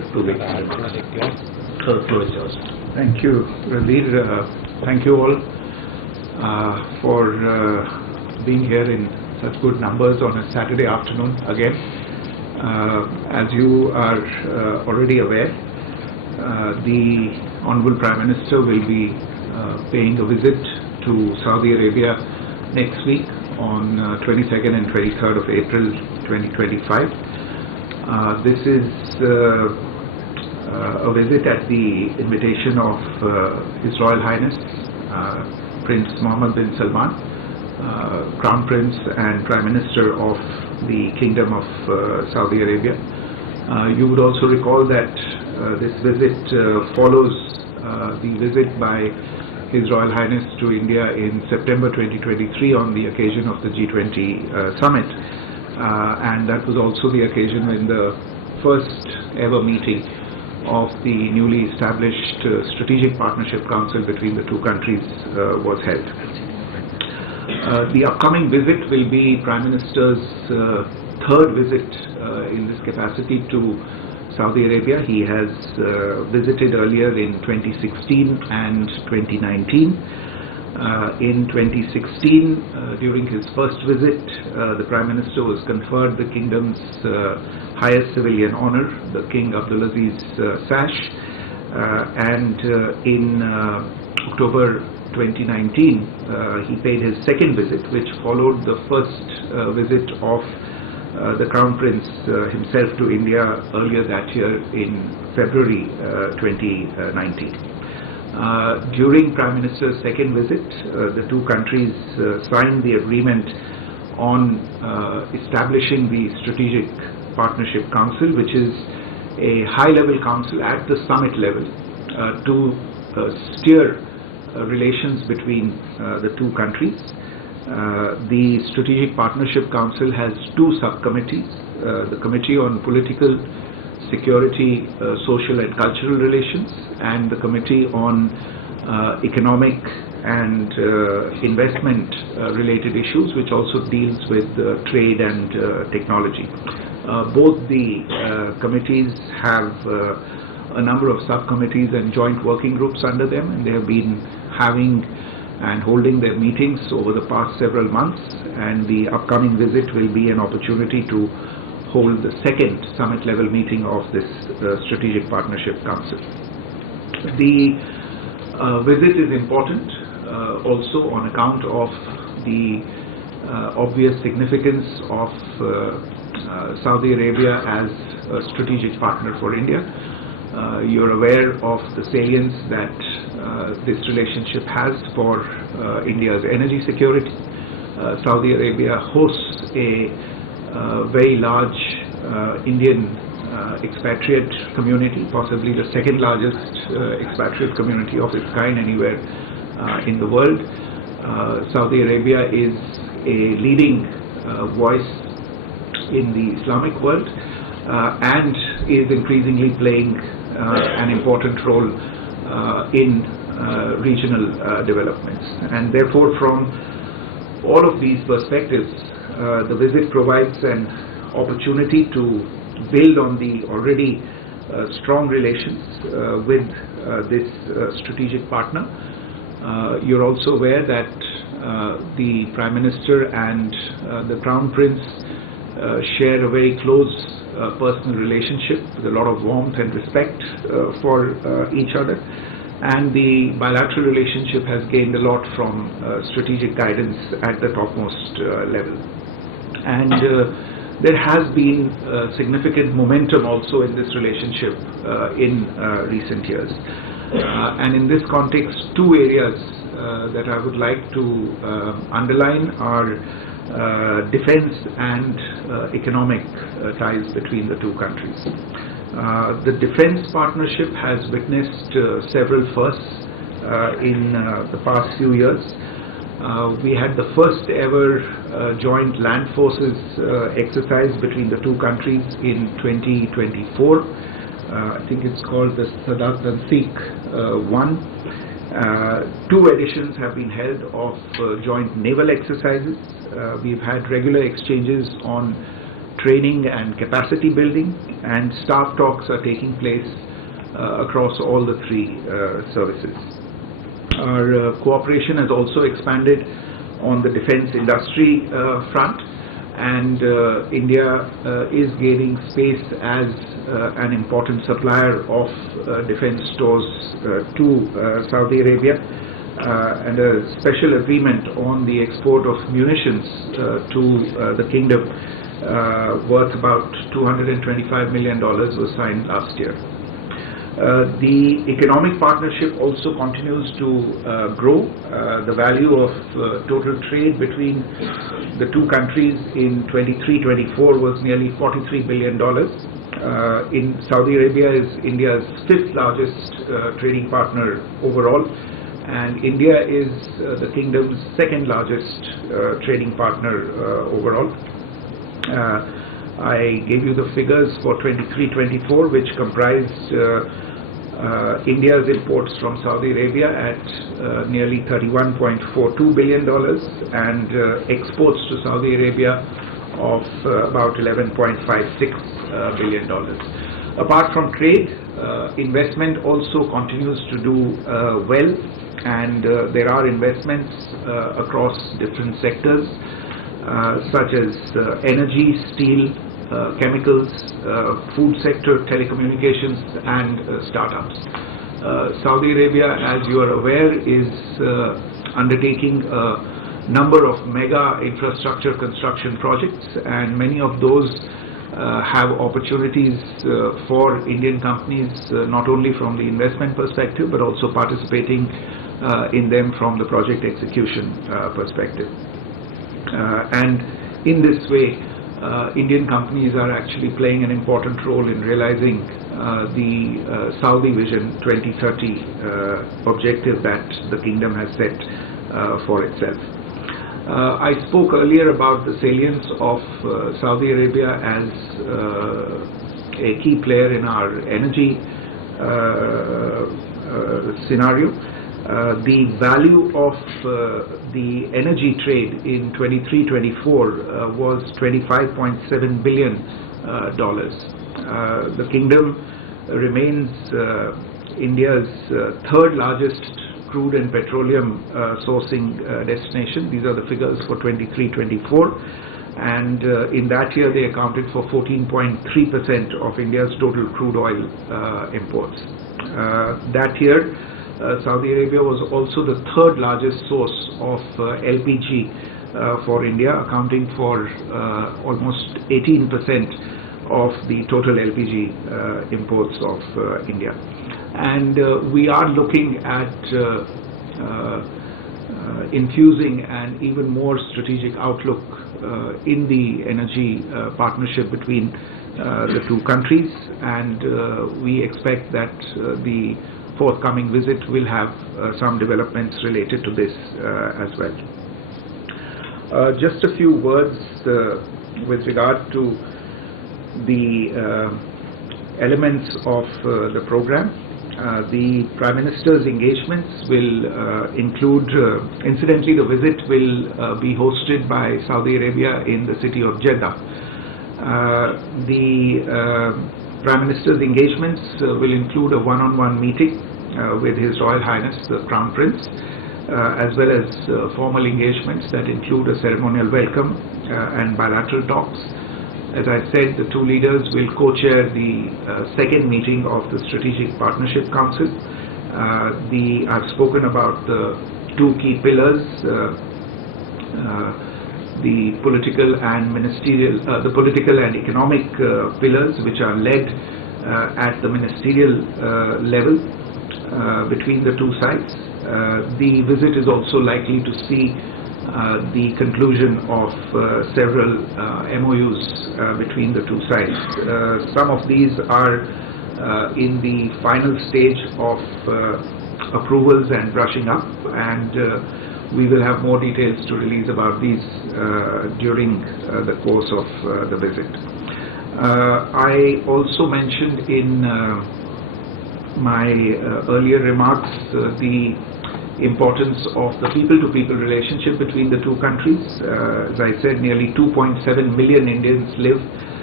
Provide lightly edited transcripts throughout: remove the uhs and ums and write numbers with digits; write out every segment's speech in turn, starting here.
to the kingdom. Thank you, Ranveer. Thank you all for being here in such good numbers on a Saturday afternoon again. As you are already aware, the Honorable Prime Minister will be paying a visit to Saudi Arabia next week on 22nd and 23rd of April 2025. This is a visit at the invitation of His Royal Highness Prince Mohammed bin Salman, Crown Prince and Prime Minister of the Kingdom of Saudi Arabia. You would also recall that this visit follows the visit by His Royal Highness to India in September 2023 on the occasion of the G20 summit, and that was also the occasion when the first ever meeting of the newly established Strategic Partnership Council between the two countries was held. The upcoming visit will be Prime Minister's third visit in this capacity to Saudi Arabia. He has visited earlier in 2016 and 2019. In 2016, during his first visit, the Prime Minister was conferred the Kingdom's highest civilian honor, the King Abdulaziz Sash, and in October 2019, he paid his second visit, which followed the first visit of the Crown Prince himself to India earlier that year in February 2019. During Prime Minister's second visit, the two countries signed the agreement on establishing the Strategic Partnership Council, which is a high-level council at the summit level to steer relations between the two countries. The Strategic Partnership Council has two subcommittees, the Committee on Political, Security, Social and Cultural Relations, and the Committee on Economic and Investment related issues, which also deals with trade and technology. Both the committees have a number of subcommittees and joint working groups under them, and they have been having and holding their meetings over the past several months, and the upcoming visit will be an opportunity to hold the second summit level meeting of this Strategic Partnership Council. The visit is important also on account of the obvious significance of Saudi Arabia as a strategic partner for India. You're aware of the salience that this relationship has for India's energy security. Saudi Arabia hosts a very large Indian expatriate community, possibly the second largest expatriate community of its kind anywhere in the world. Saudi Arabia is a leading voice in the Islamic world and is increasingly playing an important role in regional developments. And therefore, from all of these perspectives, the visit provides an opportunity to build on the already strong relations with this strategic partner. You're also aware that the Prime Minister and the Crown Prince share a very close personal relationship with a lot of warmth and respect for each other, and the bilateral relationship has gained a lot from strategic guidance at the topmost level. And there has been significant momentum also in this relationship in recent years. And in this context, two areas that I would like to underline are defense and economic ties between the two countries. The defense partnership has witnessed several firsts in the past few years. We had the first ever joint land forces exercise between the two countries in 2024. I think it's called the Sadat Tansik 1. Two editions have been held of joint naval exercises. We've had regular exchanges on training and capacity building, and staff talks are taking place across all the three services. Our cooperation has also expanded on the defense industry front, and India is gaining space as an important supplier of defense stores to Saudi Arabia, and a special agreement on the export of munitions to the kingdom worth about $225 million was signed last year. The economic partnership also continues to grow. The value of total trade between the two countries in 23-24 was nearly $43 billion. In Saudi Arabia is India's fifth largest trading partner overall, and India is the kingdom's second largest trading partner overall. I gave you the figures for 23-24, which comprised India's imports from Saudi Arabia at nearly $31.42 billion and exports to Saudi Arabia of about $11.56 billion. Apart from trade, investment also continues to do well, and there are investments across different sectors such as energy, steel, chemicals, food sector, telecommunications, and startups. Saudi Arabia, as you are aware, is undertaking a number of mega infrastructure construction projects, and many of those have opportunities for Indian companies, not only from the investment perspective but also participating in them from the project execution perspective. And in this way, Indian companies are actually playing an important role in realizing the Saudi Vision 2030 objective that the kingdom has set for itself. I spoke earlier about the salience of Saudi Arabia as a key player in our energy scenario. The value of the energy trade in 23-24 was $25.7 billion. The kingdom remains India's third largest crude and petroleum sourcing destination. These are the figures for 23-24, and in that year they accounted for 14.3% of India's total crude oil imports. That year Saudi Arabia was also the third largest source of LPG for India, accounting for almost 18% of the total LPG imports of India. And we are looking at infusing an even more strategic outlook in the energy partnership between the two countries, and we expect that the forthcoming visit will have some developments related to this as well. Just a few words with regard to the elements of the program. The Prime Minister's engagements will include, incidentally the visit will be hosted by Saudi Arabia in the city of Jeddah. The Prime Minister's engagements will include a one-on-one meeting with His Royal Highness the Crown Prince, as well as formal engagements that include a ceremonial welcome and bilateral talks. As I said, the two leaders will co-chair the second meeting of the Strategic Partnership Council. I've spoken about the two key pillars, the political and ministerial, the political and economic pillars, which are led at the ministerial level between the two sides. The visit is also likely to see the conclusion of several MOUs between the two sides. Some of these are in the final stage of approvals and brushing up, and we will have more details to release about these during the course of the visit. I also mentioned in my earlier remarks the importance of the people-to-people relationship between the two countries. As I said, nearly 2.7 million Indians live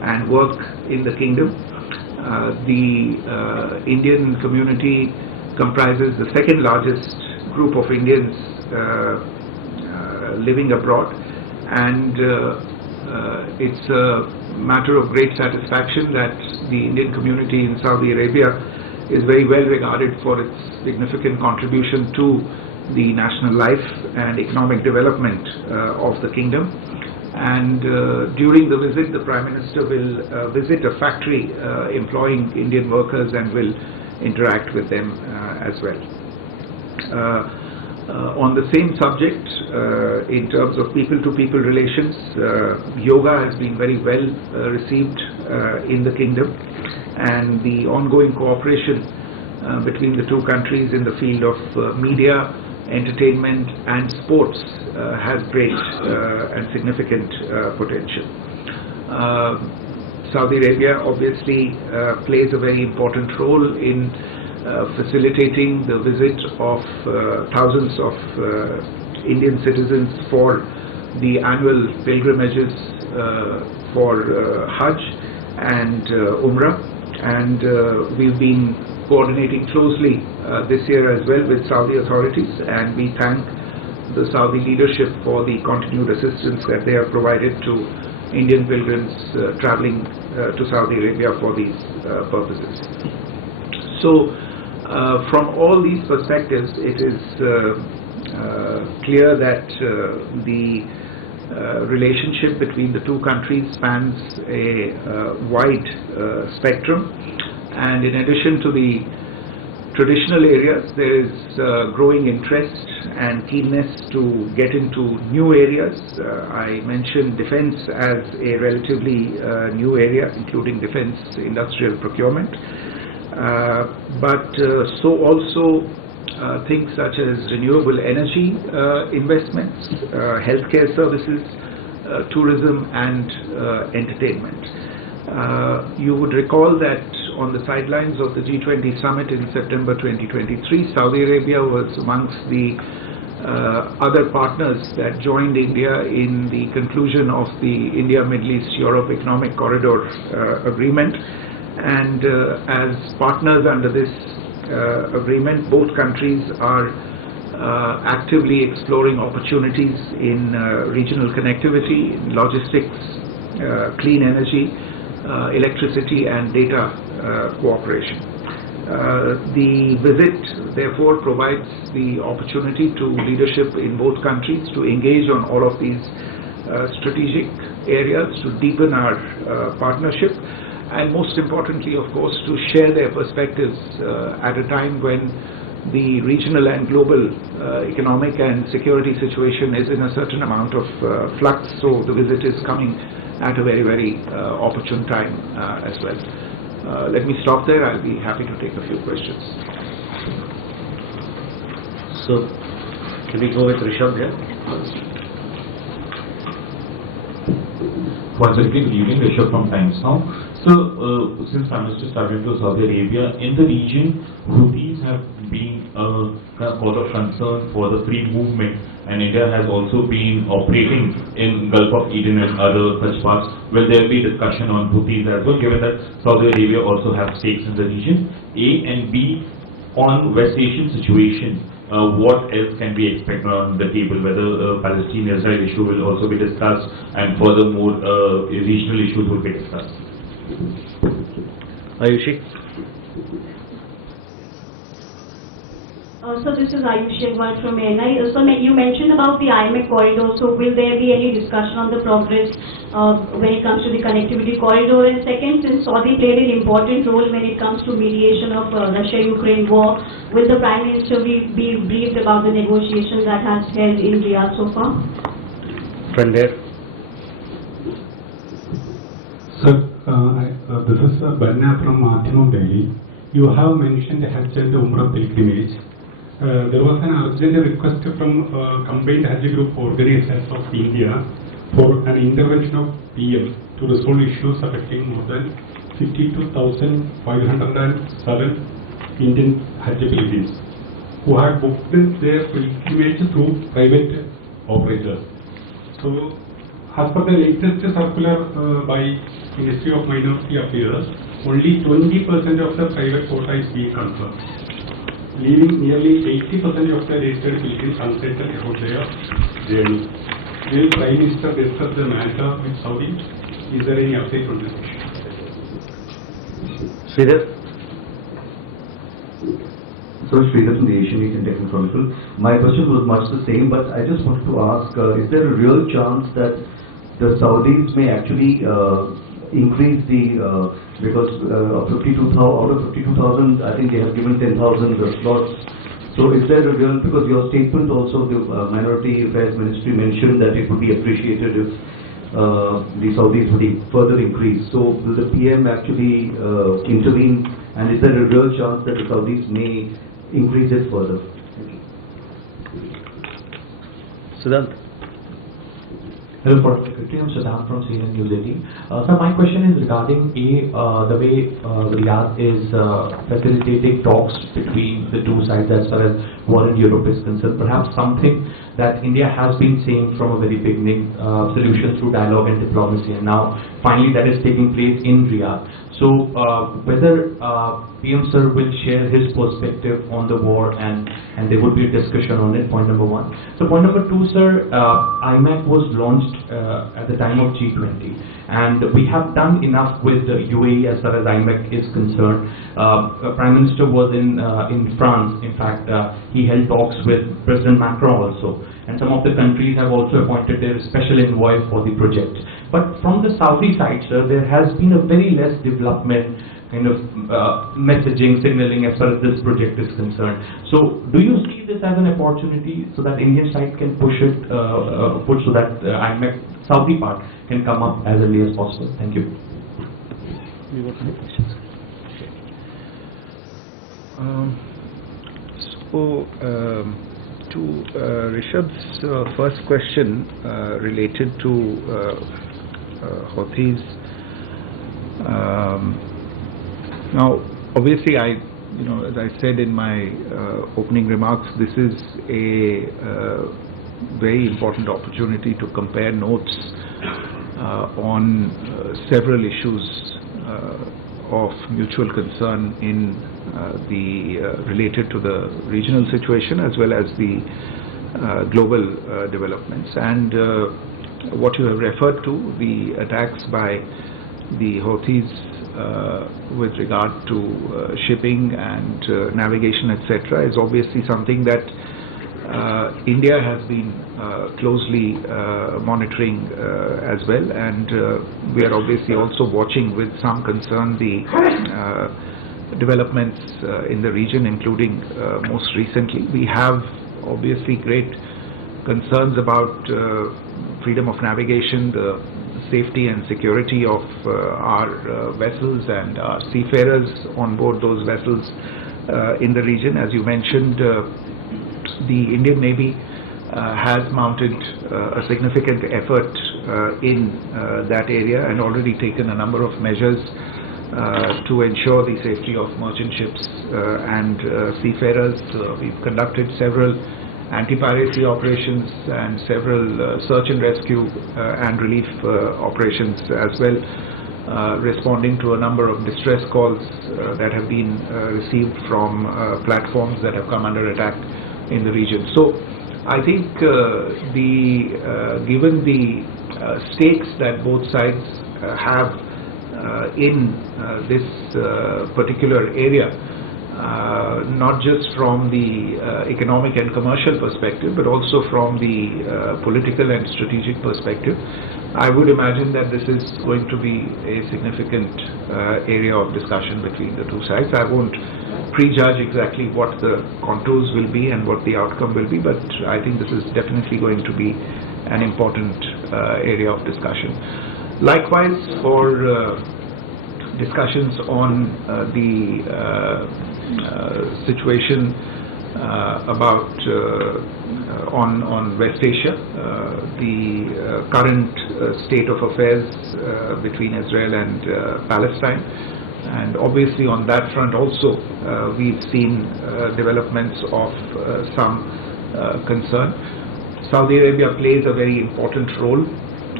and work in the kingdom. The Indian community comprises the second largest group of Indians living abroad, and it's a matter of great satisfaction that the Indian community in Saudi Arabia is very well regarded for its significant contribution to the national life and economic development of the kingdom. And during the visit, the Prime Minister will visit a factory employing Indian workers and will interact with them as well. On the same subject, in terms of people-to-people relations, yoga has been very well received in the kingdom, and the ongoing cooperation between the two countries in the field of media, entertainment and sports has great and significant potential. Saudi Arabia obviously plays a very important role in facilitating the visit of thousands of Indian citizens for the annual pilgrimages for Hajj and Umrah, and we've been coordinating closely this year as well with Saudi authorities, and we thank the Saudi leadership for the continued assistance that they have provided to Indian pilgrims traveling to Saudi Arabia for these purposes. So from all these perspectives, it is clear that the relationship between the two countries spans a wide spectrum, and in addition to the traditional areas, there is growing interest and keenness to get into new areas. I mentioned defense as a relatively new area, including defense industrial procurement, but so also things such as renewable energy investments, healthcare services, tourism and entertainment. You would recall that on the sidelines of the G20 summit in September 2023, Saudi Arabia was amongst the other partners that joined India in the conclusion of the India-Middle East-Europe Economic Corridor Agreement. And as partners under this agreement, both countries are actively exploring opportunities in regional connectivity, logistics, clean energy, electricity and data cooperation. The visit therefore provides the opportunity to leadership in both countries to engage on all of these strategic areas, to deepen our partnership, and most importantly, of course, to share their perspectives at a time when the regional and global economic and security situation is in a certain amount of flux. So the visit is coming at a very, very opportune time as well. Let me stop there. I'll be happy to take a few questions. So, can we go with Rishabh here? Once again, good evening, Rishabh from Times Now. So, since Prime Minister started to Saudi Arabia, in the region, Houthis have been a cause of concern for the free movement, and India has also been operating in Gulf of Eden and other such parts. Will there be discussion on Houthis as well, given that Saudi Arabia also have stakes in the region? A, and B, on West Asian situation, what else can be expected on the table, whether Palestine-Israel issue will also be discussed, and furthermore regional issues will be discussed? Ayushi? So this is Ayushi from MEA. So you mentioned about the IMEC corridor. So will there be any discussion on the progress when it comes to the connectivity corridor? And second, since Saudi played an important role when it comes to mediation of Russia-Ukraine war, will the Prime Minister be briefed about the negotiations that has held in Riyadh so far? Friend there. Sir, this is Banna from Mathimam Daily. You have mentioned the Hajj and Umrah pilgrimage. There was an urgent request from combined Hajj group organizers of India for an intervention of PM to resolve issues affecting more than 52,507 Indian Hajj pilgrims who had booked their pilgrimage through private operators. So, as per the latest circular by Ministry of Minority Affairs, only 20% of the private quota is being confirmed, leaving nearly 80% of the registered pilgrims uncertain about their journey. Will Prime Minister discuss the matter with Saudi? Is there any update on this issue? Sridhar? So, Sridhar from the Asian News and Technical Chronicle. My question was much the same, but I just wanted to ask, is there a real chance that the Saudis may actually increase the, because out of 52,000, I think they have given 10,000 slots. So is there a real, because your statement also, the Minority Affairs Ministry mentioned that it would be appreciated if the Saudis would further increase. So will the PM actually intervene, and is there a real chance that the Saudis may increase it further? Thank you. Siddharth? Hello, Foreign Secretary. I'm Siddharth from CNN News 18. So my question is regarding the way Riyadh is facilitating talks between the two sides as far as war in Europe is concerned. Perhaps something that India has been saying from a very beginning, solution through dialogue and diplomacy, and now finally that is taking place in Riyadh. So whether PM sir will share his perspective on the war, and there would be a discussion on it, point number one. So point number two, sir, IMEC was launched at the time of G20, and we have done enough with the UAE as far as IMEC is concerned. Prime Minister was in France. In fact, he held talks with President Macron also, and some of the countries have also appointed their special envoy for the project. But from the Saudi side, sir, there has been a very less development kind of messaging, signaling as far as this project is concerned. So do you see this as an opportunity so that Indian side can push it, so that IMEC Saudi part can come up as early as possible? Thank you. To Rishabh's first question related to Houthis. Now, obviously, as I said in my opening remarks, this is a very important opportunity to compare notes on several issues of mutual concern in related to the regional situation as well as the global developments. And what you have referred to, the attacks by the Houthis with regard to shipping and navigation, etc., is obviously something that India has been closely monitoring as well, and we are obviously also watching with some concern the developments in the region, including most recently. We have obviously great concerns about freedom of navigation, the safety and security of our vessels and our seafarers on board those vessels in the region. As you mentioned, the Indian Navy has mounted a significant effort in that area and already taken a number of measures to ensure the safety of merchant ships and seafarers. We've conducted several anti-piracy operations and several search and rescue and relief operations as well, responding to a number of distress calls that have been received from platforms that have come under attack in the region. So I think given the stakes that both sides have in this particular area, not just from the economic and commercial perspective, but also from the political and strategic perspective, I would imagine that this is going to be a significant area of discussion between the two sides. I won't prejudge exactly what the contours will be and what the outcome will be, but I think this is definitely going to be an important area of discussion. Likewise, for discussions on the situation about on West Asia, the current state of affairs between Israel and Palestine, and obviously on that front also we've seen developments of some concern. Saudi Arabia plays a very important role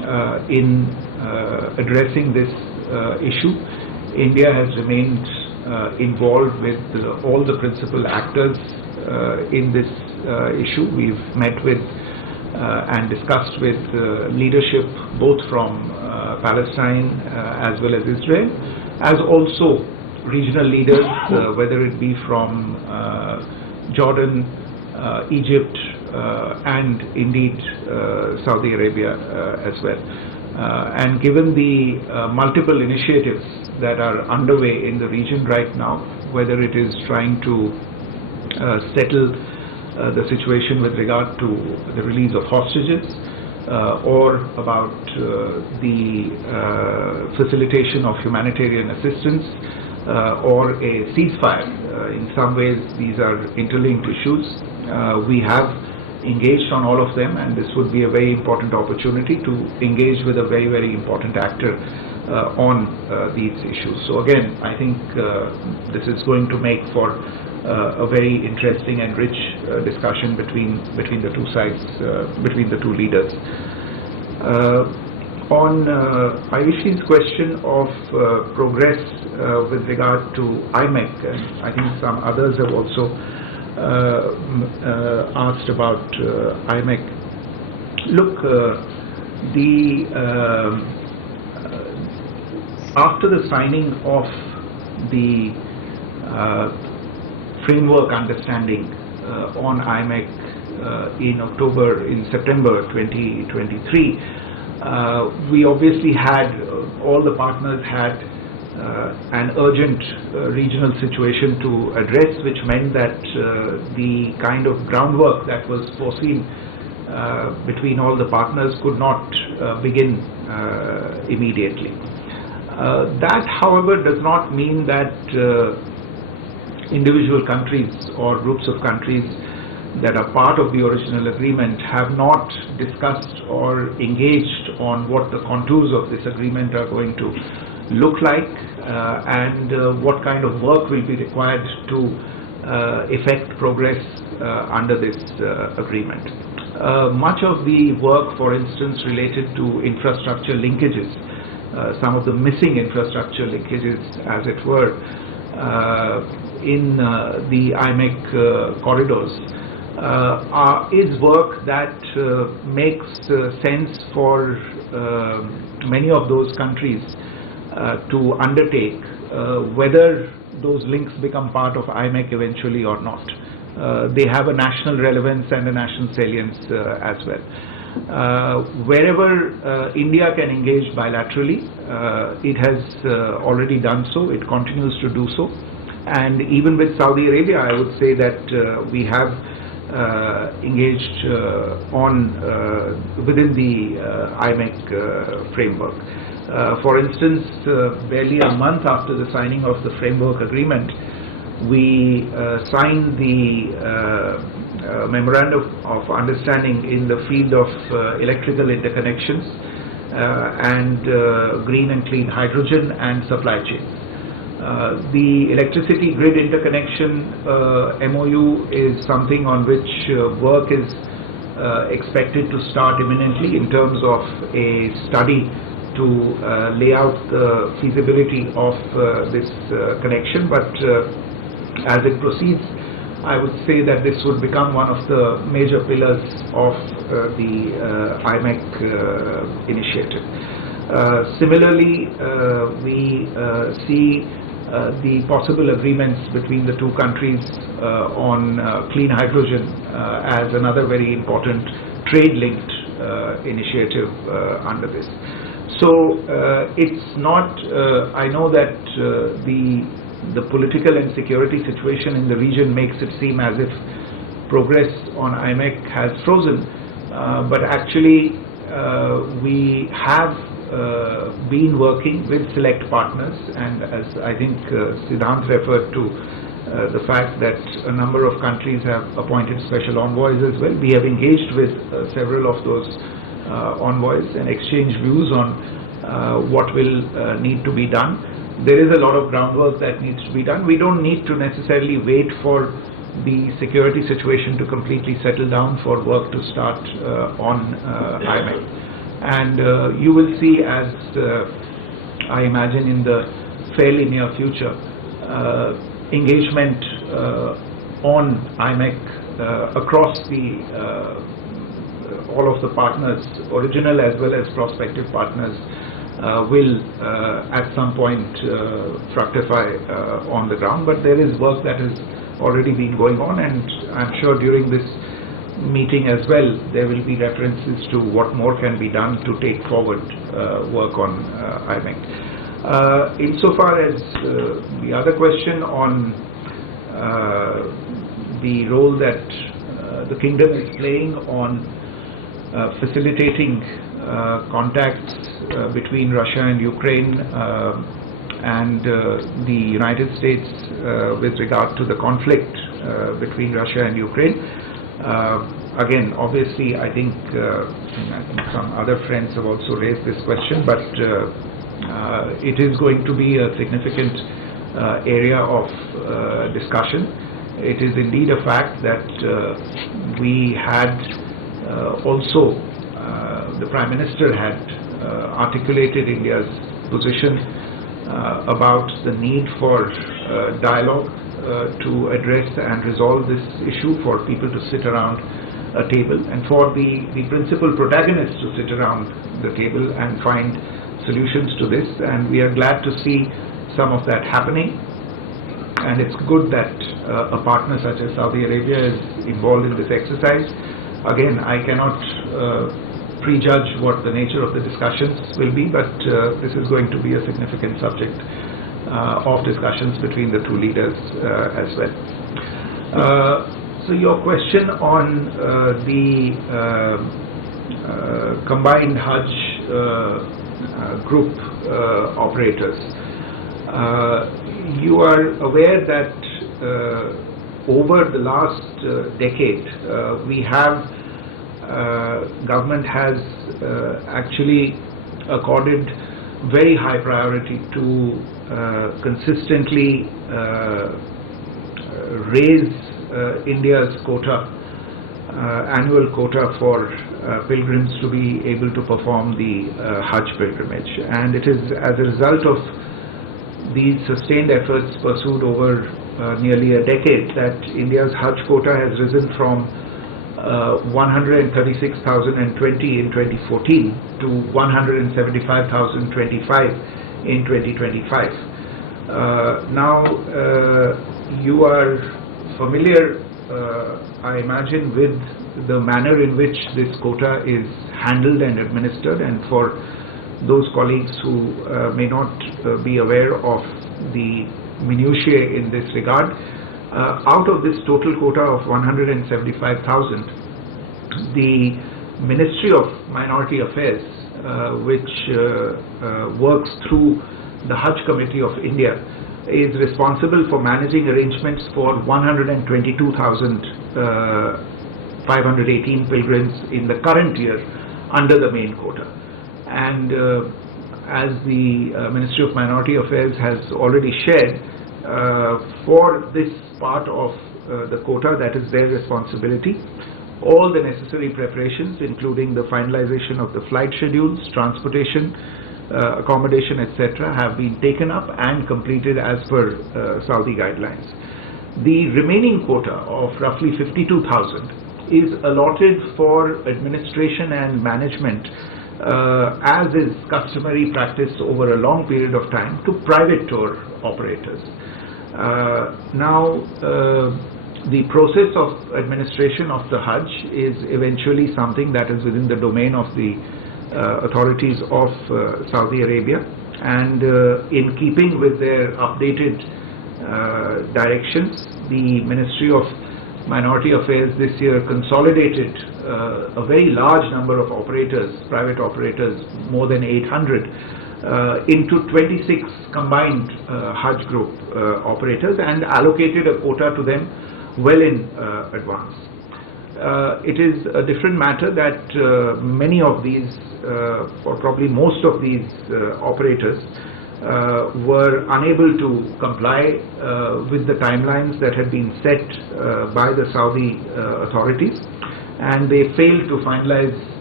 in addressing this issue. India has remained involved with all the principal actors in this issue. We've met with and discussed with leadership both from Palestine as well as Israel, as also regional leaders, whether it be from Jordan, Egypt, and indeed Saudi Arabia as well. And given the multiple initiatives that are underway in the region right now, whether it is trying to settle the situation with regard to the release of hostages, or about the facilitation of humanitarian assistance, or a ceasefire. In some ways these are interlinked issues. We have engaged on all of them, and this would be a very important opportunity to engage with a very, very important actor on these issues. So again, I think this is going to make for a very interesting and rich discussion between the two sides, between the two leaders. On Ayushi's question of progress with regard to IMEC, and I think some others have also asked about IMEC. Look, after the signing of the framework understanding on IMEC in September 2023, we obviously had, all the partners had an urgent regional situation to address, which meant that the kind of groundwork that was foreseen between all the partners could not begin immediately. That, however, does not mean that individual countries or groups of countries that are part of the original agreement have not discussed or engaged on what the contours of this agreement are going to look like, and what kind of work will be required to effect progress under this agreement. Much of the work, for instance, related to infrastructure linkages, some of the missing infrastructure linkages, as it were, in the IMEC corridors, is work that makes sense for many of those countries to undertake, whether those links become part of IMEC eventually or not. They have a national relevance and a national salience as well. Wherever India can engage bilaterally, it has already done so, it continues to do so. And even with Saudi Arabia, I would say that we have engaged within the IMEC framework. For instance, barely a month after the signing of the framework agreement, we signed the memorandum of understanding in the field of electrical interconnections and green and clean hydrogen and supply chain. The electricity grid interconnection MOU is something on which work is expected to start imminently in terms of a study to lay out the feasibility of this connection, but as it proceeds, I would say that this would become one of the major pillars of the IMEC initiative. Similarly, we see the possible agreements between the two countries on clean hydrogen as another very important trade-linked initiative under this. So it's not, I know that the political and security situation in the region makes it seem as if progress on IMEC has frozen, but actually we have been working with select partners, and as I think Siddhant referred to the fact that a number of countries have appointed special envoys as well. We have engaged with several of those envoys and exchanged views on what will need to be done. There is a lot of groundwork that needs to be done. We don't need to necessarily wait for the security situation to completely settle down for work to start on IMEC. And you will see, as I imagine in the fairly near future, engagement on IMEC across all of the partners, original as well as prospective partners, will at some point fructify on the ground. But there is work that has already been going on, and I'm sure during this meeting as well there will be references to what more can be done to take forward work on IMEC. Insofar as the other question on the role that the Kingdom is playing on facilitating contacts between Russia and Ukraine and the United States with regard to the conflict between Russia and Ukraine. Again, obviously, I think some other friends have also raised this question, but it is going to be a significant area of discussion. It is indeed a fact that we had also, the Prime Minister had articulated India's position about the need for dialogue to address and resolve this issue, for people to sit around a table, and for the principal protagonists to sit around the table and find solutions to this. And we are glad to see some of that happening, and it's good that a partner such as Saudi Arabia is involved in this exercise. Again, I cannot prejudge what the nature of the discussions will be, but this is going to be a significant subject of discussions between the two leaders as well. So your question on the combined Hajj group operators. You are aware that over the last decade, we have government has actually accorded very high priority to consistently raise India's quota, annual quota for pilgrims to be able to perform the Hajj pilgrimage. And it is as a result of these sustained efforts pursued over nearly a decade that India's Hajj quota has risen from 136,020 in 2014 to 175,025 in 2025. Now, you are familiar, I imagine, with the manner in which this quota is handled and administered, and for those colleagues who may not be aware of the minutiae in this regard, out of this total quota of 175,000, the Ministry of Minority Affairs, which works through the Hajj Committee of India, is responsible for managing arrangements for 122,518 pilgrims in the current year under the main quota. And as the Ministry of Minority Affairs has already shared, for this part of the quota that is their responsibility, all the necessary preparations, including the finalization of the flight schedules, transportation, accommodation, etc., have been taken up and completed as per Saudi guidelines. The remaining quota of roughly 52,000 is allotted for administration and management, as is customary practice over a long period of time, to private tour operators. Now, the process of administration of the Hajj is eventually something that is within the domain of the authorities of Saudi Arabia, and in keeping with their updated directions, the Ministry of Minority Affairs this year consolidated a very large number of operators, private operators, more than 800, into 26 combined Hajj group operators, and allocated a quota to them well in advance. It is a different matter that many of these, or probably most of these operators were unable to comply with the timelines that had been set by the Saudi authorities, and they failed to finalize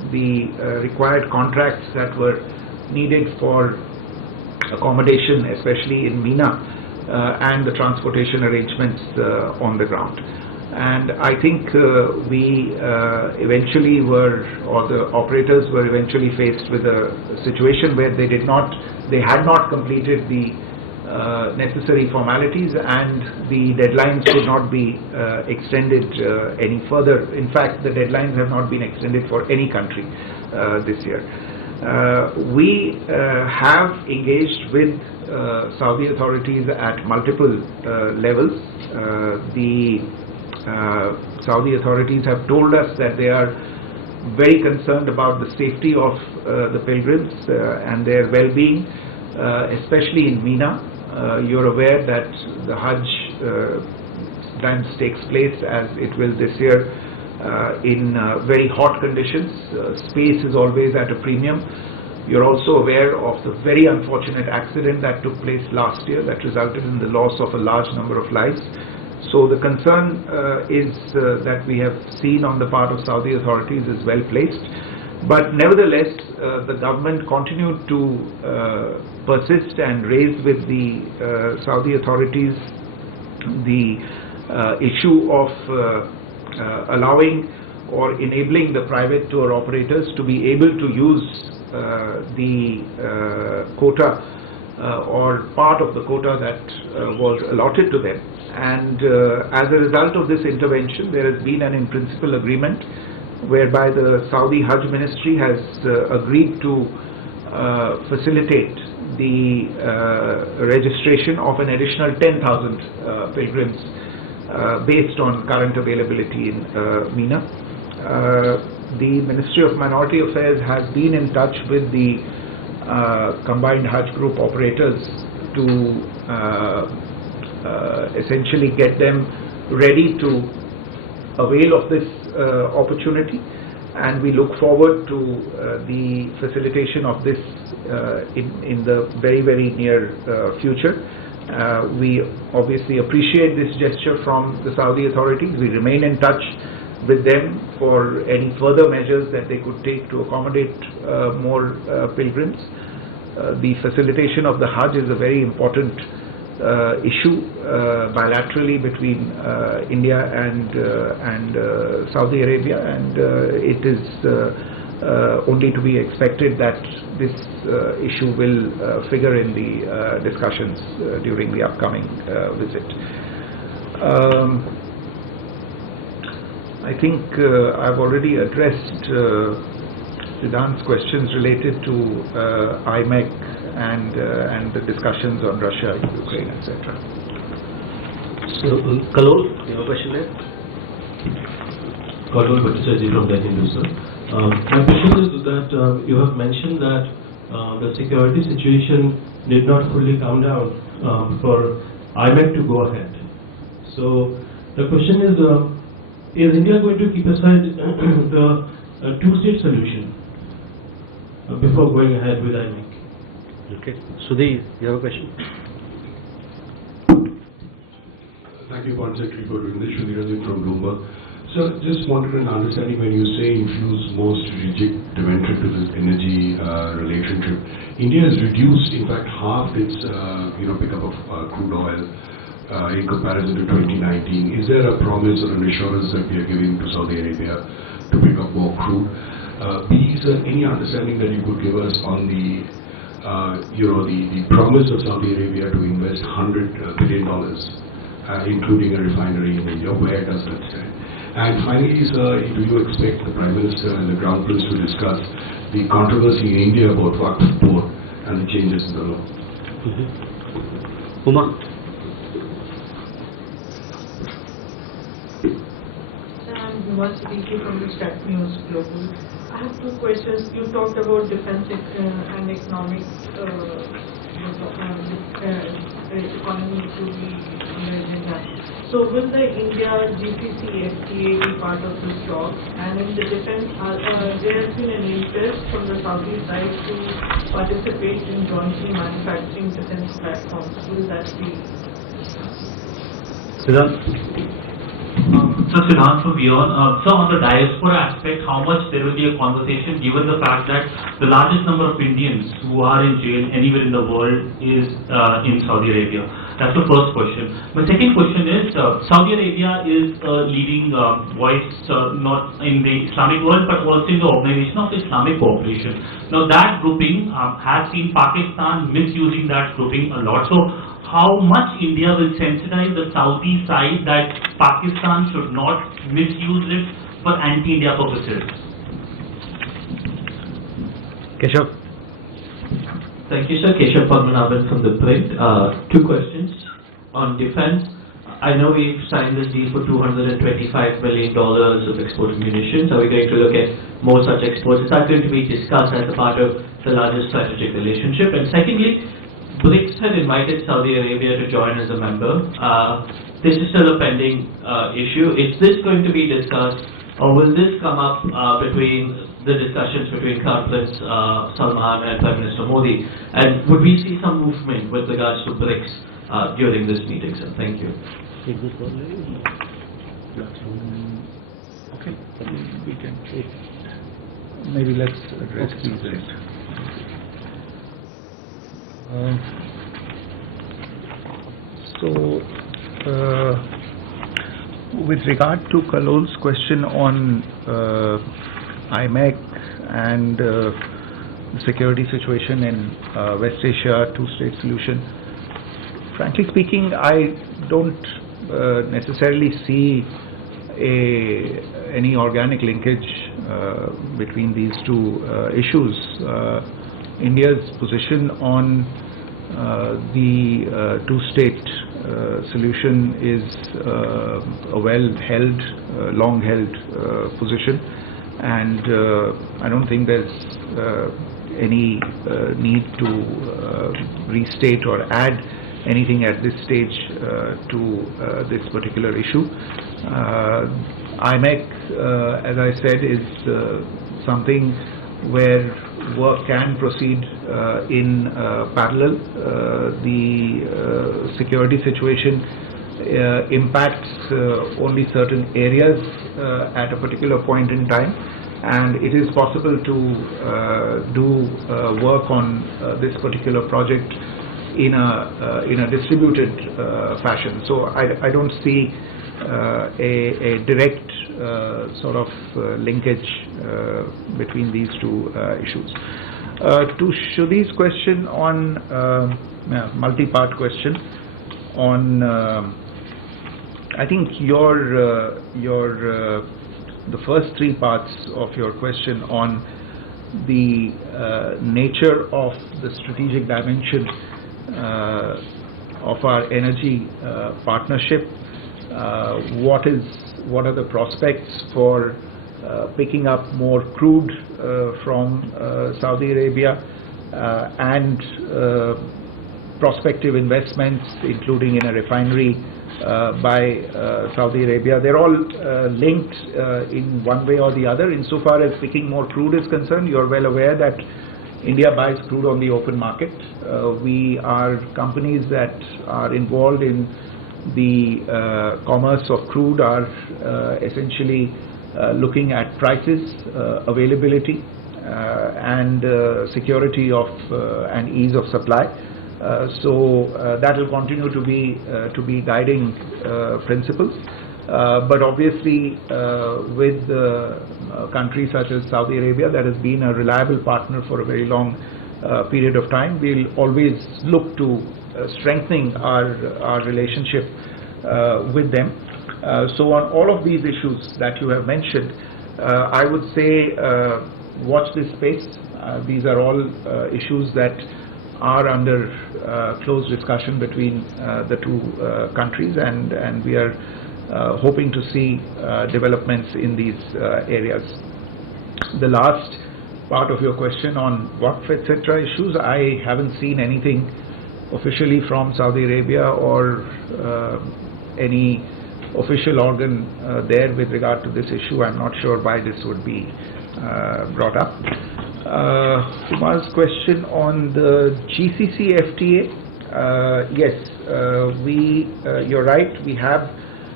the required contracts that were needed for accommodation, especially in MENA, and the transportation arrangements on the ground. And I think we eventually were, or the operators were eventually faced with a situation where they had not completed the necessary formalities, and the deadlines could not be extended any further. In fact, the deadlines have not been extended for any country this year. We have engaged with Saudi authorities at multiple levels. The Saudi authorities have told us that they are very concerned about the safety of the pilgrims and their well-being, especially in MENA. You're aware that the Hajj sometimes takes place, as it will this year, in very hot conditions. Space is always at a premium. You're also aware of the very unfortunate accident that took place last year that resulted in the loss of a large number of lives. So the concern is that we have seen on the part of Saudi authorities is well placed. But nevertheless, the government continued to persist and raise with the Saudi authorities the issue of allowing or enabling the private tour operators to be able to use the quota or part of the quota that was allotted to them. And as a result of this intervention, there has been an in-principle agreement whereby the Saudi Hajj Ministry has agreed to facilitate the registration of an additional 10,000 pilgrims based on current availability in MENA. The Ministry of Minority Affairs has been in touch with the combined Hajj group operators to essentially get them ready to avail of this opportunity, and we look forward to the facilitation of this in the very, very near future. We obviously appreciate this gesture from the Saudi authorities. We remain in touch with them for any further measures that they could take to accommodate more pilgrims. The facilitation of the Hajj is a very important issue bilaterally between India and Saudi Arabia, and it is only to be expected that this issue will figure in the discussions during the upcoming visit. I think I've already addressed Siddhan's questions related to IMEC and the discussions on Russia, Ukraine, etc. So, Kalol, you have a question there? Kalol Bhattacharjee from Delhi News, sir. My question is that you have mentioned that the security situation did not fully calm down for IMEC to go ahead. So the question is India going to keep aside the two-state solution before going ahead with IMEC? Okay. Sudhi, you have a question? Thank you, Foreign Secretary, for doing this. Sudhi from Bloomberg. So, just wanted an understanding when you say infuse more strategic dimension to this energy relationship. India has reduced, in fact, half its pickup of crude oil in comparison to 2019. Is there a promise or an assurance that we are giving to Saudi Arabia to pick up more crude? B, is there any understanding that you could give us on the the promise of Saudi Arabia to invest $100 billion, including a refinery in India? Where does that stand? And finally, sir, do you expect the Prime Minister and the Crown Prince to discuss the controversy in India about Waqf Board and the changes in the law? Uma? I'm Uma speaking from the Stat News Global. I have two questions. You talked about defense and economic economy to be on the agenda. So will the India GCC FTA be part of this talk? And in the defense, there has been an interest from the Saudi side to participate in jointly manufacturing defense platforms. Will that be? Siddharth? So Siddhant from Beyond. So on the diaspora aspect, how much there will be a conversation given the fact that the largest number of Indians who are in jail anywhere in the world is in Saudi Arabia? That's the first question. My second question is, Saudi Arabia is a leading voice not in the Islamic world but also in the Organization of Islamic Cooperation. Now that grouping has seen Pakistan misusing that grouping a lot. So how much India will sensitize the Saudi side that Pakistan should not misuse it for anti-India purposes? Keshav. Thank you, sir. Keshav Padmanabhan from the print. Two questions on defense. I know we've signed this deal for $225 million of exported munitions. Are we going to look at more such exports? Is that going to be discussed as a part of the larger strategic relationship? And secondly, BRICS had invited Saudi Arabia to join as a member. This is still a pending issue. Is this going to be discussed, or will this come up between the discussions between Crown Prince Salman and Prime Minister Modi? And would we see some movement with regards to BRICS during this meeting, sir? Thank you. Okay, we can maybe let's address these. With regard to Kalol's question on IMEC and the security situation in West Asia, two-state solution, frankly speaking, I don't necessarily see any organic linkage between these two issues. India's position on the two-state solution is a well-held, long-held position, and I don't think there's any need to restate or add anything at this stage to this particular issue. IMEC, as I said, is something where work can proceed in parallel. The security situation impacts only certain areas at a particular point in time, and it is possible to do work on this particular project in a distributed fashion. So I don't see a direct sort of linkage between these two issues. To Shrudi's question on multi-part question on, I think the first three parts of your question on the nature of the strategic dimension of our energy partnership. What are the prospects for picking up more crude from Saudi Arabia and prospective investments, including in a refinery by Saudi Arabia. They're all linked in one way or the other. Insofar as picking more crude is concerned, you're well aware that India buys crude on the open market. We are companies that are involved in the commerce of crude are essentially looking at prices, availability, and security of and ease of supply. So that will continue to be guiding principles. But obviously, with countries such as Saudi Arabia, that has been a reliable partner for a very long period of time, we'll always look to strengthening our relationship with them. So on all of these issues that you have mentioned, I would say watch this space. These are all issues that are under close discussion between the two countries, and we are hoping to see developments in these areas. The last part of your question on Waqf etc. issues, I haven't seen anything officially from Saudi Arabia or any official organ there with regard to this issue. I'm not sure why this would be brought up. Kumar's question on the GCC FTA, yes, you're right, we have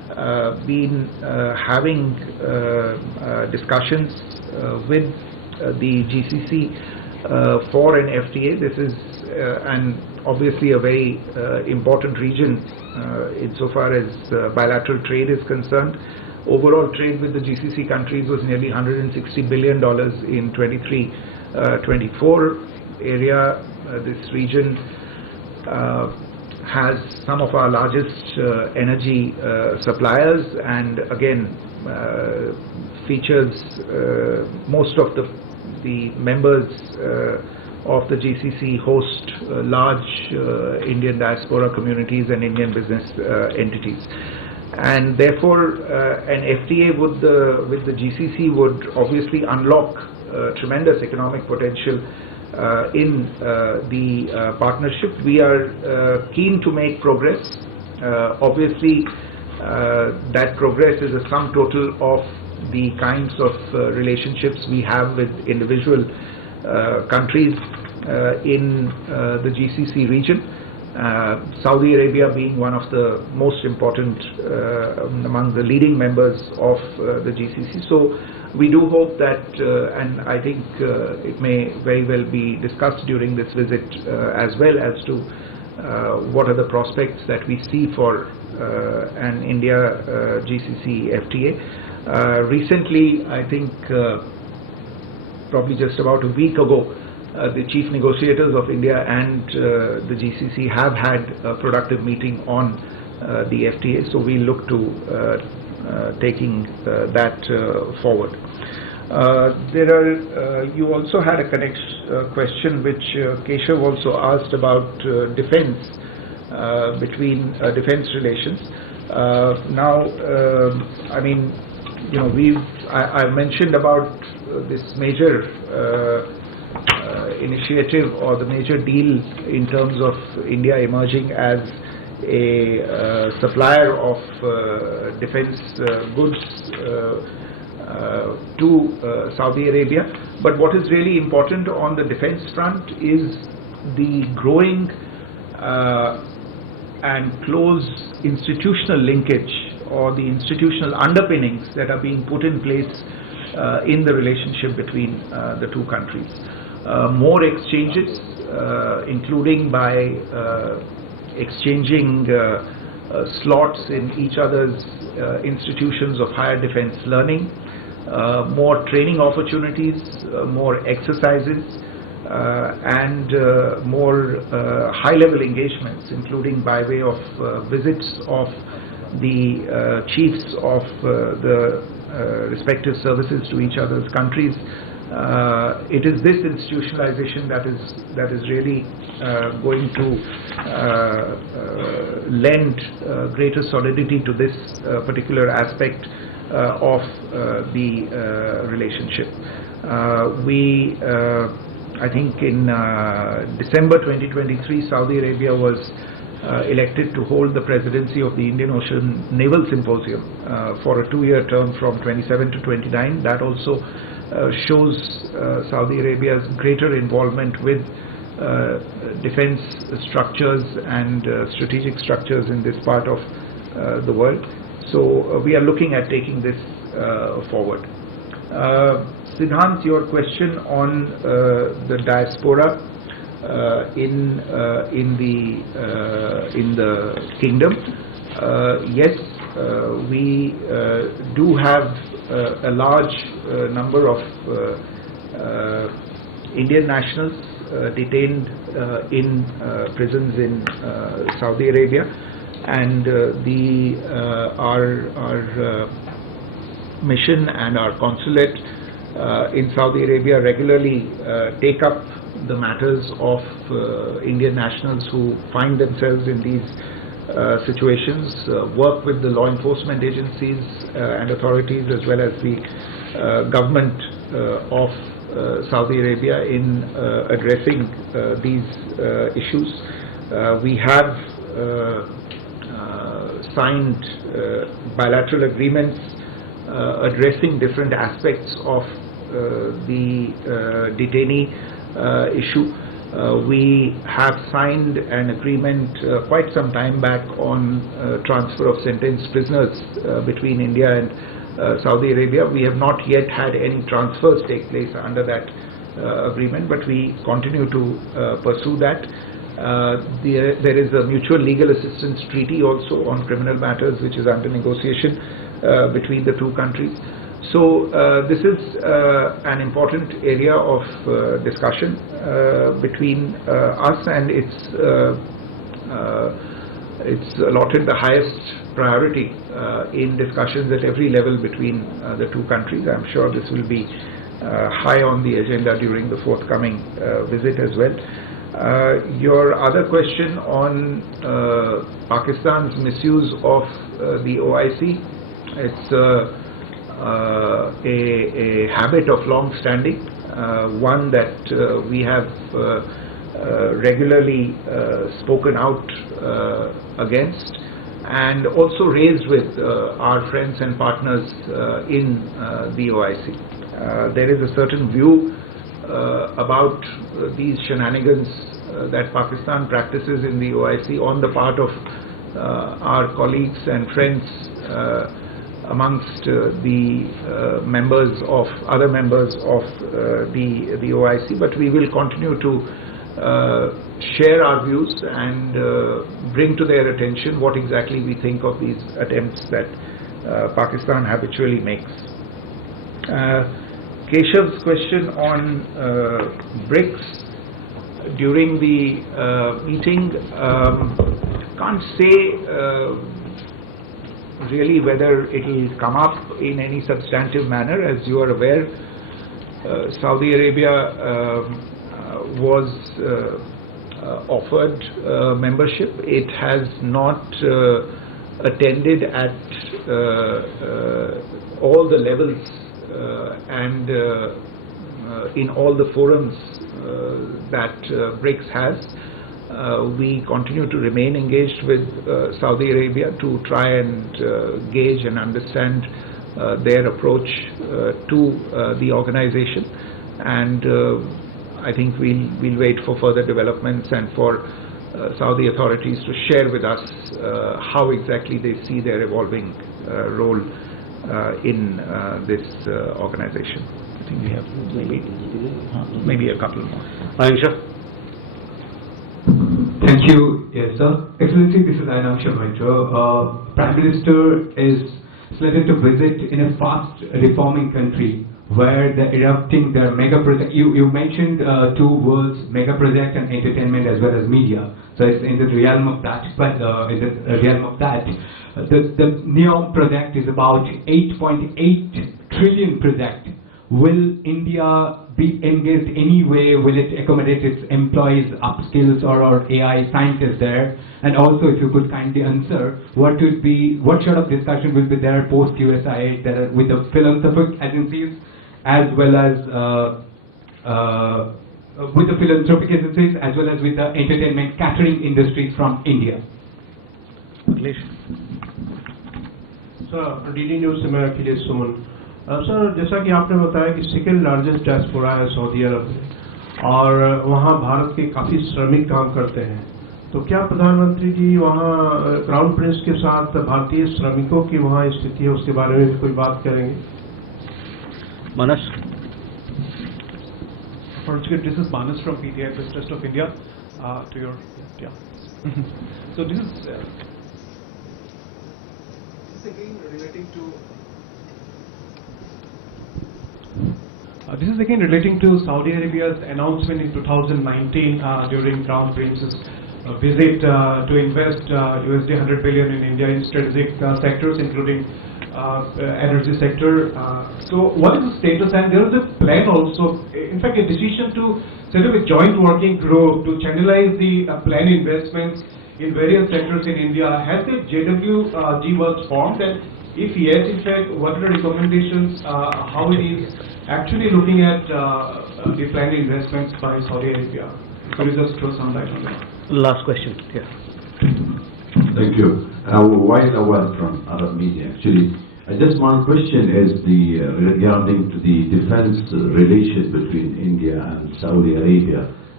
been having discussions with the GCC for an FTA. This is obviously a very important region insofar as bilateral trade is concerned. Overall trade with the GCC countries was nearly $160 billion in 23-24 area. This region has some of our largest energy suppliers, and again features most of the members of the GCC host large Indian diaspora communities and Indian business entities. And therefore, an FTA with the GCC would obviously unlock tremendous economic potential in the partnership. We are keen to make progress. Obviously, that progress is a sum total of the kinds of relationships we have with individual countries in the GCC region. Saudi Arabia being one of the most important among the leading members of the GCC. So we do hope that, and I think it may very well be discussed during this visit as well, as to what are the prospects that we see for an India GCC FTA. Recently, I think probably just about a week ago, the chief negotiators of India and the GCC have had a productive meeting on the FTA, so we look to taking that forward. You also had a question which Keshav also asked about defense, between defense relations. Now, I mean, you know, I mentioned about this major initiative or the major deal in terms of India emerging as a supplier of defense goods to Saudi Arabia. But what is really important on the defense front is the growing and close institutional linkage, or the institutional underpinnings that are being put in place in the relationship between the two countries. More exchanges, including by exchanging slots in each other's institutions of higher defense learning, more training opportunities, more exercises, and more high-level engagements, including by way of visits of the chiefs of the respective services to each other's countries. It is this institutionalization that is really going to lend greater solidity to this particular aspect of the relationship. I think in December 2023, Saudi Arabia was elected to hold the presidency of the Indian Ocean Naval Symposium for a 2-year term from 27 to 29. That also shows Saudi Arabia's greater involvement with defense structures and strategic structures in this part of the world. So we are looking at taking this forward. Siddhant, your question on the diaspora in the kingdom. Yes, we do have a large number of Indian nationals detained in prisons in Saudi Arabia, and our mission and our consulate in Saudi Arabia regularly take up the matters of Indian nationals who find themselves in these situations, work with the law enforcement agencies and authorities, as well as the government of Saudi Arabia in addressing these issues. We have signed bilateral agreements addressing different aspects of the detainee issue. we have signed an agreement quite some time back on transfer of sentenced prisoners between India and Saudi Arabia. We have not yet had any transfers take place under that agreement, but we continue to pursue that. There is a mutual legal assistance treaty also on criminal matters which is under negotiation between the two countries. So this is an important area of discussion between us, and it's allotted the highest priority in discussions at every level between the two countries. I'm sure this will be high on the agenda during the forthcoming visit as well. Your other question on Pakistan's misuse of the OIC, it's a habit of long standing, one that we have regularly spoken out against, and also raised with our friends and partners in the OIC. There is a certain view about these shenanigans that Pakistan practices in the OIC on the part of our colleagues and friends amongst the members of other members of the OIC, but we will continue to share our views and bring to their attention what exactly we think of these attempts that Pakistan habitually makes. Keshav's question on BRICS during the meeting, can't say really whether it will come up in any substantive manner. As you are aware, Saudi Arabia was offered membership. It has not attended at all the levels and in all the forums that BRICS has. We continue to remain engaged with Saudi Arabia to try and gauge and understand their approach to the organization, and I think we'll wait for further developments and for Saudi authorities to share with us how exactly they see their evolving role in this organization. I think we have maybe a couple more. Aisha. Thank you. Yes, sir. Excellency, this is Ainaksha Maitra. Prime Minister is slated to visit in a fast reforming country where they're erupting their mega project. You mentioned two words, mega project and entertainment as well as media. So it's in the realm of that. But the NEOM project is about 8.8 trillion project. Will India be engaged anyway? Will it accommodate its employees, upskills, or AI scientists there? And also, if you could kindly answer, what sort of discussion will be there post USAID with the philanthropic agencies as well as with the entertainment catering industries from India? Sir, DD News से मैं अखिलेश सुमन। Sir, जैसा कि आपने बताया कि second largest diaspora है Saudi अरब में और वहाँ भारत के काफ़ी श्रमिक काम करते हैं, तो क्या प्रधानमंत्री जी वहाँ क्राउन प्रिंस के साथ भारतीय श्रमिकों की वहाँ स्थिति है उसके बारे में भी कोई बात करेंगे? Manas. This is Manas from PTI Press Trust of India. To your so this is again relating to Saudi Arabia's announcement in 2019 during Crown Prince's visit to invest $100 billion in India in strategic sectors, including energy sector. So what is the status? And there is a plan also, in fact, a decision to set up a joint working group to channelize the planned investments in various sectors in India. Has the JWG was formed? And if yes, in fact, what are the recommendations, how it is actually looking at the planned investments by Saudi Arabia? Could you just throw some light on that? Last question. Yes. Thank you. While aware from Arab media, actually, just one question is regarding to the defense relation between India and Saudi Arabia.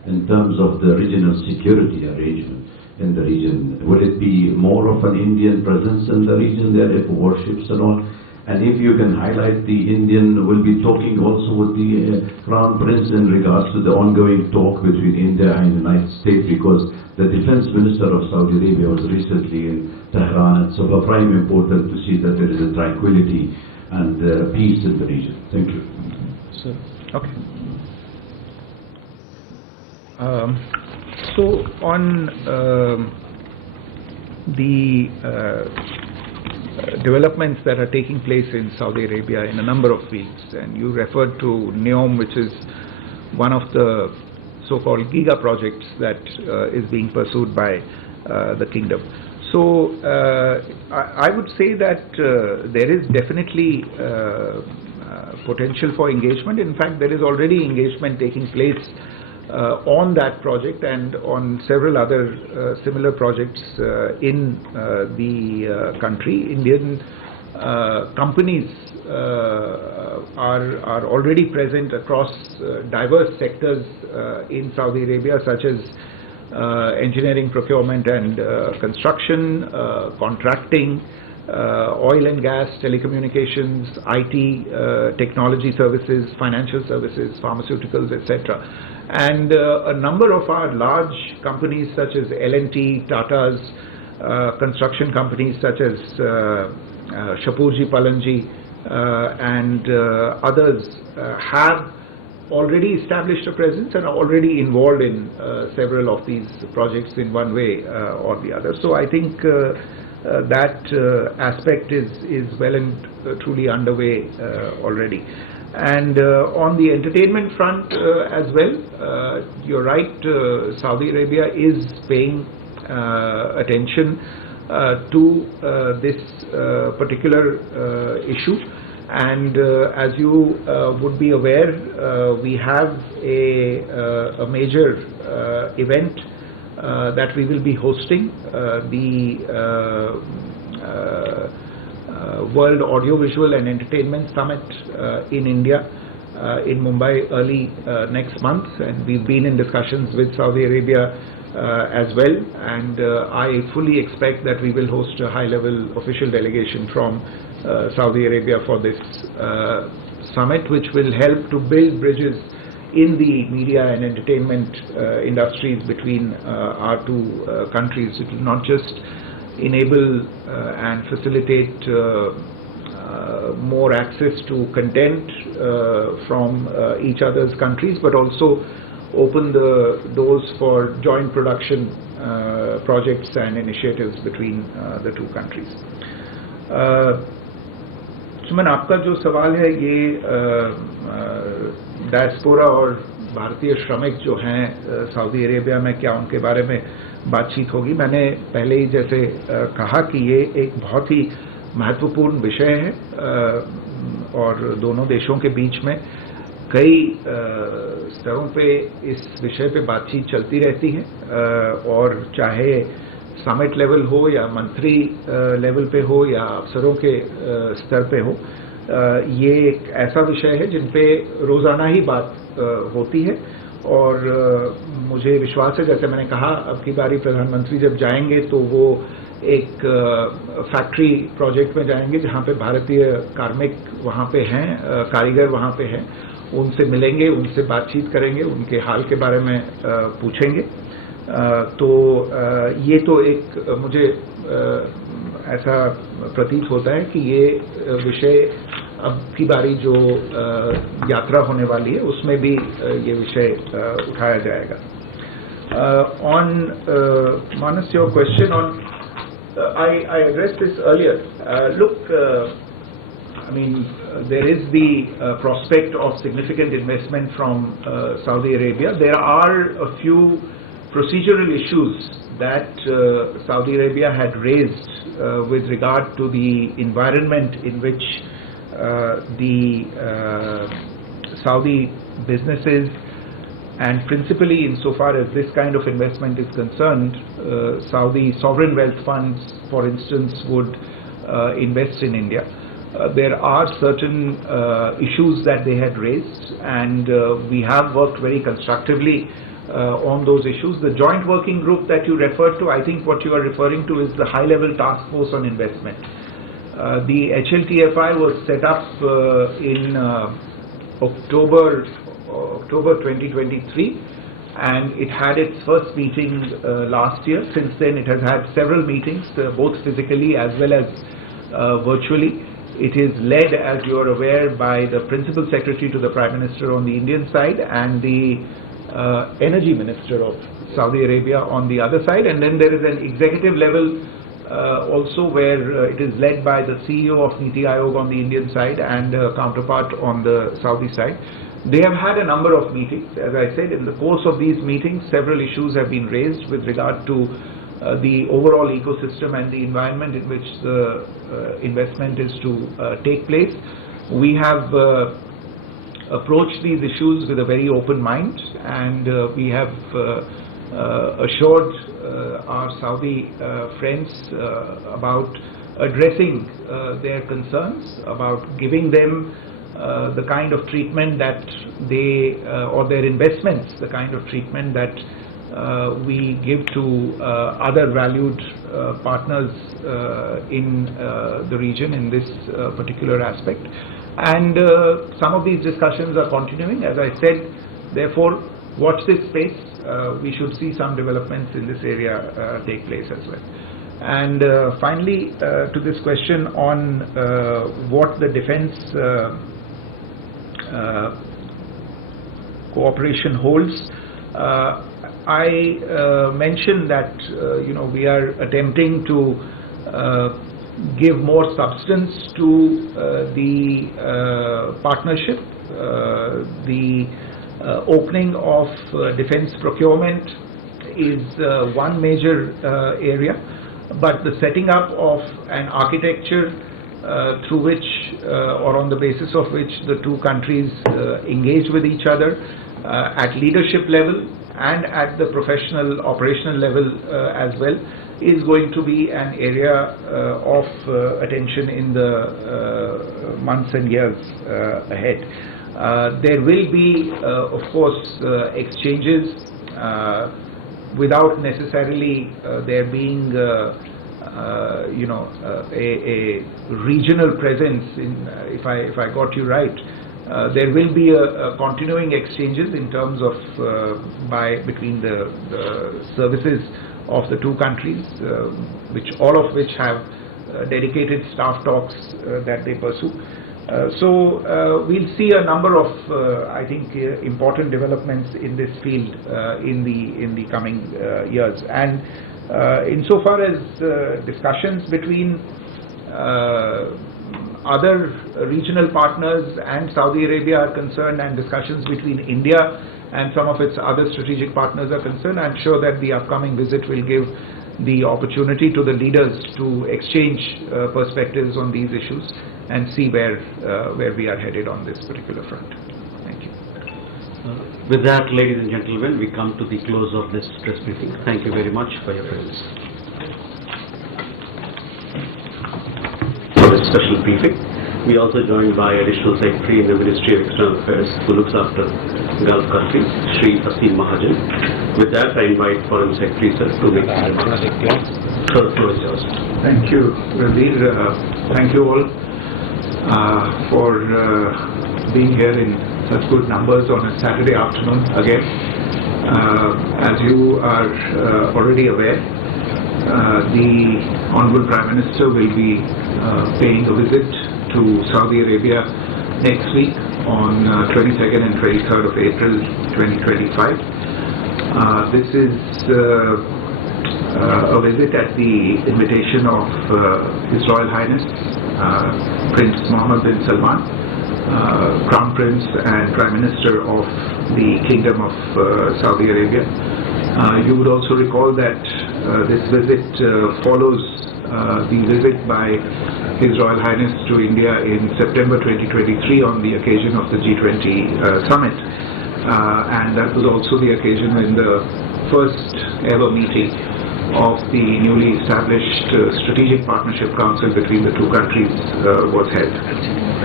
in terms of the regional security arrangement in the region? Will it be more of an Indian presence in the region there, if warships and all? And if you can highlight, the Indian will be talking also with the Crown Prince in regards to the ongoing talk between India and the United States, because the Defense Minister of Saudi Arabia was recently in Tehran. It's of a prime importance to see that there is a tranquility and peace in the region. Thank you. Okay. So on the developments that are taking place in Saudi Arabia in a number of fields, and you referred to NEOM, which is one of the so-called giga projects that is being pursued by the kingdom. So I would say that there is definitely potential for engagement. In fact, there is already engagement taking place on that project and on several other similar projects in the country. Indian companies are already present across diverse sectors in Saudi Arabia, such as engineering, procurement and construction, contracting, oil and gas, telecommunications, IT, technology services, financial services, pharmaceuticals, etc. And a number of our large companies such as L&T, Tata's, construction companies such as Shapurji Palanji and others have already established a presence and are already involved in several of these projects in one way or the other. So I think that aspect is well and truly underway already. And on the entertainment front as well, you're right, Saudi Arabia is paying attention to this particular issue. And as you would be aware, we have a major event that we will be hosting, the World Audiovisual and Entertainment Summit in India, in Mumbai early next month, and we've been in discussions with Saudi Arabia as well, and I fully expect that we will host a high-level official delegation from Saudi Arabia for this summit, which will help to build bridges in the media and entertainment industries between our two countries. It will not just enable and facilitate more access to content from each other's countries, but also open the doors for joint production projects and initiatives between the two countries. सुमन, आपका जो सवाल है ये diaspora और भारतीय श्रमिक जो हैं सऊदी अरेबिया में, क्या उनके बारे में बातचीत होगी। मैंने पहले ही जैसे कहा कि ये एक बहुत ही महत्वपूर्ण विषय है और दोनों देशों के बीच में कई स्तरों पे इस विषय पे बातचीत चलती रहती है, और चाहे समिट लेवल हो या मंत्री लेवल पे हो या अफसरों के स्तर पे हो, ये एक ऐसा विषय है जिन पे रोज़ाना ही बात होती है। और मुझे विश्वास है, जैसे मैंने कहा, अब की बारी प्रधानमंत्री जब जाएंगे तो वो एक फैक्ट्री प्रोजेक्ट में जाएंगे जहाँ पे भारतीय कार्मिक वहाँ पे हैं, कारीगर वहाँ पे हैं, उनसे मिलेंगे, उनसे बातचीत करेंगे, उनके हाल के बारे में पूछेंगे। तो ये तो एक मुझे ऐसा प्रतीत होता है कि ये विषय अब की बारी जो यात्रा होने वाली है उसमें भी ये विषय उठाया जाएगा। On Manas, your question on I addressed this earlier. Look, I mean, there is the prospect of significant investment from Saudi Arabia. There are a few procedural issues that Saudi Arabia had raised with regard to the environment in which the Saudi businesses, and principally insofar as this kind of investment is concerned, Saudi sovereign wealth funds, for instance, would invest in India. There are certain issues that they had raised, and we have worked very constructively on those issues. The joint working group that you referred to, I think what you are referring to is the high-level task force on investment. The HLTFI was set up in October 2023, and it had its first meeting last year. Since then it has had several meetings, both physically as well as virtually. It is led, as you are aware, by the Principal Secretary to the Prime Minister on the Indian side and the Energy Minister of Saudi Arabia on the other side, and then there is an executive level also where it is led by the CEO of NITI Aayog on the Indian side and counterpart on the Saudi side. They have had a number of meetings. As I said, in the course of these meetings, several issues have been raised with regard to the overall ecosystem and the environment in which the investment is to take place. We have approached these issues with a very open mind, and we have assured our Saudi friends about addressing their concerns, about giving them the kind of treatment that they, or their investments, the kind of treatment that we give to other valued partners in the region in this particular aspect. And some of these discussions are continuing. As I said, therefore, watch this space. We should see some developments in this area take place as well. And finally, to this question on what the defense cooperation holds, I mentioned that we are attempting to give more substance to the partnership. The opening of defense procurement is one major area, but the setting up of an architecture through which or on the basis of which the two countries engage with each other at leadership level and at the professional operational level as well is going to be an area of attention in the months and years ahead. There will be, of course, exchanges without necessarily there being a regional presence. If I got you right, there will be a continuing exchanges in terms of between the services of the two countries, all of which have dedicated staff talks that they pursue. So we'll see a number of, I think, important developments in this field in the coming years. And insofar as discussions between other regional partners and Saudi Arabia are concerned, and discussions between India and some of its other strategic partners are concerned, I'm sure that the upcoming visit will give the opportunity to the leaders to exchange perspectives on these issues and see where we are headed on this particular front. Thank you. With that, ladies and gentlemen, we come to the close of this press briefing. Thank you very much for your presence. For this special briefing, we also joined by Additional Secretary in the Ministry of External Affairs, who looks after Gulf countries, Shri Asim Mahajan. With that, I invite Foreign Secretary Sir to make the remarks. Sir, the floor is yours. Thank you, Ranveer. Thank you all for being here in such good numbers on a Saturday afternoon again. As you are already aware, the Honorable Prime Minister will be paying a visit to Saudi Arabia next week on 22nd and 23rd of April 2025. This is a visit at the invitation of His Royal Highness Prince Mohammed bin Salman, Crown Prince and Prime Minister of the Kingdom of Saudi Arabia. You would also recall that this visit follows the visit by His Royal Highness to India in September 2023 on the occasion of the G20 summit, and that was also the occasion when the first ever meeting of the newly established Strategic Partnership Council between the two countries was held.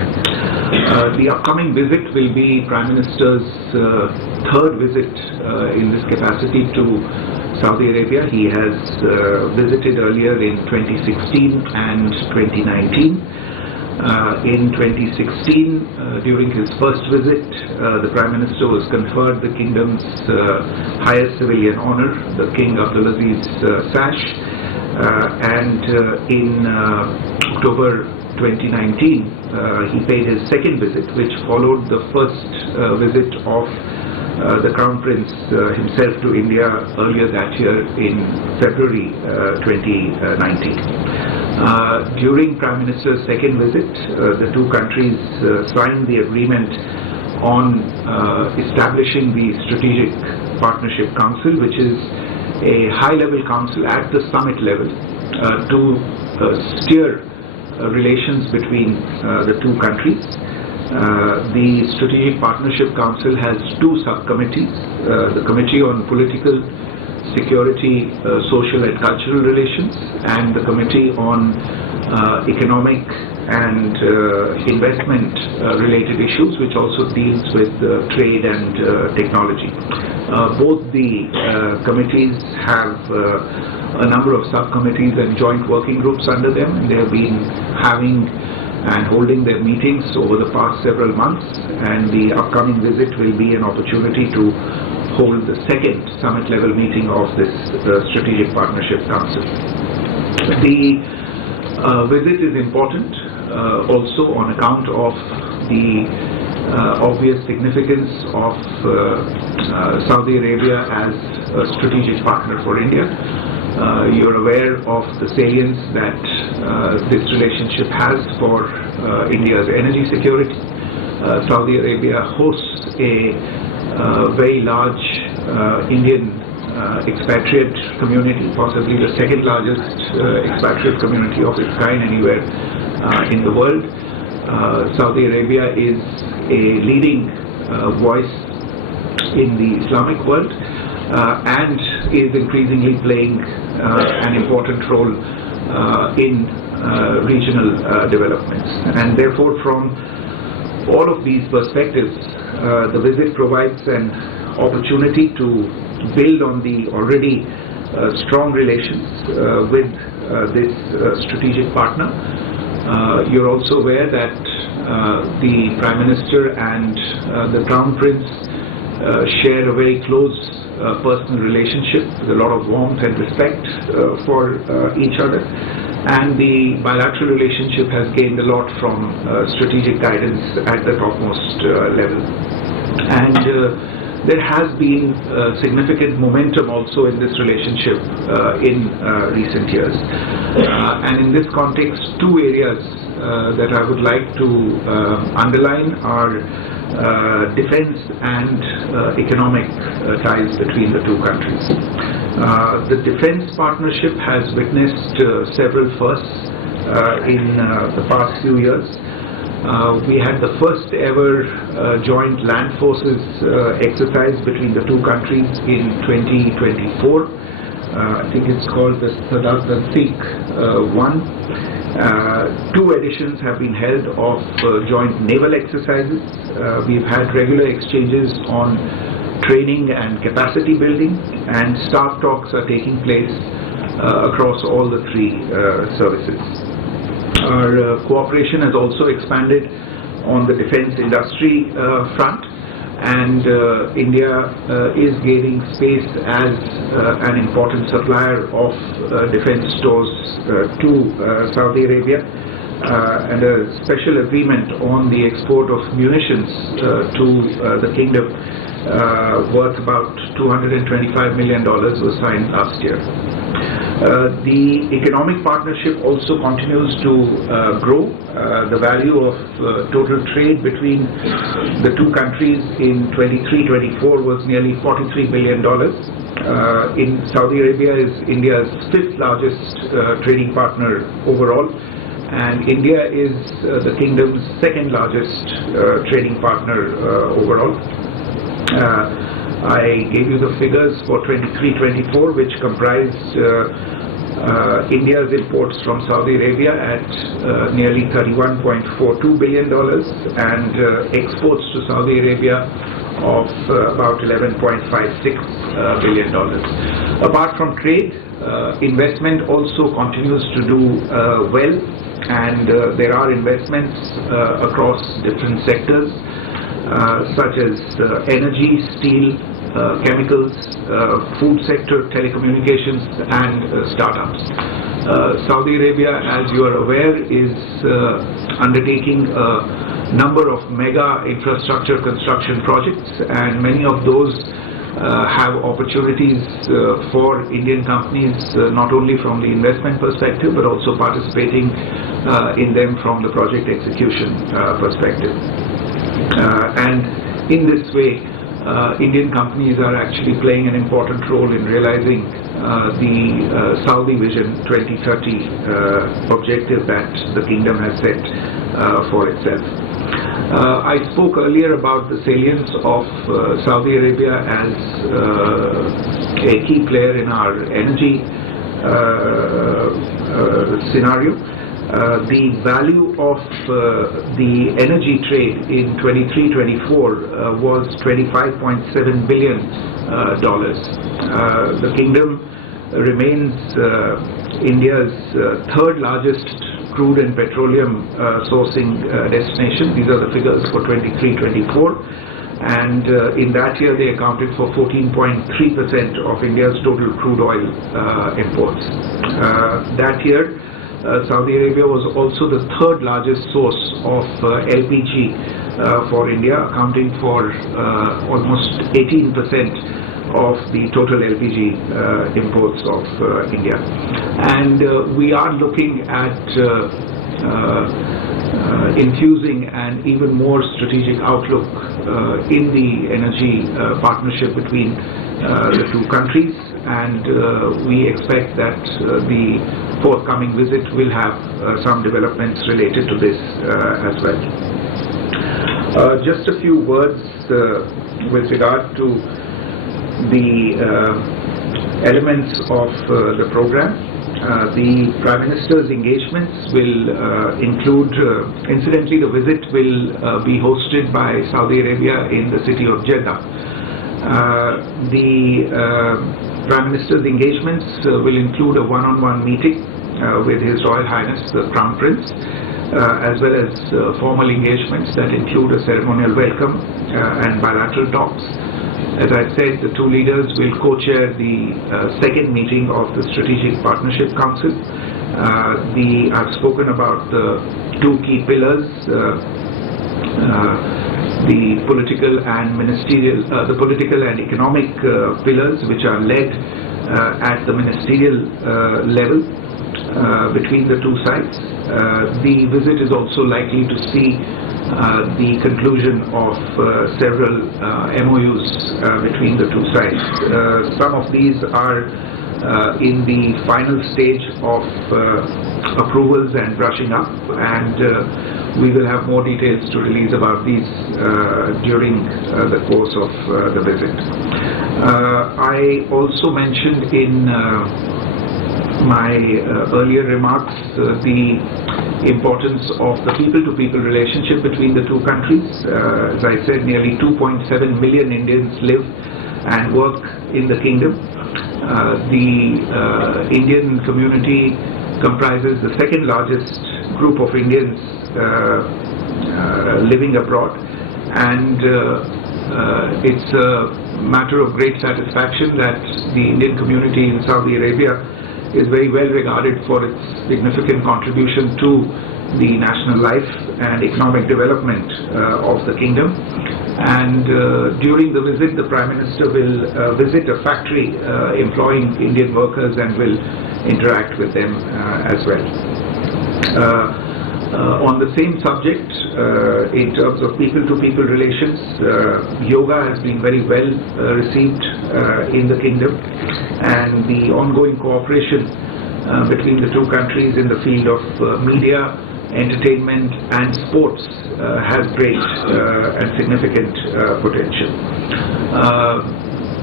The upcoming visit will be Prime Minister's third visit in this capacity to Saudi Arabia. He has visited earlier in 2016 and 2019. In 2016, during his first visit, the Prime Minister was conferred the kingdom's highest civilian honor, the King Abdulaziz Sash, and in October 2019, he paid his second visit, which followed the first visit of the Crown Prince himself to India earlier that year in February 2019. During Prime Minister's second visit, the two countries signed the agreement on establishing the Strategic Partnership Council, which is a high-level council at the summit level to steer relations between the two countries. The Strategic Partnership Council has two subcommittees, the Committee on Political, Security, Social and Cultural Relations, and the Committee on Economic and Investment related issues, which also deals with trade and technology. Both the committees have a number of subcommittees and joint working groups under them. They have been having and holding their meetings over the past several months, and the upcoming visit will be an opportunity to hold the second summit level meeting of this Strategic Partnership Council. The visit is important also on account of the obvious significance of Saudi Arabia as a strategic partner for India. You're aware of the salience that this relationship has for India's energy security. Saudi Arabia hosts a very large Indian expatriate community, possibly the second largest expatriate community of its kind anywhere in the world. Saudi Arabia is a leading voice in the Islamic world and is increasingly playing an important role in regional developments. And therefore, from all of these perspectives, the visit provides an opportunity to build on the already strong relations with this strategic partner. You're also aware that the Prime Minister and the Crown Prince share a very close personal relationship with a lot of warmth and respect for each other, and the bilateral relationship has gained a lot from strategic guidance at the topmost level. And there has been significant momentum also in this relationship in recent years. And in this context, two areas that I would like to underline are defense and economic ties between the two countries. The defense partnership has witnessed several firsts in the past few years. We had the first ever joint land forces exercise between the two countries in 2024. I think it's called the Sadat Tanseek 1. Two editions have been held of joint naval exercises. We've had regular exchanges on training and capacity building, and staff talks are taking place across all the three services. Our cooperation has also expanded on the defense industry front, and India is gaining space as an important supplier of defense stores to Saudi Arabia, and a special agreement on the export of munitions to the kingdom worth about $225 million was signed last year. The economic partnership also continues to grow. The value of total trade between the two countries in 23-24 was nearly $43 billion. In Saudi Arabia is India's fifth largest trading partner overall, and India is the kingdom's second largest trading partner overall. I gave you the figures for 23-24, which comprised India's imports from Saudi Arabia at nearly $31.42 billion and exports to Saudi Arabia of about $11.56 billion. Apart from trade, investment also continues to do well, and there are investments across different sectors such as energy, steel, chemicals, food sector, telecommunications, and startups. Saudi Arabia, as you are aware, is undertaking a number of mega infrastructure construction projects, and many of those have opportunities for Indian companies, not only from the investment perspective, but also participating in them from the project execution perspective. And in this way, Indian companies are actually playing an important role in realizing the Saudi Vision 2030 objective that the kingdom has set for itself. I spoke earlier about the salience of Saudi Arabia as a key player in our energy scenario. The value of the energy trade in 23-24 was $25.7 billion. The kingdom remains India's third largest crude and petroleum sourcing destination. These are the figures for 23-24, and in that year they accounted for 14.3% of India's total crude oil imports. That year Saudi Arabia was also the third largest source of LPG for India, accounting for almost 18% of the total LPG imports of India. And we are looking at infusing an even more strategic outlook in the energy partnership between the two countries, and we expect that the forthcoming visit will have some developments related to this as well. Just a few words with regard to the elements of the program. The Prime Minister's engagements will include, incidentally the visit will be hosted by Saudi Arabia in the city of Jeddah. The Prime Minister's engagements will include a one-on-one meeting with His Royal Highness the Crown Prince, as well as formal engagements that include a ceremonial welcome and bilateral talks. As I said, the two leaders will co-chair the second meeting of the Strategic Partnership Council. I've spoken about the two key pillars, the political and ministerial, the political and economic pillars, which are led at the ministerial level between the two sides. The visit is also likely to see the conclusion of several MOUs between the two sides. Some of these are in the final stage of approvals and brushing up, and we will have more details to release about these during the course of the visit. I also mentioned in my earlier remarks the importance of the people-to-people relationship between the two countries. As I said, nearly 2.7 million Indians live and work in the kingdom. The Indian community comprises the second largest group of Indians living abroad, and it's a matter of great satisfaction that the Indian community in Saudi Arabia is very well regarded for its significant contribution to the national life and economic development of the kingdom. And during the visit, the Prime Minister will visit a factory employing Indian workers and will interact with them as well. On the same subject, in terms of people-to-people relations, yoga has been very well received in the kingdom, and the ongoing cooperation between the two countries in the field of media, entertainment and sports has great and significant potential.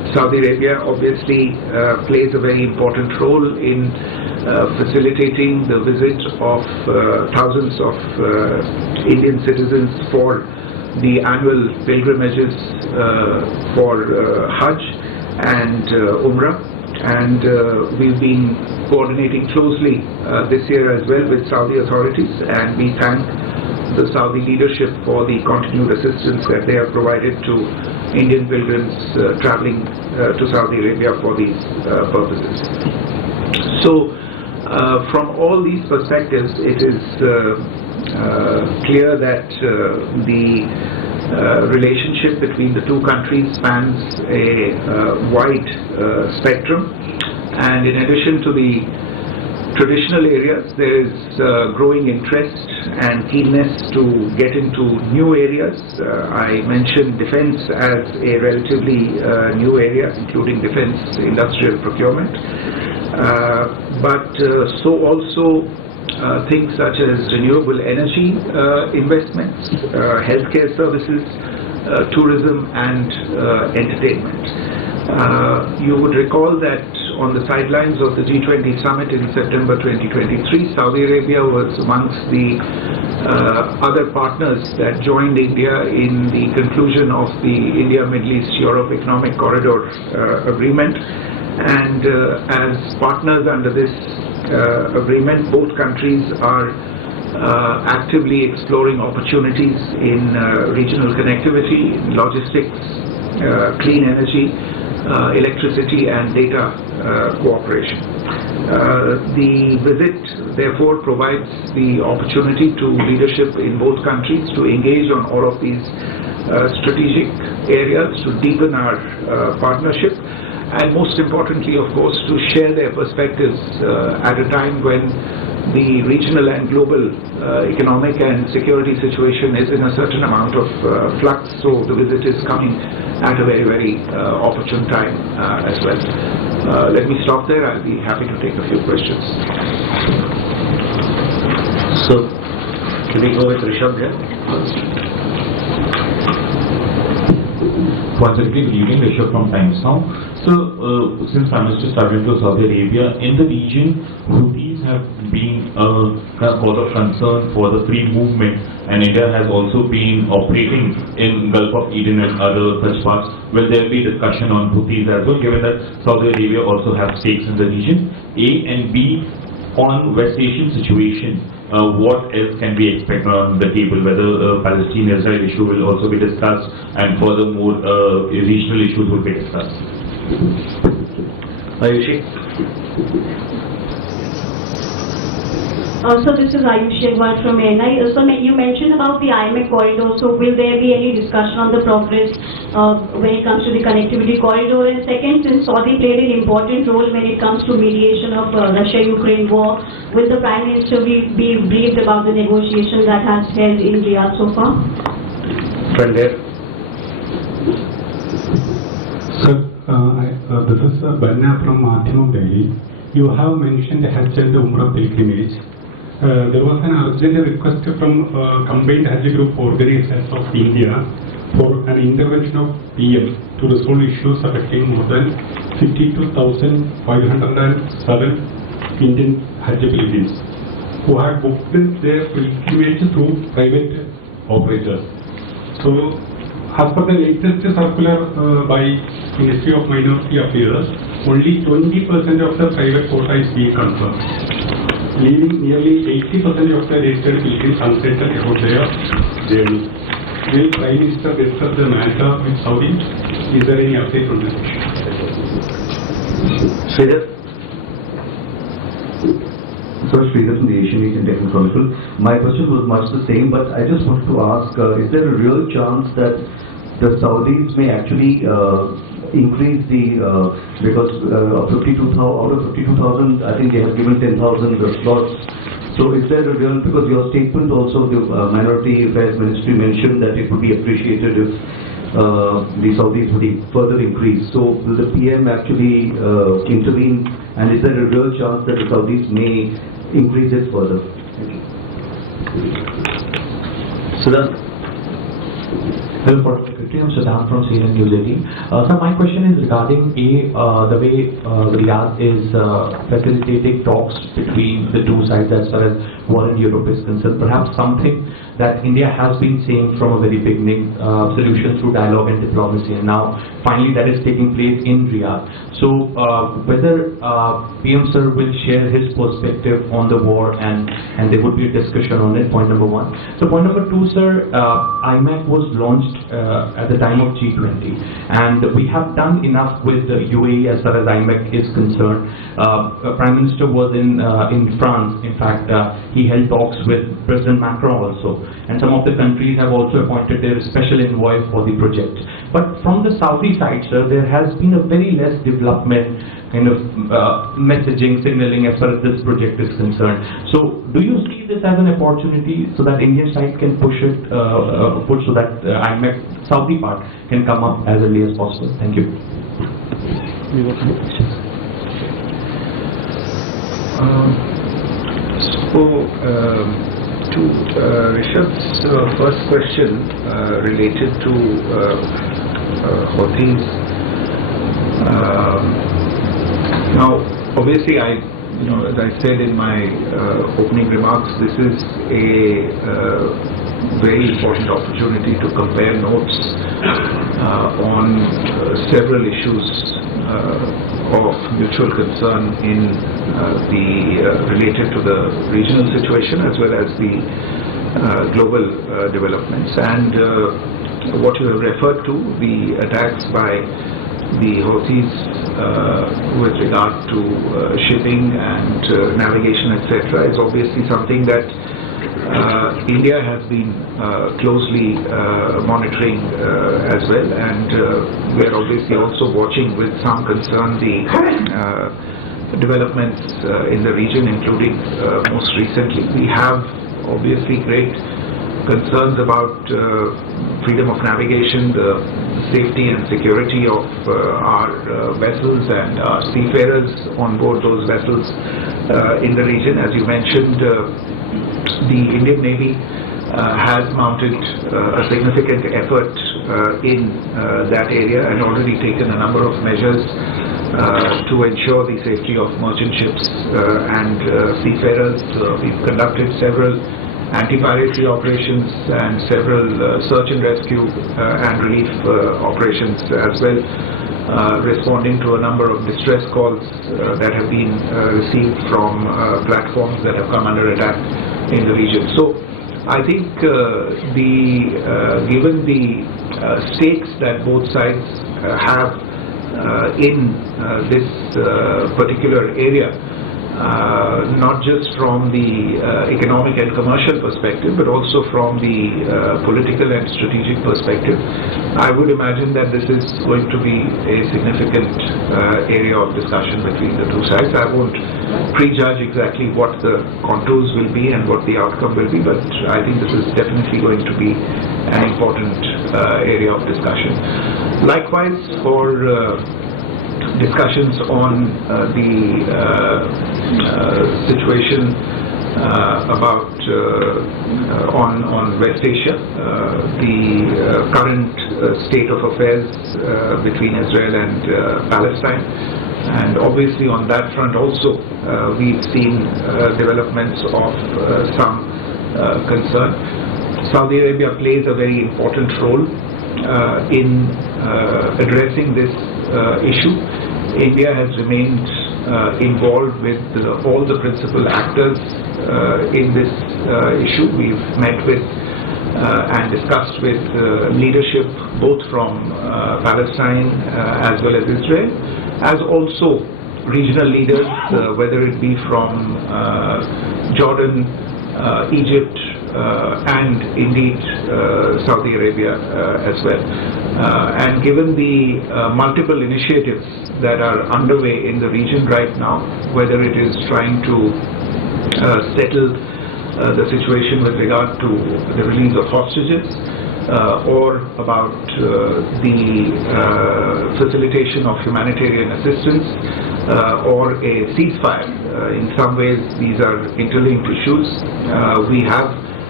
Saudi Arabia obviously plays a very important role in facilitating the visit of thousands of Indian citizens for the annual pilgrimages for Hajj and Umrah. And we've been coordinating closely this year as well with Saudi authorities, and we thank the Saudi leadership for the continued assistance that they have provided to Indian pilgrims traveling to Saudi Arabia for these purposes. So from all these perspectives, it is clear that the relationship between the two countries spans a wide spectrum, and in addition to the traditional areas, there is growing interest and keenness to get into new areas. I mentioned defense as a relatively new area, including defense industrial procurement, but so also things such as renewable energy investments, healthcare services, tourism and entertainment. You would recall that on the sidelines of the G20 summit in September 2023, Saudi Arabia was amongst the other partners that joined India in the conclusion of the India Middle East Europe Economic Corridor Agreement. And as partners under this agreement, both countries are actively exploring opportunities in regional connectivity, logistics, clean energy, electricity and data cooperation. The visit therefore provides the opportunity to leadership in both countries to engage on all of these strategic areas, to deepen our partnership, and most importantly, of course, to share their perspectives at a time when the regional and global economic and security situation is in a certain amount of flux. So the visit is coming at a very, very opportune time as well. Let me stop there. I'll be happy to take a few questions. So, can we go with Rishabh here? Once again, good evening, Rishabh from Times Now. So, since Prime Minister started to Saudi Arabia, in the region, Houthis have been a cause of concern for the free movement, and India has also been operating in Gulf of Eden and other such parts. Will there be discussion on Houthis as well, given that Saudi Arabia also has stakes in the region? A, and B, on West Asian situation, what else can we expect on the table, whether Palestine-Israel issue will also be discussed, and furthermore regional issues will be discussed. Ayushi? So this is Ayushi Agrawal from MEA. So you mentioned about the IMEC corridor, so will there be any discussion on the progress when it comes to the connectivity corridor? And second, since Saudi played an important role when it comes to mediation of Russia-Ukraine war, will the Prime Minister be briefed about the negotiation that has held in Riyadh so far? Sir, this is Banna from Multimedia Daily. You have mentioned Hajj and Umrah pilgrimage. There was an urgent request from combined Hajj group organizations of India for an intervention of PM to resolve issues affecting more than 52,507 Indian Hajj pilgrims who have booked their pilgrimage through private operators. So, as per the latest circular by Ministry of Minority Affairs, only 20% of the private quota is being confirmed, leaving nearly 80% of the registered pilgrims uncertain about their journey. Will Prime Minister discuss the matter with Saudi? Is there any update on this issue? Sridhar? So, Sridhar from the Asian Week and Technical Chronicle. My question was much the same, but I just wanted to ask, is there a real chance that the Saudis may actually increase the, because out of 52,000, I think they have given 10,000 slots. So is there a real, because your statement also, the Minority Affairs Ministry mentioned that it would be appreciated if the Saudis would further increase. So will the PM actually intervene, and is there a real chance that the Saudis may increase it further? Thank you. Siddharth? Hello, Foreign Secretary. I'm Siddharth from CNN News 18. So my question is regarding the way Riyadh is facilitating talks between the two sides as far as war in Europe is concerned. Perhaps something that India has been saying from a very beginning, solution through dialogue and diplomacy, and now finally that is taking place in Riyadh. So whether PM sir will share his perspective on the war, and there would be a discussion on it, point number one. So point number two, sir, IMEC was launched at the time of G20, and we have done enough with the UAE as far as IMEC is concerned. Prime Minister was in France. In fact, he held talks with President Macron also, and some of the countries have also appointed their special envoy for the project. But from the Saudi side, sir, there has been a very less development kind of messaging, signaling as far as this project is concerned. So do you see this as an opportunity so that Indian side can push it, so that IMEC Saudi part can come up as early as possible? Thank you. To Rishabh's first question related to Houthis. Now, obviously, as I said in my opening remarks, this is a very important opportunity to compare notes on several issues of mutual concern in related to the regional situation as well as the global developments. And what you have referred to, the attacks by the Houthis with regard to shipping and navigation, etc., is obviously something that India has been closely monitoring as well, and we are obviously also watching with some concern the developments in the region, including most recently. We have obviously great concerns about freedom of navigation, the safety and security of our vessels and our seafarers on board those vessels in the region. As you mentioned, the Indian Navy has mounted a significant effort in that area and already taken a number of measures to ensure the safety of merchant ships and seafarers. We've conducted several anti-piracy operations and several search and rescue and relief operations as well, responding to a number of distress calls that have been received from platforms that have come under attack in the region. So I think given the stakes that both sides have in this particular area, not just from the economic and commercial perspective, but also from the political and strategic perspective, I would imagine that this is going to be a significant area of discussion between the two sides. I won't prejudge exactly what the contours will be and what the outcome will be, but I think this is definitely going to be an important area of discussion. Likewise, for discussions on the situation about on West Asia, the current state of affairs between Israel and Palestine, and obviously on that front also we've seen developments of some concern. Saudi Arabia plays a very important role in addressing this issue. India has remained involved with all the principal actors in this issue. We've met with and discussed with leadership both from Palestine as well as Israel, as also regional leaders, whether it be from Jordan, Egypt, and indeed Saudi Arabia as well. And given the multiple initiatives that are underway in the region right now, whether it is trying to settle the situation with regard to the release of hostages, or about the facilitation of humanitarian assistance, or a ceasefire. In some ways, these are interlinked issues. We have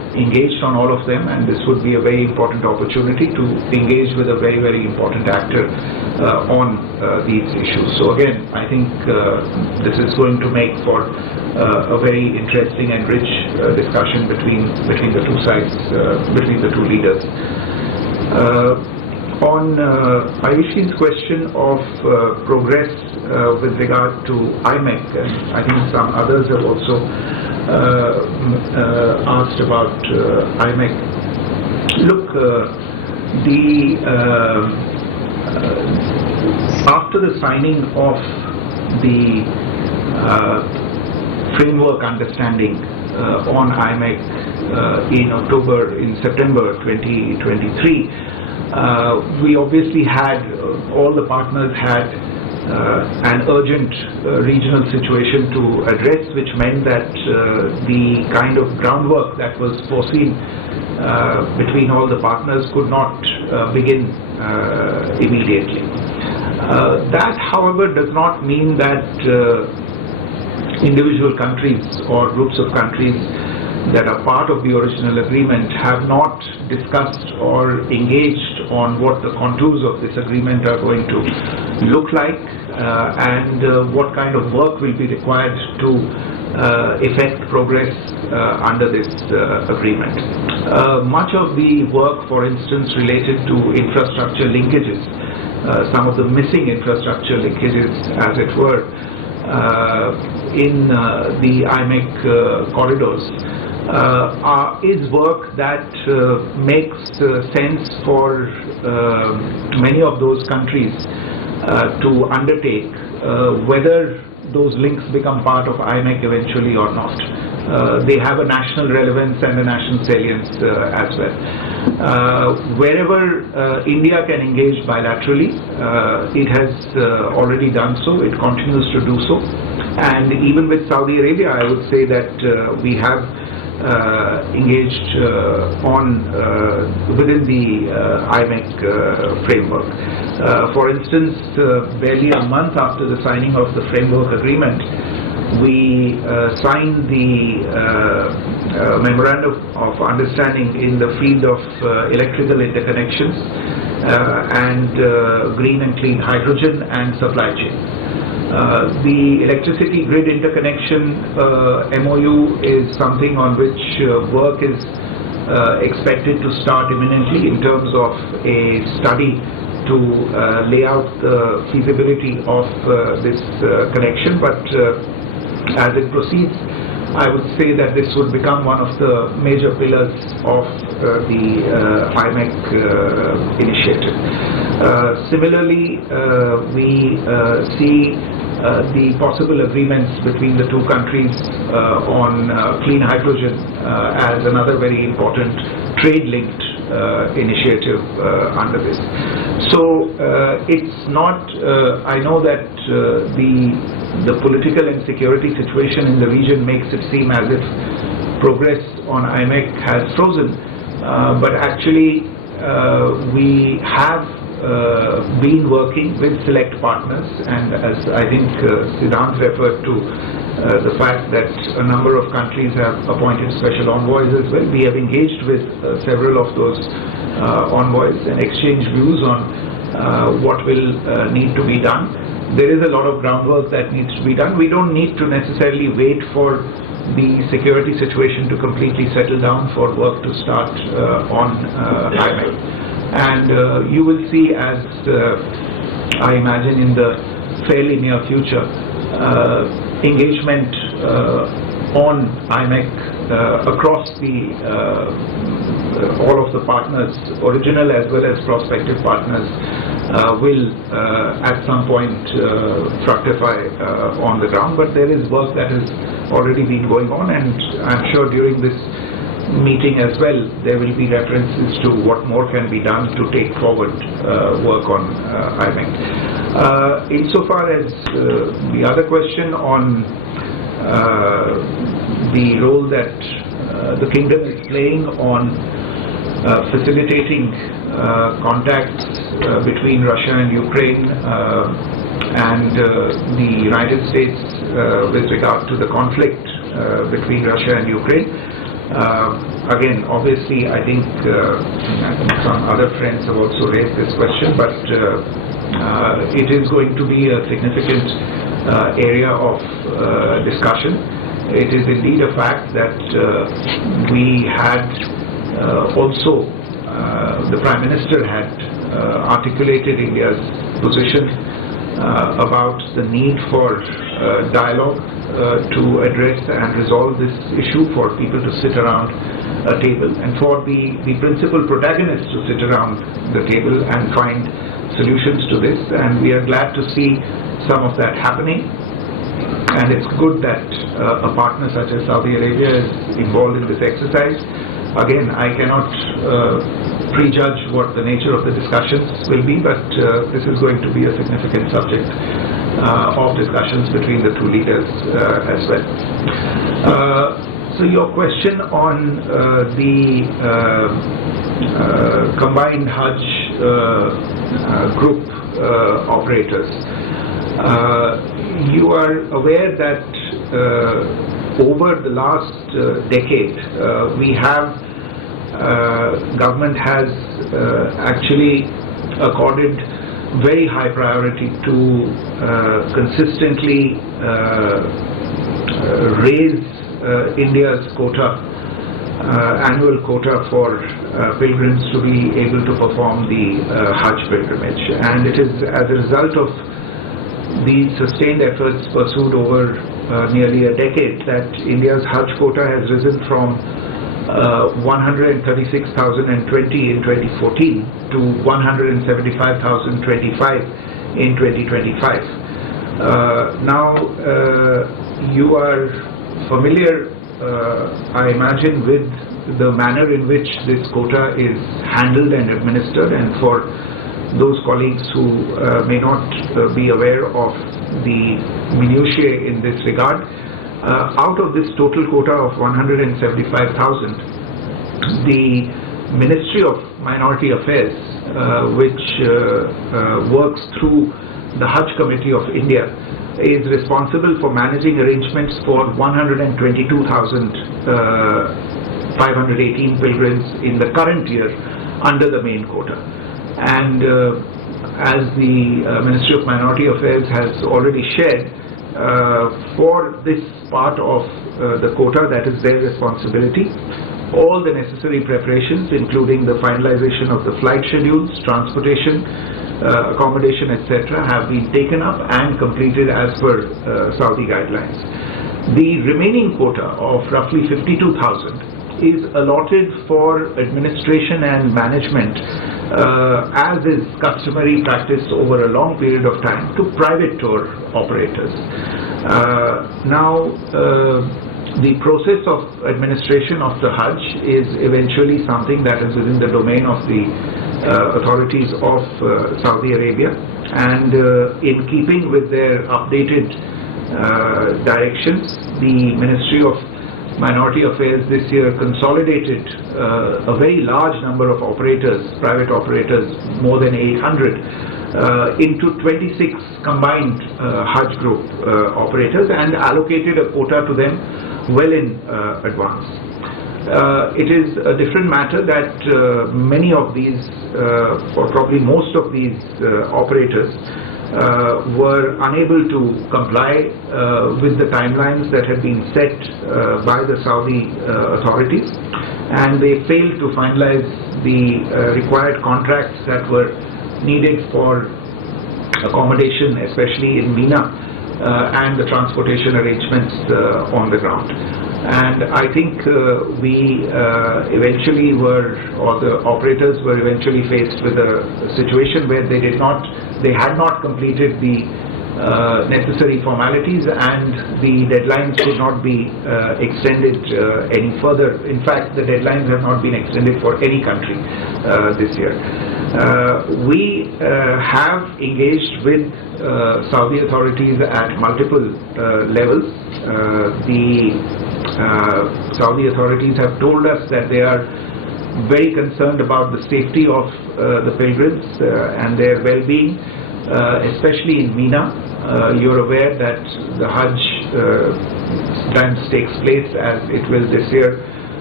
engaged on all of them, and this would be a very important opportunity to engage with a very, very important actor on these issues. So again, I think this is going to make for a very interesting and rich discussion between the two sides, between the two leaders. On Ayushi's question of progress with regard to IMEC, and I think some others have also asked about IMEC. Look, after the signing of the framework understanding on IMEC in September 2023, we obviously had, all the partners had an urgent regional situation to address, which meant that the kind of groundwork that was foreseen between all the partners could not begin immediately. That, however, does not mean that individual countries or groups of countries that are part of the original agreement have not discussed or engaged on what the contours of this agreement are going to look like and what kind of work will be required to effect progress under this agreement. Much of the work, for instance, related to infrastructure linkages, some of the missing infrastructure linkages, as it were, in the IMEC corridors, is work that makes sense for many of those countries to undertake, whether those links become part of IMEC eventually or not. They have a national relevance and a national salience as well. Wherever India can engage bilaterally, it has already done so, it continues to do so. And even with Saudi Arabia, I would say that we have engaged within the IMEC framework. For instance, barely a month after the signing of the framework agreement, we signed the memorandum of understanding in the field of electrical interconnections and green and clean hydrogen and supply chain. The electricity grid interconnection MOU is something on which work is expected to start imminently in terms of a study to lay out the feasibility of this connection, but as it proceeds, I would say that this would become one of the major pillars of the IMEC initiative. Similarly, we see the possible agreements between the two countries on clean hydrogen as another very important trade-linked initiative under this. So it's not, I know that the political and security situation in the region makes it seem as if progress on IMEC has frozen, but actually we have been working with select partners, and as I think Siddhant referred to the fact that a number of countries have appointed special envoys as well. We have engaged with several of those envoys and exchanged views on what will need to be done. There is a lot of groundwork that needs to be done. We don't need to necessarily wait for the security situation to completely settle down for work to start on IMEC. And you will see, as I imagine in the fairly near future, engagement on IMEC across the all of the partners, original as well as prospective partners, will at some point fructify on the ground. But there is work that has already been going on, and I'm sure during this meeting as well there will be references to what more can be done to take forward work on IMEC. Insofar as the other question on the role that the Kingdom is playing on facilitating contacts between Russia and Ukraine and the United States with regard to the conflict between Russia and Ukraine, Again, obviously, I think some other friends have also raised this question, but it is going to be a significant area of discussion. It is indeed a fact that we had also, the Prime Minister had articulated India's position about the need for dialogue to address and resolve this issue, for people to sit around a table, and for the principal protagonists to sit around the table and find solutions to this. And we are glad to see some of that happening. And it's good that a partner such as Saudi Arabia is involved in this exercise. Again, I cannot prejudge what the nature of the discussions will be, but this is going to be a significant subject of discussions between the two leaders as well. So your question on the combined Hajj group operators. You are aware that over the last decade, we have government has actually accorded very high priority to consistently raise India's quota, annual quota for pilgrims to be able to perform the Hajj pilgrimage. And it is as a result of the sustained efforts pursued over nearly a decade that India's Hajj quota has risen from 136,020 in 2014 to 175,025 in 2025. Now, you are familiar, I imagine, with the manner in which this quota is handled and administered, and for those colleagues who may not be aware of the minutiae in this regard, out of this total quota of 175,000, the Ministry of Minority Affairs, which works through the Hajj Committee of India, is responsible for managing arrangements for 122,518 pilgrims in the current year under the main quota. And as the Ministry of Minority Affairs has already shared, for this part of the quota that is their responsibility, all the necessary preparations, including the finalization of the flight schedules, transportation, accommodation, etc., have been taken up and completed as per Saudi guidelines. The remaining quota of roughly 52,000 is allotted for administration and management, as is customary practice over a long period of time, to private tour operators. Now, the process of administration of the Hajj is eventually something that is within the domain of the authorities of Saudi Arabia, and in keeping with their updated directions, the Ministry of Minority Affairs this year consolidated a very large number of operators, private operators, more than 800, into 26 combined Hajj group operators, and allocated a quota to them well in advance. It is a different matter that many of these, or probably most of these operators, were unable to comply with the timelines that had been set by the Saudi authorities, and they failed to finalize the required contracts that were needed for accommodation, especially in MEA, and the transportation arrangements on the ground. And I think we eventually were, or the operators were eventually faced with a situation where they had not completed the necessary formalities, and the deadlines could not be extended any further. In fact, the deadlines have not been extended for any country this year. We have engaged with Saudi authorities at multiple levels. The Saudi authorities have told us that they are very concerned about the safety of the pilgrims and their well-being, especially in MENA. You're aware that the Hajj sometimes takes place, as it will this year,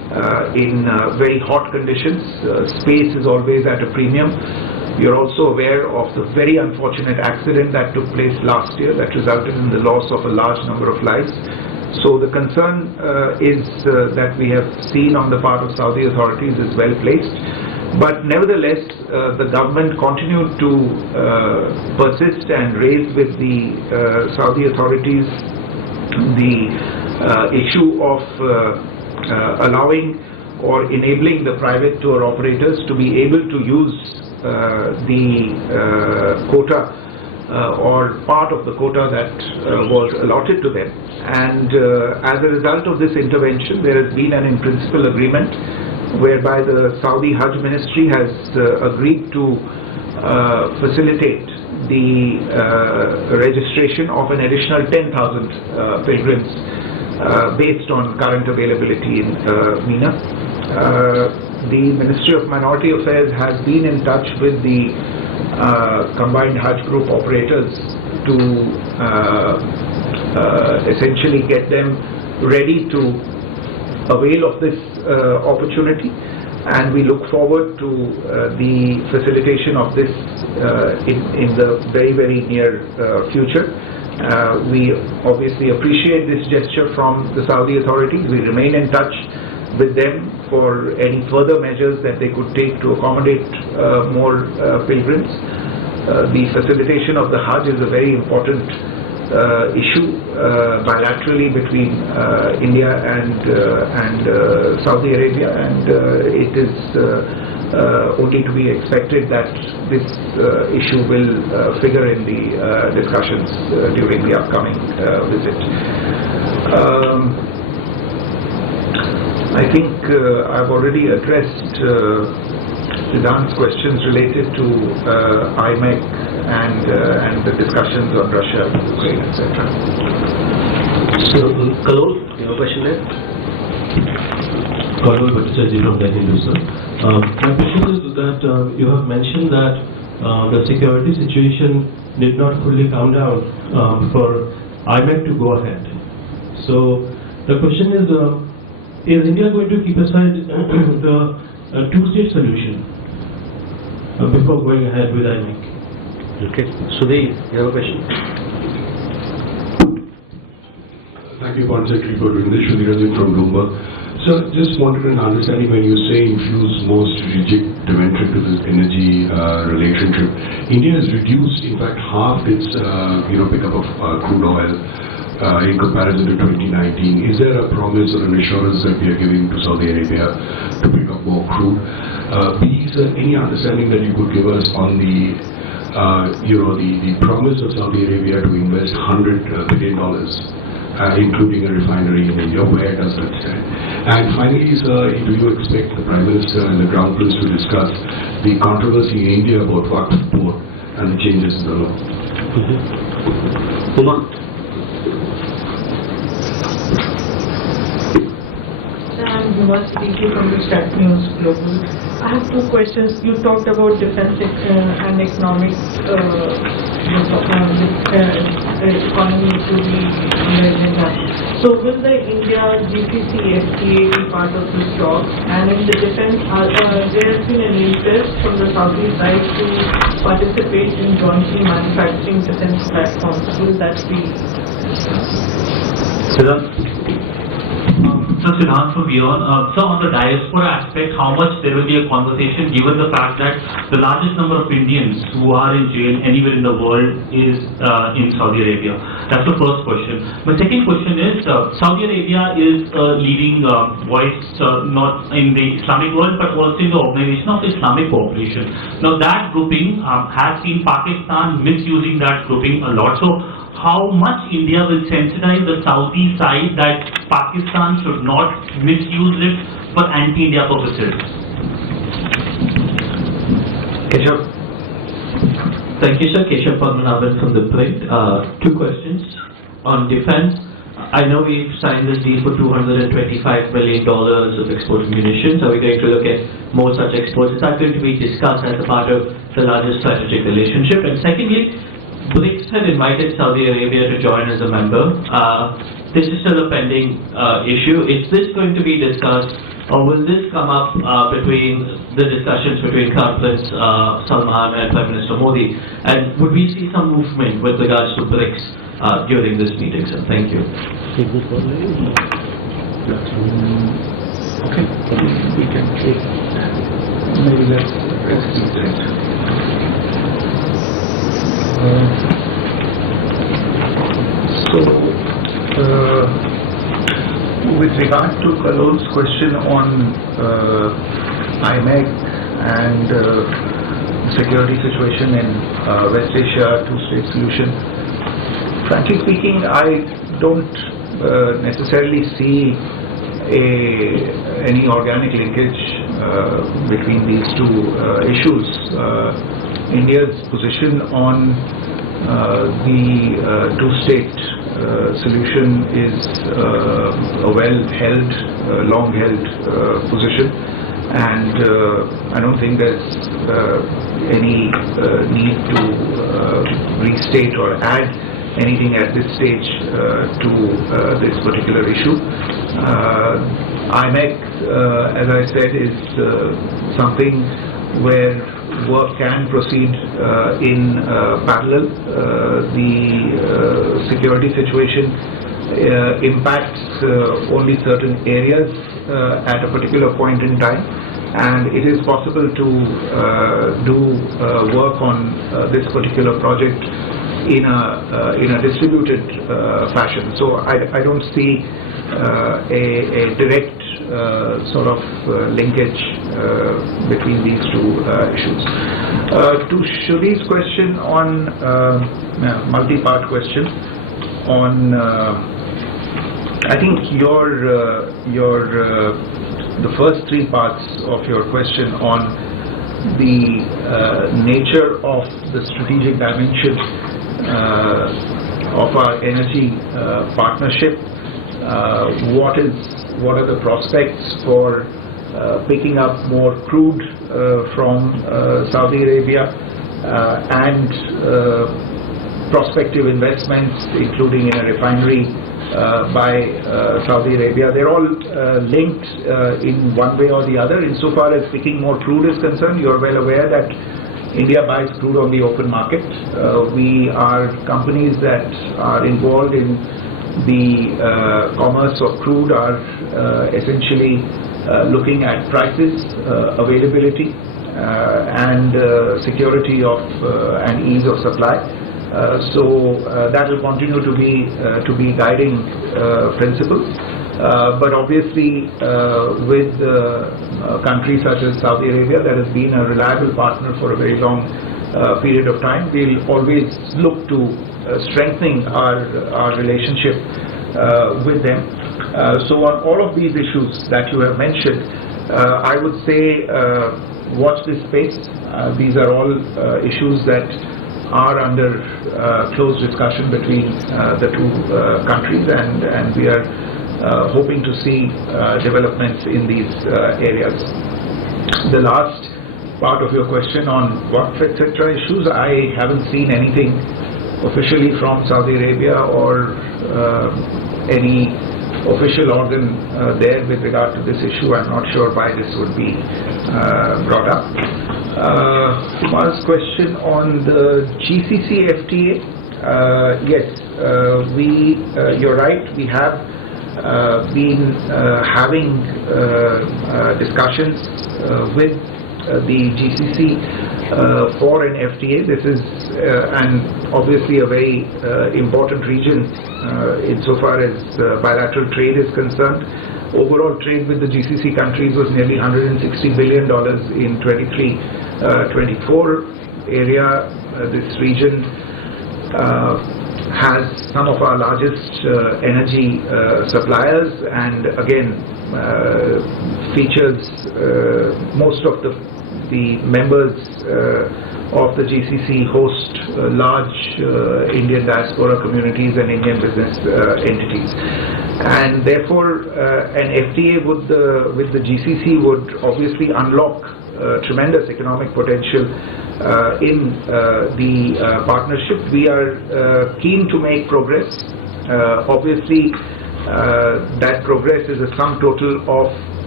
in very hot conditions. Space is always at a premium. You're also aware of the very unfortunate accident that took place last year that resulted in the loss of a large number of lives. So the concern is that we have seen on the part of Saudi authorities is well placed. But nevertheless, the government continued to persist and raise with the Saudi authorities the issue of allowing or enabling the private tour operators to be able to use the quota or part of the quota that was allotted to them. And as a result of this intervention, there has been an in-principle agreement whereby the Saudi Hajj Ministry has agreed to facilitate the registration of an additional 10,000 pilgrims based on current availability in MEA. The Ministry of Minority Affairs has been in touch with the combined Hajj group operators to essentially get them ready to avail of this opportunity, and we look forward to the facilitation of this in the very, very near future. We obviously appreciate this gesture from the Saudi authorities. We remain in touch with them for any further measures that they could take to accommodate more pilgrims. The facilitation of the Hajj is a very important issue bilaterally between India and Saudi Arabia, and it is only to be expected that this issue will figure in the discussions during the upcoming visit. I think I've already addressed Siddhant's questions related to IMEC and the discussions on Russia, Ukraine, etc. So, Kalol, you have a question there? Kalol Bhattacharjee from Delhi News, sir. My question is that you have mentioned that the security situation did not fully calm down for IMEC to go ahead. So the question is India going to keep aside the two-state solution before going ahead with IMEC? Okay. Sudhir, you have a question? Thank you, Foreign Secretary, for doing this. Sudhir from Bloomberg. So, just wanted an understanding when you say infuse more strategic dimension to this energy relationship. India has reduced, in fact, half its pickup of crude oil in comparison to 2019. Is there a promise or an assurance that we are giving to Saudi Arabia to pick up more crude? B, is there any understanding that you could give us on the the promise of Saudi Arabia to invest $100 billion, including a refinery in India? Where does that stand? And finally, sir, do you expect the Prime Minister and the Crown Prince to discuss the controversy in India about Waqf board and the changes in the law? Kumar. I'm Huma speaking from the Stat News Global. I have two questions. You talked about defense and economic economy to be on the agenda. So will the India GCC FTA be part of this talk? And in the defense, there has been an interest from the Saudi side to participate in jointly manufacturing defense platforms. Will that be? So Siddhant from Beyond. So on the diaspora aspect, how much there will be a conversation given the fact that the largest number of Indians who are in jail anywhere in the world is in Saudi Arabia? That's the first question. My second question is, Saudi Arabia is a leading voice not in the Islamic world but also in the Organization of Islamic Cooperation. Now that grouping has seen Pakistan misusing that grouping a lot. So how much India will sensitize the Saudi side that Pakistan should not misuse it for anti-India purposes? Keshav. Thank you, sir. Keshav Padmanabhan from The Print. Two questions. On defense, I know we've signed this deal for $225 million of export munitions. Are we going to look at more such exports? Is that going to be discussed as a part of the larger strategic relationship? And secondly, BRICS had invited Saudi Arabia to join as a member. This is still a pending issue. Is this going to be discussed or will this come up between the discussions between Crown Prince Salman and Prime Minister Modi? And would we see some movement with regards to BRICS during this meeting, sir? Thank you. Okay, we can take maybe let's do that. With regard to Kalol's question on IMEC and security situation in West Asia, two-state solution, frankly speaking, I don't necessarily see any organic linkage between these two issues. India's position on the two-state solution is a well-held, long-held position, and I don't think there's any need to restate or add anything at this stage to this particular issue. IMEC, as I said, is something where work can proceed in parallel. The security situation impacts only certain areas at a particular point in time, and it is possible to do work on this particular project in a distributed fashion. So I don't see a direct sort of linkage between these two issues. To Shuri's question on multi-part question on, I think the first three parts of your question on the nature of the strategic dimension of our energy partnership. What are the prospects for picking up more crude from Saudi Arabia and prospective investments, including in a refinery by Saudi Arabia. They're all linked in one way or the other. Insofar as picking more crude is concerned, you're well aware that India buys crude on the open market. We are companies that are involved in the commerce of crude are essentially looking at prices, availability, and security of and ease of supply. So that will continue to be guiding principle. But obviously, with countries such as Saudi Arabia, that has been a reliable partner for a very long period of time, we'll always look to strengthening our relationship with them. So on all of these issues that you have mentioned, I would say watch this space. These are all issues that are under close discussion between the two countries, and we are hoping to see developments in these areas. The last part of your question on Waqf etc. issues, I haven't seen anything officially from Saudi Arabia or any official organ there with regard to this issue. I'm not sure why this would be brought up. Kumar's question on the GCC FTA, yes, you're right, we have been having discussions with the GCC for an FTA. This is obviously a very important region insofar as bilateral trade is concerned. Overall trade with the GCC countries was nearly $160 billion in 23-24 area. This region has some of our largest energy suppliers, and again features most of the members of the GCC host large Indian diaspora communities and Indian business entities, and therefore an FTA with the GCC would obviously unlock tremendous economic potential in the partnership. We are keen to make progress. Obviously, that progress is a sum total of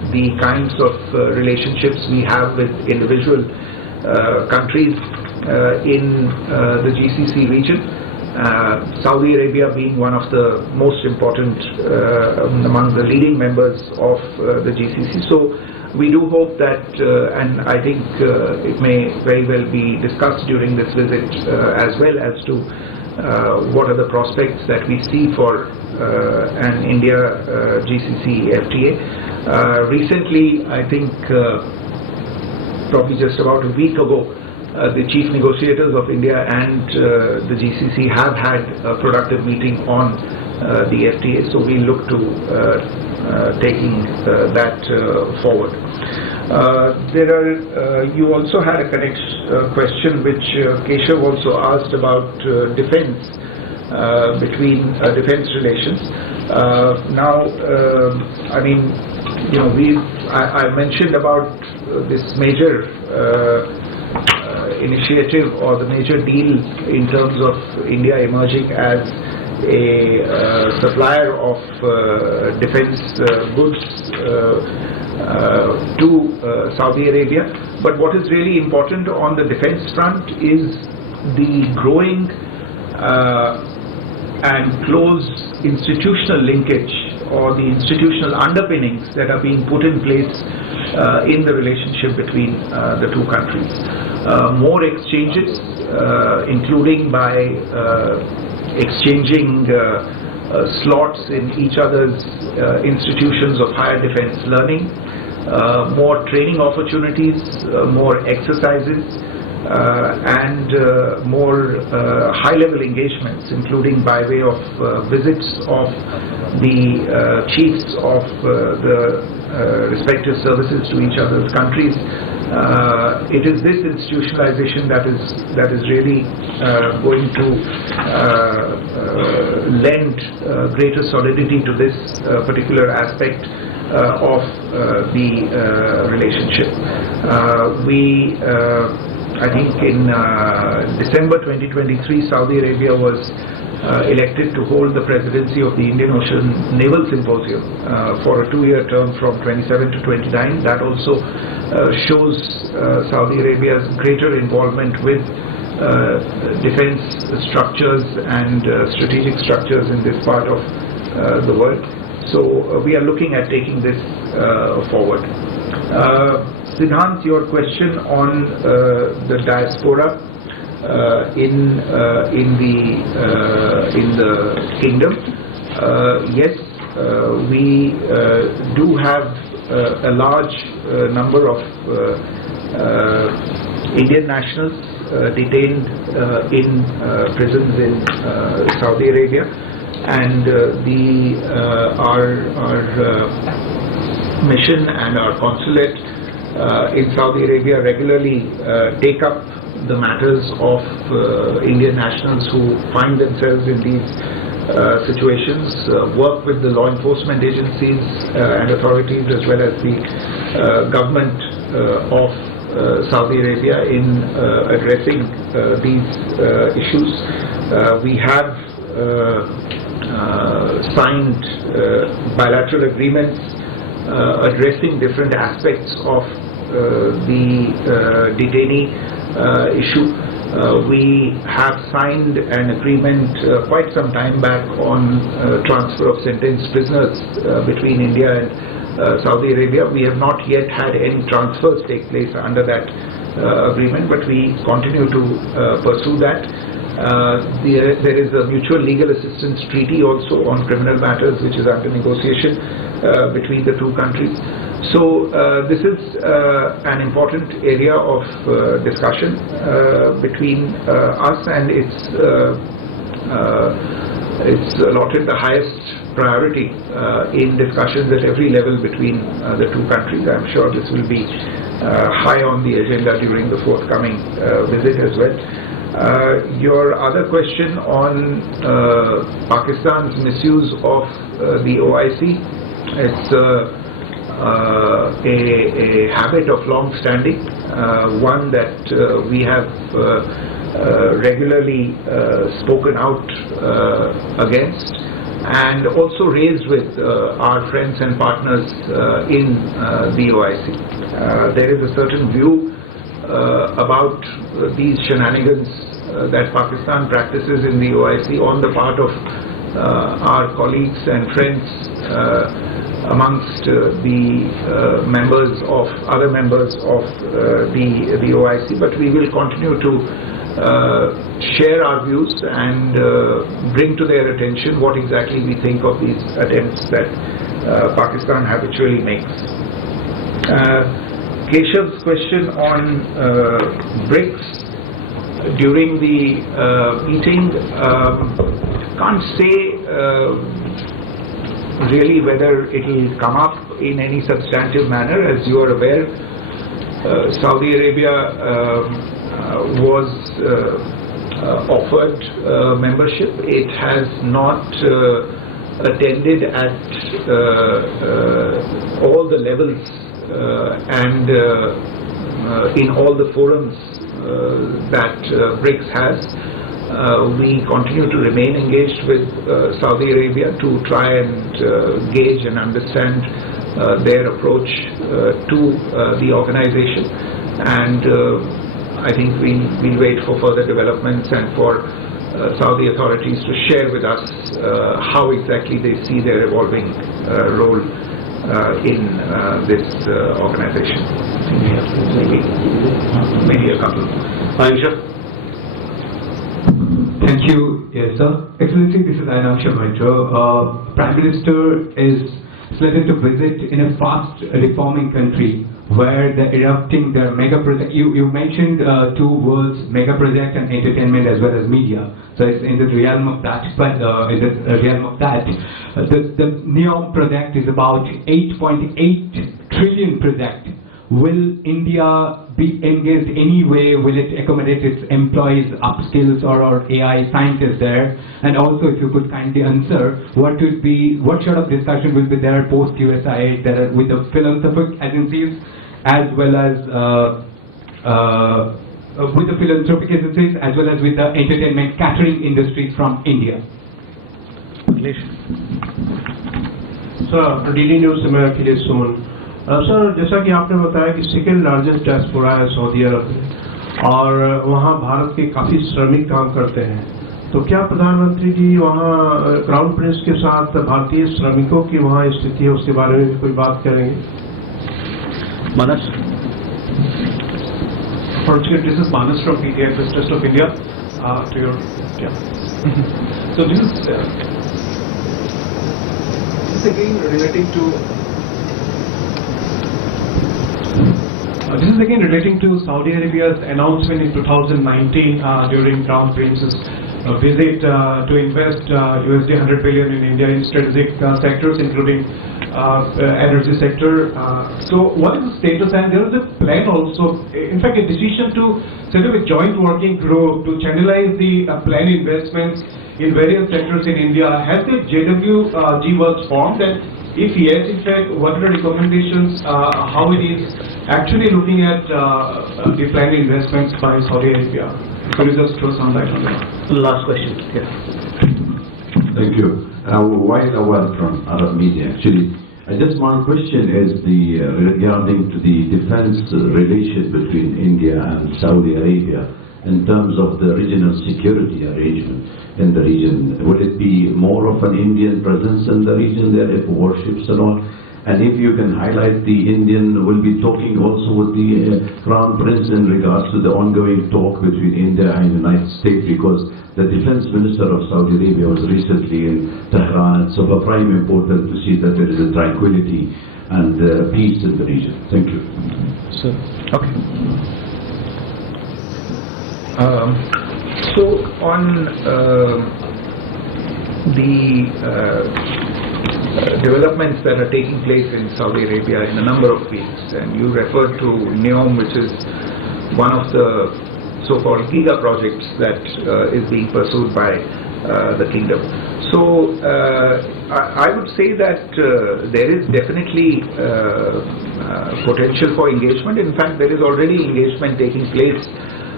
the kinds of relationships we have with individual countries in the GCC region. Saudi Arabia being one of the most important among the leading members of the GCC. So we do hope that, and I think it may very well be discussed during this visit as well, as to what are the prospects that we see for an India GCC FTA. Recently, I think probably just about a week ago, the chief negotiators of India and the GCC have had a productive meeting on the FTA, so we look to taking that forward. You also had a question which Keshav also asked about defense, between defense relations. I mean, I mentioned about this major initiative or the major deal in terms of India emerging as a supplier of defense goods to Saudi Arabia. But what is really important on the defense front is the growing and close institutional linkage, or the institutional underpinnings that are being put in place in the relationship between the two countries. More exchanges, including by exchanging slots in each other's institutions of higher defense learning, more training opportunities, more exercises, and more high-level engagements, including by way of visits of the chiefs of the respective services to each other's countries. It is this institutionalization that is really going to lend greater solidity to this particular aspect of the relationship. I think in December 2023, Saudi Arabia was elected to hold the presidency of the Indian Ocean Naval Symposium for a 2-year term from 27 to 29. That also shows Saudi Arabia's greater involvement with defense structures and strategic structures in this part of the world. So we are looking at taking this forward. Siddhant, your question on the diaspora in the kingdom. Yes, we do have a large number of Indian nationals detained in prisons in Saudi Arabia, and our mission and our consulate in Saudi Arabia regularly take up the matters of Indian nationals who find themselves in these situations, work with the law enforcement agencies and authorities, as well as the government of Saudi Arabia in addressing these issues. We have signed bilateral agreements addressing different aspects of the detainee issue. We have signed an agreement quite some time back on transfer of sentenced prisoners between India and Saudi Arabia. We have not yet had any transfers take place under that agreement, but we continue to pursue that. There is a mutual legal assistance treaty also on criminal matters, which is under negotiation between the two countries. So this is an important area of discussion between us, and it's allotted the highest priority in discussions at every level between the two countries. I'm sure this will be high on the agenda during the forthcoming visit as well. Your other question on Pakistan's misuse of the OIC, it's a habit of long standing, one that we have regularly spoken out against, and also raised with our friends and partners in the OIC. There is a certain view about these shenanigans that Pakistan practices in the OIC on the part of our colleagues and friends amongst the members of other members of the OIC, but we will continue to share our views and bring to their attention what exactly we think of these attempts that Pakistan habitually makes. Keshav's question on BRICS during the meeting, can't say really whether it will come up in any substantive manner. As you are aware, Saudi Arabia was offered membership. It has not attended at all the levels and in all the forums that BRICS has. We continue to remain engaged with Saudi Arabia to try and gauge and understand their approach to the organization, and I think we'll wait for further developments and for Saudi authorities to share with us how exactly they see their evolving role in this organization. Maybe a couple. Aisha. Thank you, yes, sir. Excellency, this is Ainaksha Maitra. Prime Minister is slated to visit in a fast reforming country where they're erupting their mega project. You mentioned two words, mega project and entertainment as well as media. So it's in the realm of that. But the NEOM project is about 8.8 trillion project. Will India be engaged anyway? Will it accommodate its employees, upskills, or AI scientists there? And also, if you could kindly answer, what sort of discussion will be there post USAID there with the philanthropic agencies as well as with the philanthropic agencies as well as with the entertainment catering industries from India? Sir, DD News से मैं अखिलेश सुमन. Sir, जैसा कि आपने बताया कि second largest diaspora है Saudi अरब में और वहाँ भारत के काफ़ी श्रमिक काम करते हैं, तो क्या प्रधानमंत्री जी वहाँ क्राउन प्रिंस के साथ भारतीय श्रमिकों की वहाँ स्थिति है उसके बारे में कोई बात करेंगे? Manas. This is Manas from PTI Press Trust of India. To your, yeah. So this is again relating to Saudi Arabia's announcement in 2019 during Crown Prince's visit to invest $100 billion in India in strategic sectors, including energy sector. So what is the status? And there is a plan also, in fact a decision to set up a joint working group to channelize the planned investments in various sectors in India. Has the JWG works formed? And if yes, in fact, what are the recommendations, how it is actually looking at the planned investments by Saudi Arabia? Could you just throw some light on that? Last question. Yes. Thank you. While award from Arab Media, actually, just one question is regarding to the defense relation between India and Saudi Arabia in terms of the regional security arrangement in the region. Will it be more of an Indian presence in the region there, if warships and all? And if you can highlight the Indian, will be talking also with the Crown Prince in regards to the ongoing talk between India and the United States, because the Defense Minister of Saudi Arabia was recently in Tehran. It's of a prime importance to see that there is a tranquility and peace in the region. Thank you. Sir. Okay. So on the developments that are taking place in Saudi Arabia in a number of fields, and you referred to NEOM, which is one of the so-called giga projects that is being pursued by the kingdom. So I would say that there is definitely potential for engagement. In fact, there is already engagement taking place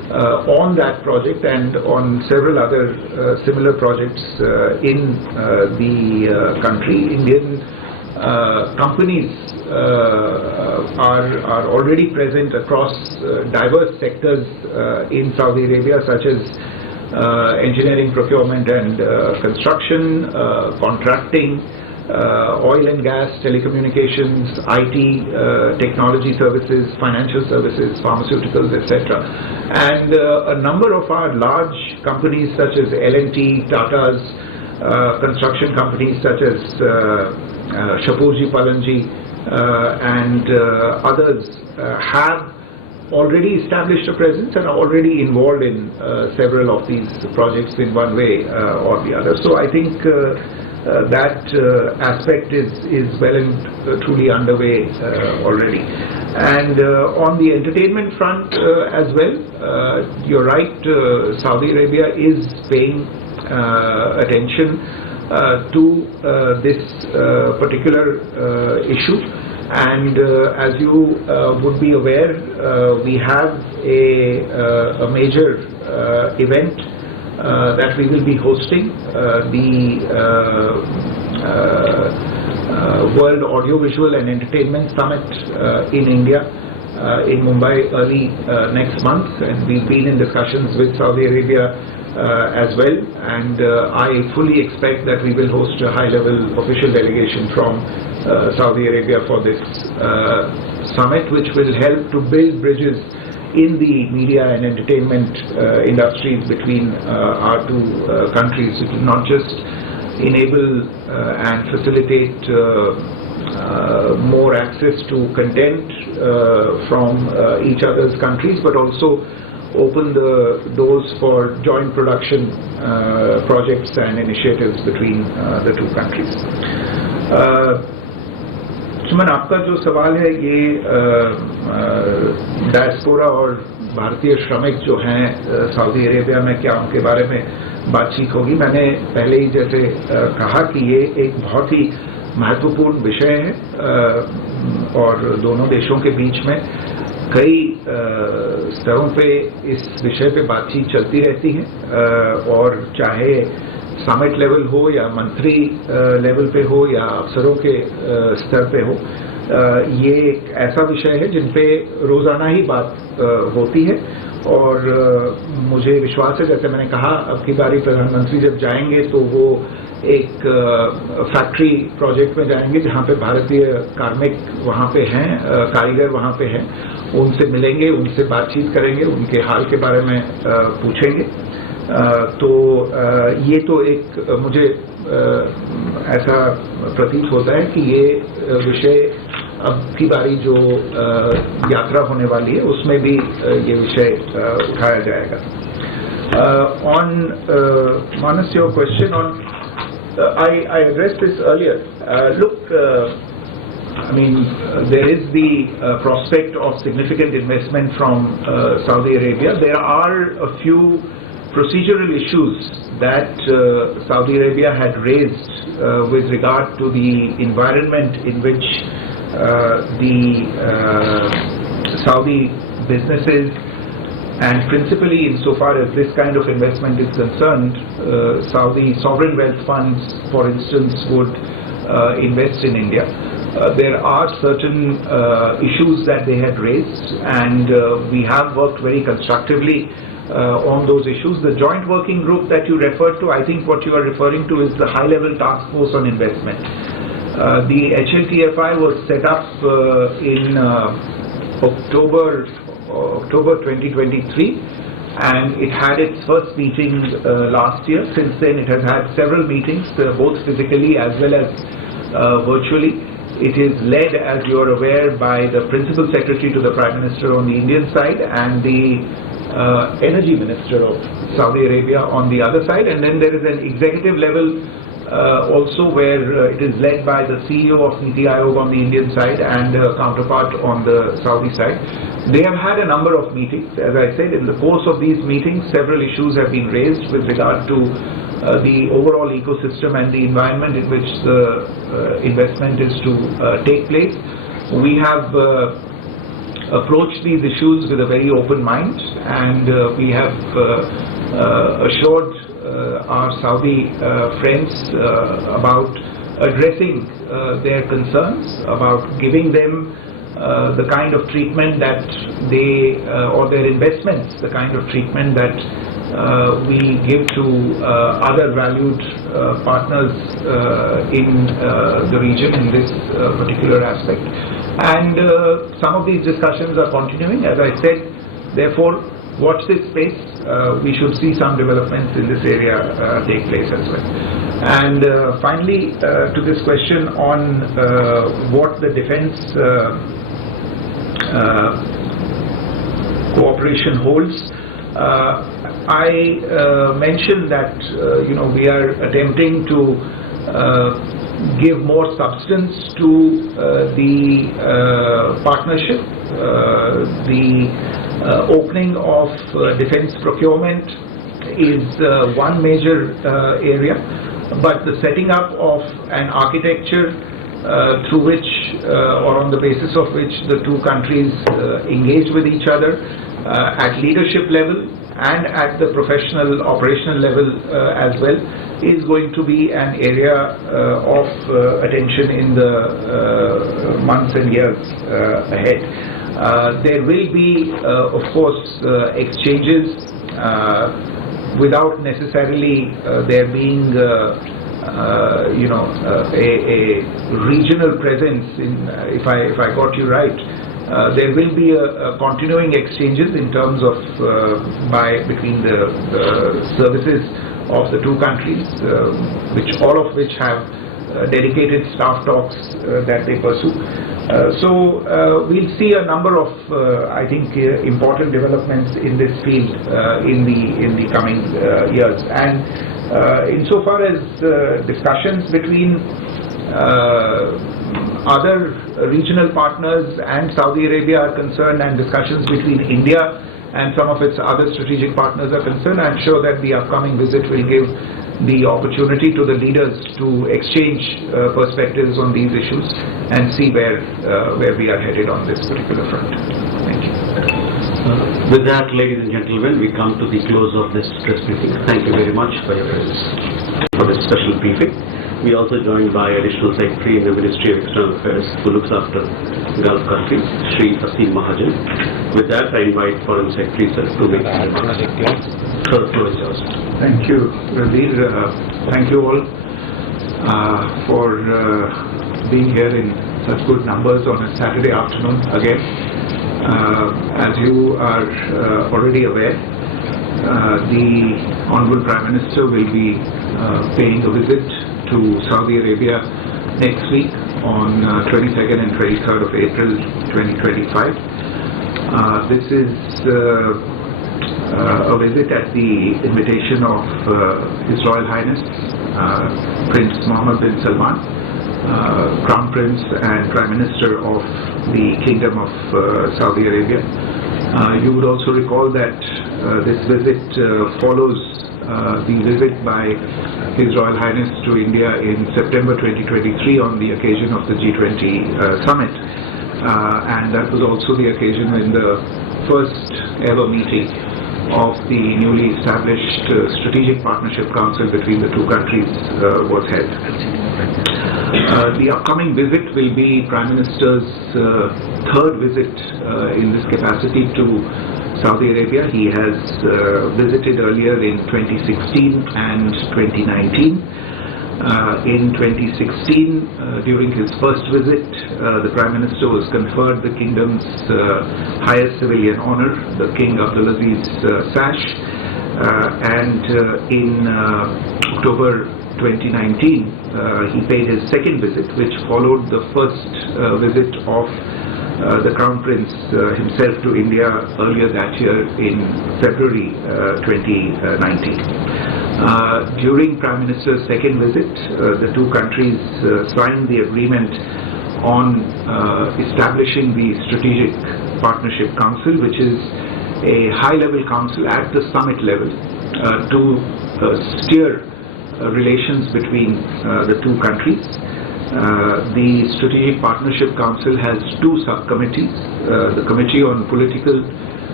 on that project and on several other similar projects in the country. Indian companies are already present across diverse sectors in Saudi Arabia, such as engineering, procurement and construction, contracting, oil and gas, telecommunications, IT, technology services, financial services, pharmaceuticals, etc. And a number of our large companies such as L&T, Tata's, construction companies such as Shapurji Palanji and others have already established a presence and are already involved in several of these projects in one way or the other. So I think that aspect is well and truly underway already. And on the entertainment front as well, you're right, Saudi Arabia is paying attention to this particular issue. And as you would be aware, we have a major event that we will be hosting, the World Audiovisual and Entertainment Summit in India, in Mumbai early next month, and we've been in discussions with Saudi Arabia as well, and I fully expect that we will host a high-level official delegation from Saudi Arabia for this summit, which will help to build bridges in the media and entertainment industries between our two countries. It will not just enable and facilitate more access to content from each other's countries, but also open the doors for joint production projects and initiatives between the two countries. सुमन, आपका जो सवाल है ये diaspora और भारतीय श्रमिक जो हैं सऊदी अरेबिया में, क्या उनके बारे में बातचीत होगी। मैंने पहले ही जैसे कहा कि ये एक बहुत ही महत्वपूर्ण विषय है और दोनों देशों के बीच में कई स्तरों पे इस विषय पे बातचीत चलती रहती है और चाहे समिट लेवल हो या मंत्री लेवल पे हो या अफसरों के स्तर पे हो, ये एक ऐसा विषय है जिन पे रोजाना ही बात होती है। और मुझे विश्वास है, जैसे मैंने कहा, अब की बारी प्रधानमंत्री जब जाएंगे तो वो एक फैक्ट्री प्रोजेक्ट में जाएंगे जहाँ पे भारतीय कार्मिक वहाँ पे हैं, कारीगर वहाँ पे हैं, उनसे मिलेंगे, उनसे बातचीत करेंगे, उनके हाल के बारे में पूछेंगे। तो ये तो एक मुझे ऐसा प्रतीत होता है कि ये विषय अब की बारी जो यात्रा होने वाली है उसमें भी ये विषय उठाया जाएगा। On Manas, your question on I addressed this earlier. Look, I mean, there is the prospect of significant investment from Saudi Arabia. There are a few procedural issues that Saudi Arabia had raised with regard to the environment in which the Saudi businesses, and principally insofar as this kind of investment is concerned, Saudi sovereign wealth funds, for instance, would invest in India. There are certain issues that they had raised, and we have worked very constructively on those issues. The joint working group that you referred to, I think what you are referring to is the high-level task force on investment. The HLTFI was set up in October 2023, and it had its first meeting last year. Since then it has had several meetings, both physically as well as virtually. It is led, as you are aware, by the Principal Secretary to the Prime Minister on the Indian side and the Energy Minister of Saudi Arabia on the other side, and then there is an executive level also where it is led by the CEO of NITI Aayog on the Indian side and a counterpart on the Saudi side. They have had a number of meetings. As I said, in the course of these meetings, several issues have been raised with regard to the overall ecosystem and the environment in which the investment is to take place. We have approached these issues with a very open mind, and we have assured our Saudi friends about addressing their concerns, about giving them the kind of treatment that they, or their investments, the kind of treatment that we give to other valued partners in the region in this particular aspect. And some of these discussions are continuing, as I said. Therefore, watch this space. We should see some developments in this area take place as well. And finally, to this question on what the defense cooperation holds, I mentioned that we are attempting to give more substance to the partnership. The opening of defense procurement is one major area, but the setting up of an architecture through which or on the basis of which the two countries engage with each other at leadership level and at the professional operational level as well is going to be an area of attention in the months and years ahead. There will be, of course, exchanges without necessarily there being a regional presence. If I got you right, there will be a continuing exchanges in terms of between the services of the two countries, all of which have dedicated staff talks that they pursue. So we'll see a number of, I think, important developments in this field in the coming years. And insofar as discussions between other regional partners and Saudi Arabia are concerned, and discussions between India and some of its other strategic partners are concerned, I'm sure that the upcoming visit will give the opportunity to the leaders to exchange perspectives on these issues and see where we are headed on this particular front. Thank you. With that, ladies and gentlemen, we come to the close of this press briefing. Thank you very much for your presence for this special briefing. We are also joined by Additional Secretary in the Ministry of External Affairs who looks after Gulf countries, Sri Asim Mahajan. With that, I invite Foreign Secretary sir to make his remarks. Sir, the floor is yours. Thank you, Ranveer. Thank you all for being here in such good numbers on a Saturday afternoon again. As you are already aware, the Honorable Prime Minister will be paying a visit to Saudi Arabia next week on 22nd and 23rd of April 2025. This is a visit at the invitation of His Royal Highness Prince Mohammed bin Salman, Crown Prince and Prime Minister of the Kingdom of Saudi Arabia. You would also recall that this visit follows the visit by His Royal Highness to India in September 2023 on the occasion of the G20 summit, and that was also the occasion when the first ever meeting of the newly established Strategic Partnership Council between the two countries was held. The upcoming visit will be Prime Minister's third visit in this capacity to Saudi Arabia. He has visited earlier in 2016 and 2019. In 2016, during his first visit, the Prime Minister was conferred the Kingdom's highest civilian honor, the King Abdulaziz Sash, and in October 2019, he paid his second visit, which followed the first visit of the Crown Prince himself to India earlier that year in February 2019. During Prime Minister's second visit, the two countries signed the agreement on establishing the Strategic Partnership Council, which is a high-level council at the summit level to steer relations between the two countries. The Strategic Partnership Council has two subcommittees, the Committee on Political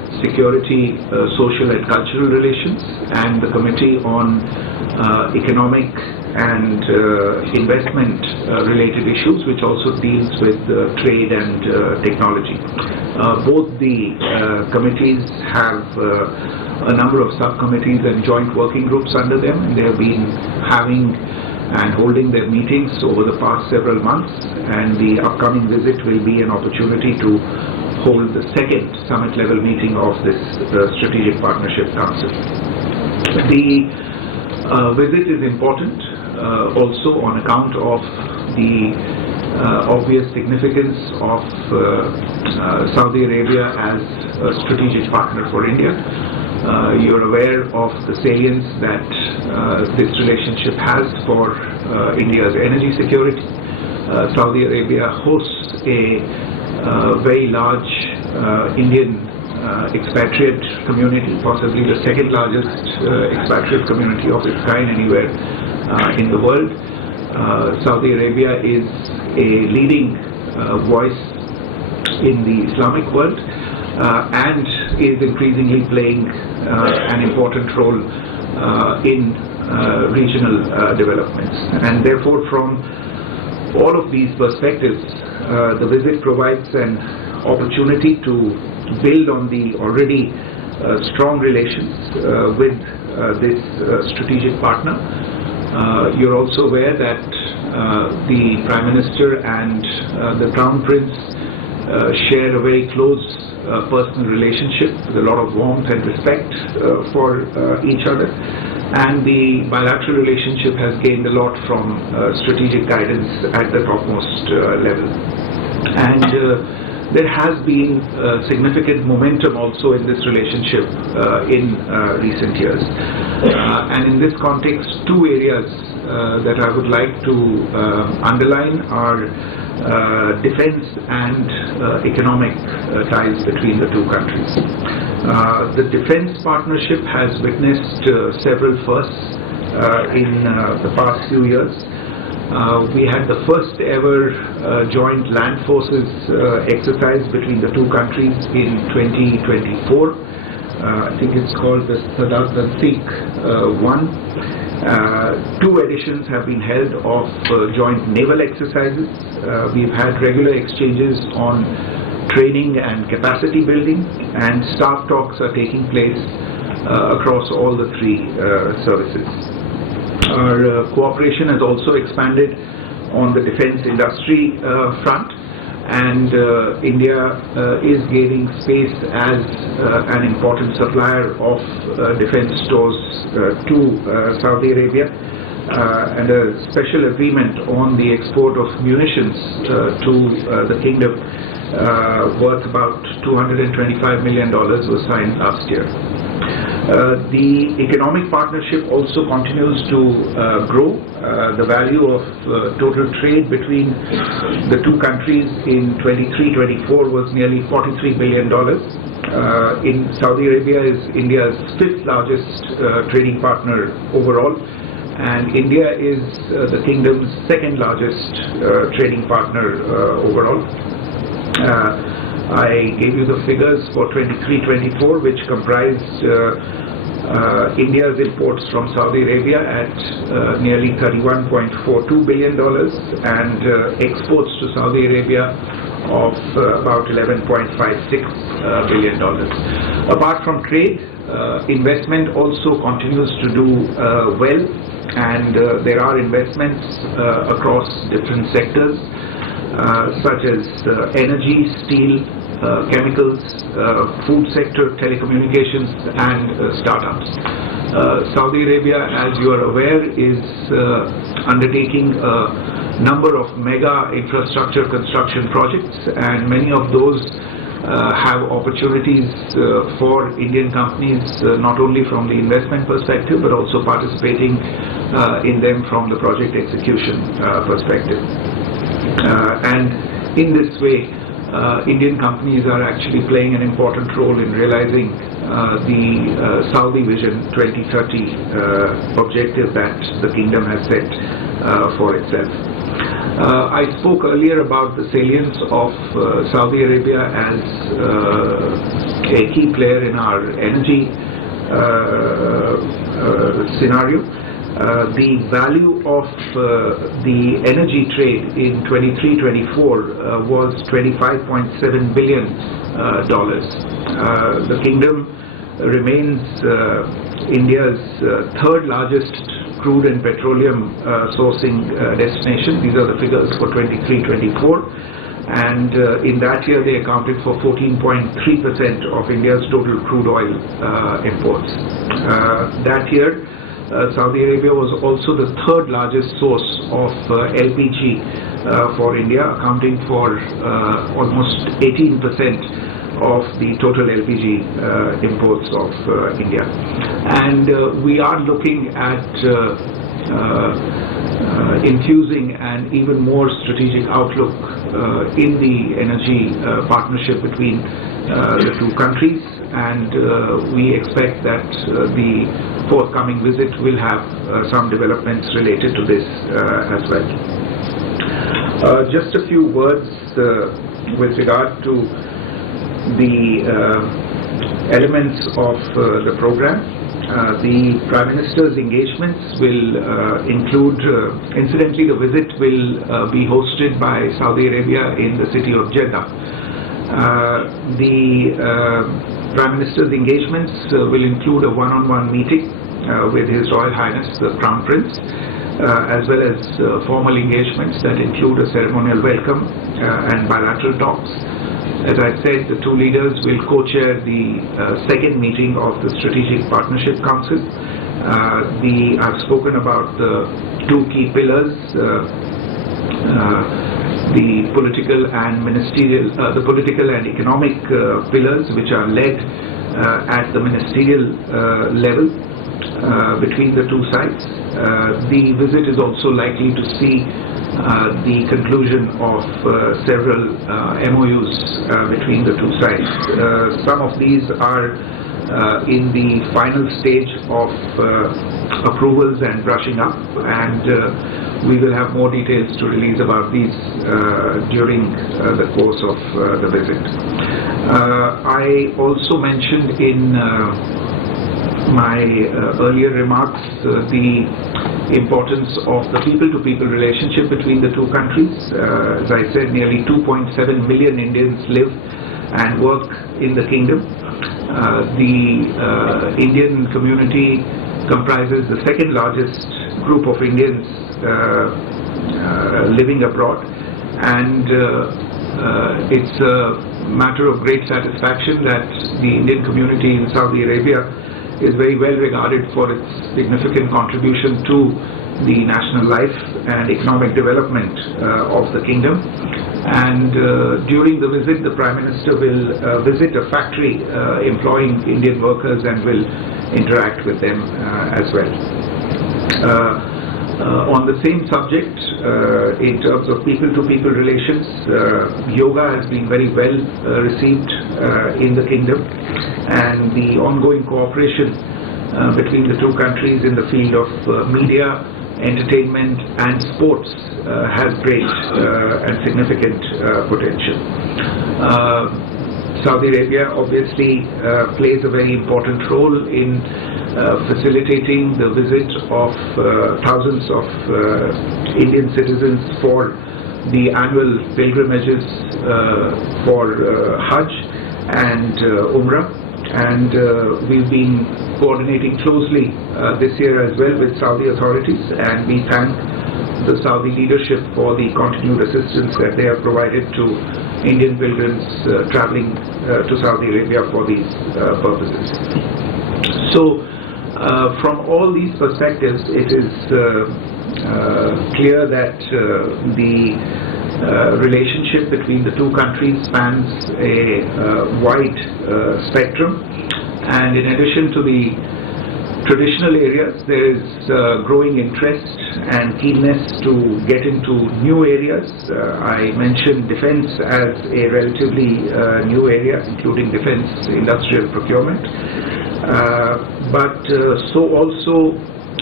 Security, Social and Cultural Relations, and the Committee on Economic and Investment related issues, which also deals with trade and technology. Both the committees have a number of subcommittees and joint working groups under them, and they have been having and holding their meetings over the past several months, and the upcoming visit will be an opportunity to hold the second summit level meeting of this Strategic Partnership Council. The visit is important also on account of the obvious significance of Saudi Arabia as a strategic partner for India. You're aware of the salience that this relationship has for India's energy security. Saudi Arabia hosts a very large Indian expatriate community, possibly the second largest expatriate community of its kind anywhere in the world. Saudi Arabia is a leading voice in the Islamic world and is increasingly playing an important role in regional developments. And therefore, from all of these perspectives, the visit provides an opportunity to build on the already strong relations with this strategic partner. You're also aware that the Prime Minister and the Crown Prince share a very close personal relationship with a lot of warmth and respect for each other, and the bilateral relationship has gained a lot from strategic guidance at the topmost level. And there has been significant momentum also in this relationship in recent years. And in this context, two areas that I would like to underline are defense and economic ties between the two countries. The defense partnership has witnessed several firsts in the past few years. We had the first ever joint land forces exercise between the two countries in 2024. I think it's called the Sadat Sikh 1. Two editions have been held of joint naval exercises. We've had regular exchanges on training and capacity building, and staff talks are taking place across all the three services. Our cooperation has also expanded on the defense industry front, and India is gaining space as an important supplier of defense stores to Saudi Arabia, and a special agreement on the export of munitions to the kingdom worth about $225 million was signed last year. The economic partnership also continues to grow. The value of total trade between the two countries in 23-24 was nearly $43 billion. In Saudi Arabia is India's fifth largest trading partner overall, and India is the kingdom's second largest trading partner overall. I gave you the figures for 23-24, which comprised India's imports from Saudi Arabia at nearly $31.42 billion and exports to Saudi Arabia of about $11.56 billion. Apart from trade, investment also continues to do well, and there are investments across different sectors such as energy, steel, chemicals, food sector, telecommunications, and startups. Saudi Arabia, as you are aware, is undertaking a number of mega infrastructure construction projects, and many of those have opportunities for Indian companies, not only from the investment perspective, but also participating in them from the project execution perspective. And in this way, Indian companies are actually playing an important role in realizing the Saudi Vision 2030 objective that the kingdom has set for itself. I spoke earlier about the salience of Saudi Arabia as a key player in our energy scenario. The value of the energy trade in 23-24 was $25.7 billion. The kingdom remains India's third largest crude and petroleum sourcing destination. These are the figures for 23-24, and in that year they accounted for 14.3% of India's total crude oil imports. That year Saudi Arabia was also the third largest source of LPG for India, accounting for almost 18% of the total LPG imports of India. And we are looking at infusing an even more strategic outlook in the energy partnership between the two countries, and we expect that the forthcoming visit will have some developments related to this as well. Just a few words with regard to the elements of the program. The Prime Minister's engagements will include, incidentally the visit will be hosted by Saudi Arabia in the city of Jeddah. The Prime Minister's engagements will include a one-on-one meeting with His Royal Highness the Crown Prince, as well as formal engagements that include a ceremonial welcome and bilateral talks. As I said, the two leaders will co-chair the second meeting of the Strategic Partnership Council. I've spoken about the two key pillars, the political and ministerial, the political and economic pillars, which are led at the ministerial level between the two sides. The visit is also likely to see the conclusion of several MOUs between the two sides. Some of these are in the final stage of approvals and brushing up, and we will have more details to release about these during the course of the visit. I also mentioned in my earlier remarks the importance of the people-to-people relationship between the two countries. As I said, nearly 2.7 million Indians live and work in the kingdom. The Indian community comprises the second largest group of Indians living abroad, and it's a matter of great satisfaction that the Indian community in Saudi Arabia is very well regarded for its significant contribution to the national life and economic development of the kingdom. And during the visit, the Prime Minister will visit a factory employing Indian workers and will interact with them as well. On the same subject, in terms of people-to-people relations, yoga has been very well received in the kingdom, and the ongoing cooperation between the two countries in the field of media, entertainment and sports has great and significant potential. Saudi Arabia obviously plays a very important role in facilitating the visit of thousands of Indian citizens for the annual pilgrimages for Hajj and Umrah, and we've been coordinating closely this year as well with Saudi authorities, and we thank the Saudi leadership for the continued assistance that they have provided to Indian pilgrims traveling to Saudi Arabia for these purposes. So from all these perspectives, it is clear that the relationship between the two countries spans a wide spectrum, and in addition to the traditional areas, there is growing interest and keenness to get into new areas. I mentioned defense as a relatively new area, including defense industrial procurement, but so also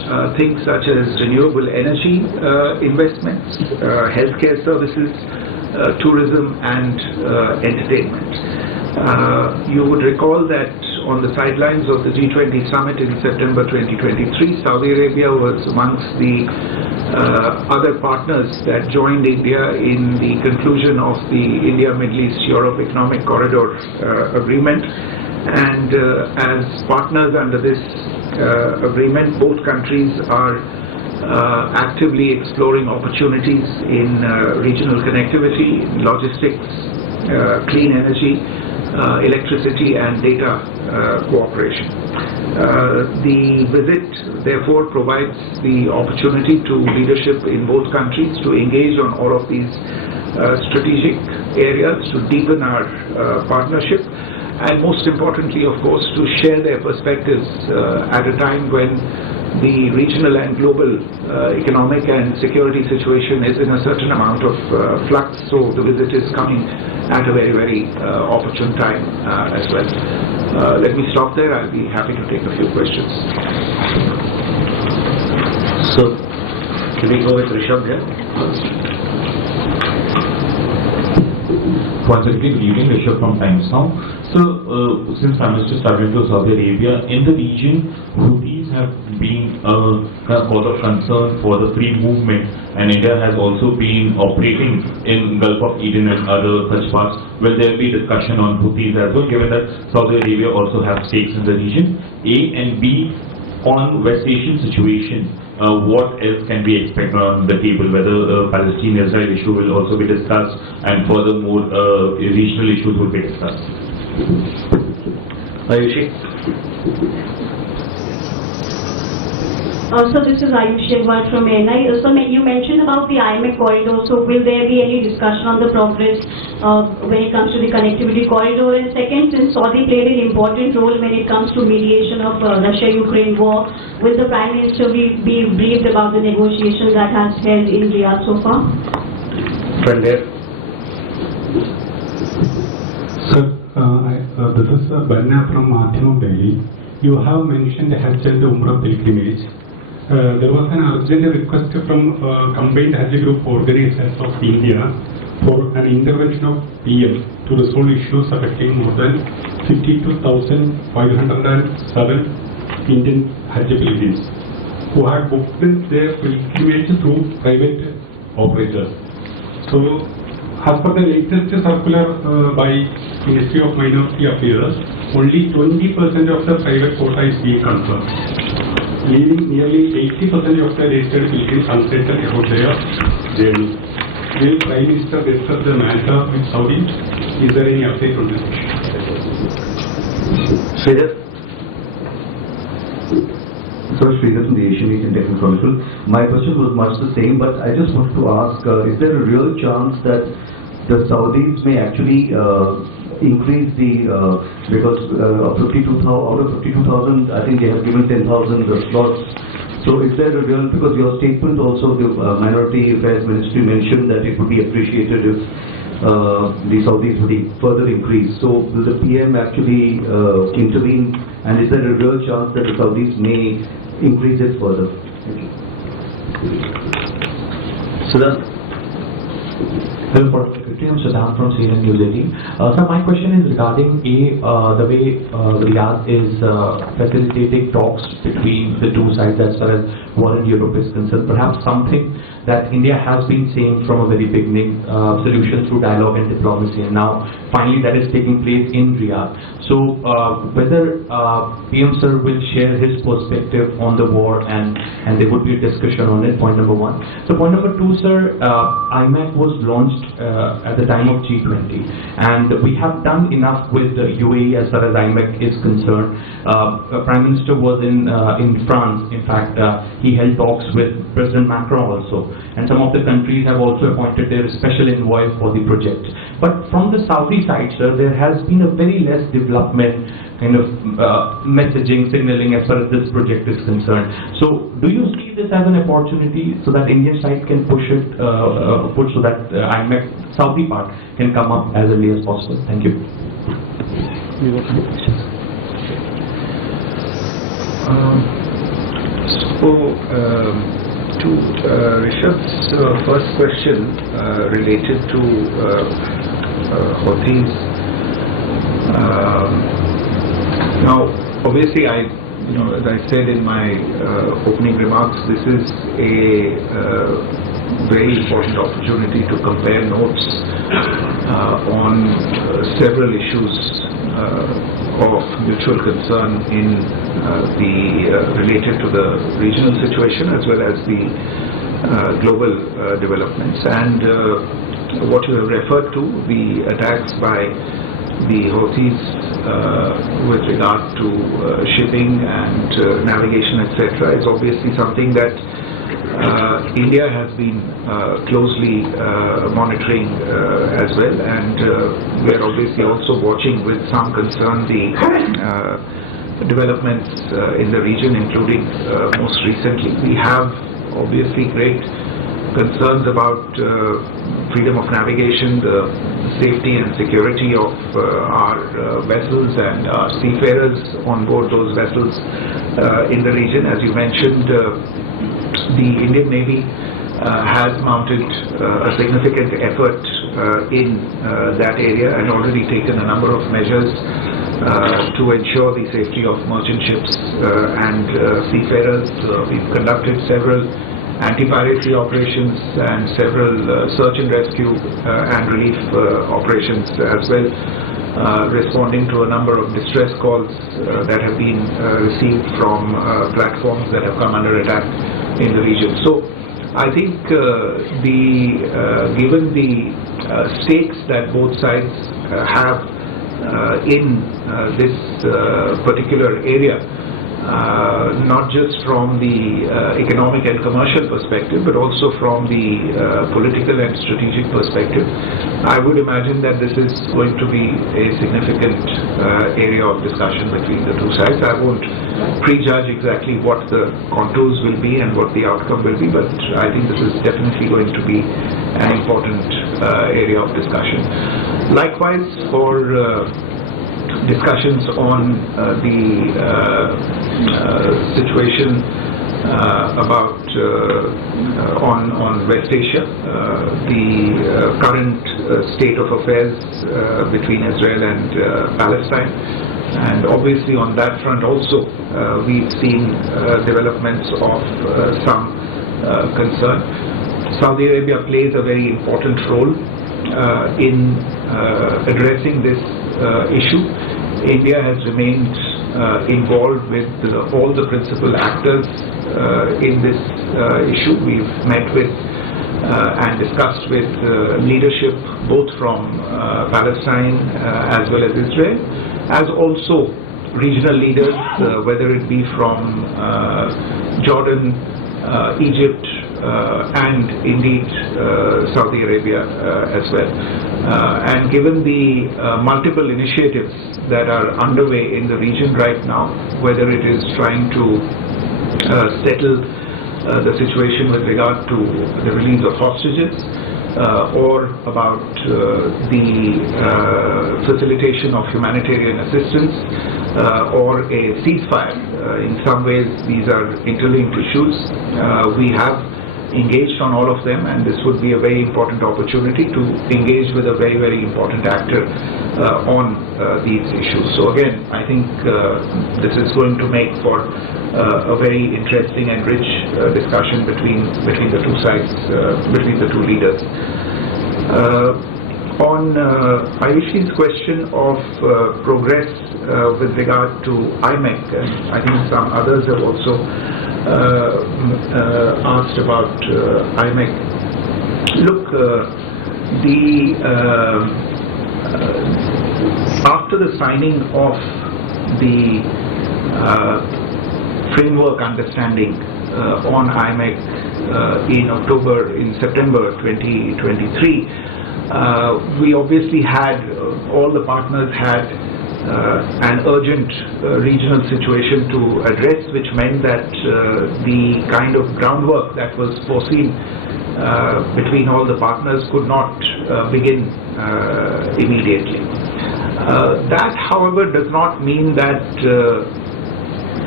things such as renewable energy investments, healthcare services, tourism and entertainment. You would recall that on the sidelines of the G20 summit in September 2023, Saudi Arabia was amongst the other partners that joined India in the conclusion of the India Middle East Europe Economic Corridor Agreement. And as partners under this agreement, both countries are actively exploring opportunities in regional connectivity, logistics, clean energy, electricity and data cooperation. The visit therefore provides the opportunity to leadership in both countries to engage on all of these strategic areas to deepen our partnership, and most importantly, of course, to share their perspectives at a time when the regional and global economic and security situation is in a certain amount of flux. So the visit is coming at a very, very opportune time as well. Let me stop there. I'll be happy to take a few questions. So, can we go with Rishabh here? Once again, good evening, Rishabh from Times Now. So, since Prime Minister started to Saudi Arabia, in the region, Houthis have been a cause of concern for the free movement, and India has also been operating in Gulf of Eden and other such parts. Will there be discussion on Houthis as well, given that Saudi Arabia also has stakes in the region? A, and B, on West Asian situation, what else can be expected on the table, whether Palestine-Israel issue will also be discussed, and furthermore regional issues will be discussed. Ayushi? So this is Ayushi from MEA. So you mentioned about the IMEC corridor. So will there be any discussion on the progress when it comes to the connectivity corridor? And second, since Saudi played an important role when it comes to mediation of Russia-Ukraine war, will the Prime Minister be briefed about the negotiations that has held in Riyadh so far? Sir, this is Banna from Multimedia Daily. You have mentioned Hajj and Umrah pilgrimage. There was an urgent request from combined Hajj group organizers of India for an intervention of PM to resolve issues affecting more than 52,507 Indian Hajj pilgrims who had booked their pilgrimage through private operators. So, as per the latest circular by Ministry of Minority Affairs, only 20% of the private quota is being confirmed, leaving nearly 80% of the registered pilgrims uncertain about their journey. Will Prime Minister discuss the matter with Saudi? Is there any update on this issue? So, Sridhar from the Asian Week and Technical Chronicle. My question was much the same, but I just wanted to ask, is there a real chance that the Saudis may actually increase the, because out of 52,000, I think they have given 10,000 slots. So is there a real, because your statement also, the Minority Affairs Ministry mentioned that it would be appreciated if the Saudis would further increase. So will the PM actually intervene, and is there a real chance that the Saudis may increase it further? Thank you. Siddharth? Hello, Foreign Secretary. I'm Siddharth from CNN News 18. So my question is regarding the way Riyadh is facilitating talks between the two sides as far as war in Europe is concerned. Perhaps something that India has been saying from a very beginning, solution through dialogue and diplomacy, and now finally that is taking place in Riyadh. So whether PM sir will share his perspective on the war, and there would be a discussion on it, point number one. So point number two, sir, IMEC was launched at the time of G20, and we have done enough with the UAE as far as IMEC is concerned. Prime Minister was in France. In fact, he held talks with President Macron also, and some of the countries have also appointed their special envoy for the project. But from the Saudi side, sir, there has been a very less development kind of messaging, signaling as far as this project is concerned. So do you see this as an opportunity so that Indian side can push it, so that IMEC Saudi part can come up as early as possible? Thank you. So, to Rishabh's first question related to Houthis. Now, obviously, as I said in my opening remarks, this is a very important opportunity to compare notes on several issues of mutual concern in related to the regional situation as well as the global developments. And what you have referred to, the attacks by the Houthis with regard to shipping and navigation, etc., is obviously something that India has been closely monitoring as well, and we are obviously also watching with some concern the developments in the region, including most recently. We have obviously great concerns about freedom of navigation, the safety and security of our vessels and our seafarers on board those vessels in the region. As you mentioned, the Indian Navy has mounted a significant effort in that area and already taken a number of measures to ensure the safety of merchant ships and seafarers. We've conducted several anti-piracy operations and several search and rescue and relief operations as well, responding to a number of distress calls that have been received from platforms that have come under attack in the region. So I think given the stakes that both sides have in this particular area, not just from the economic and commercial perspective, but also from the political and strategic perspective, I would imagine that this is going to be a significant area of discussion between the two sides. I won't prejudge exactly what the contours will be and what the outcome will be, but I think this is definitely going to be an important area of discussion. Likewise, for discussions on the situation about on West Asia, the current state of affairs between Israel and Palestine, and obviously on that front also we've seen developments of some concern. Saudi Arabia plays a very important role in addressing this issue. India has remained involved with all the principal actors in this issue. We've met with and discussed with leadership both from Palestine as well as Israel, as also regional leaders, whether it be from Jordan, Egypt, and indeed Saudi Arabia as well. And given the multiple initiatives that are underway in the region right now, whether it is trying to settle the situation with regard to the release of hostages, or about the facilitation of humanitarian assistance, or a ceasefire. In some ways, these are interlinked issues. We have engaged on all of them, and this would be a very important opportunity to engage with a very, very important actor on these issues. So again, I think this is going to make for a very interesting and rich discussion between the two sides, between the two leaders. On Ayushi's question of progress with regard to IMEC, and I think some others have also asked about IMEC. Look, after the signing of the framework understanding on IMEC in September 2023, we obviously had, all the partners had an urgent regional situation to address, which meant that the kind of groundwork that was foreseen between all the partners could not begin immediately. That, however, does not mean that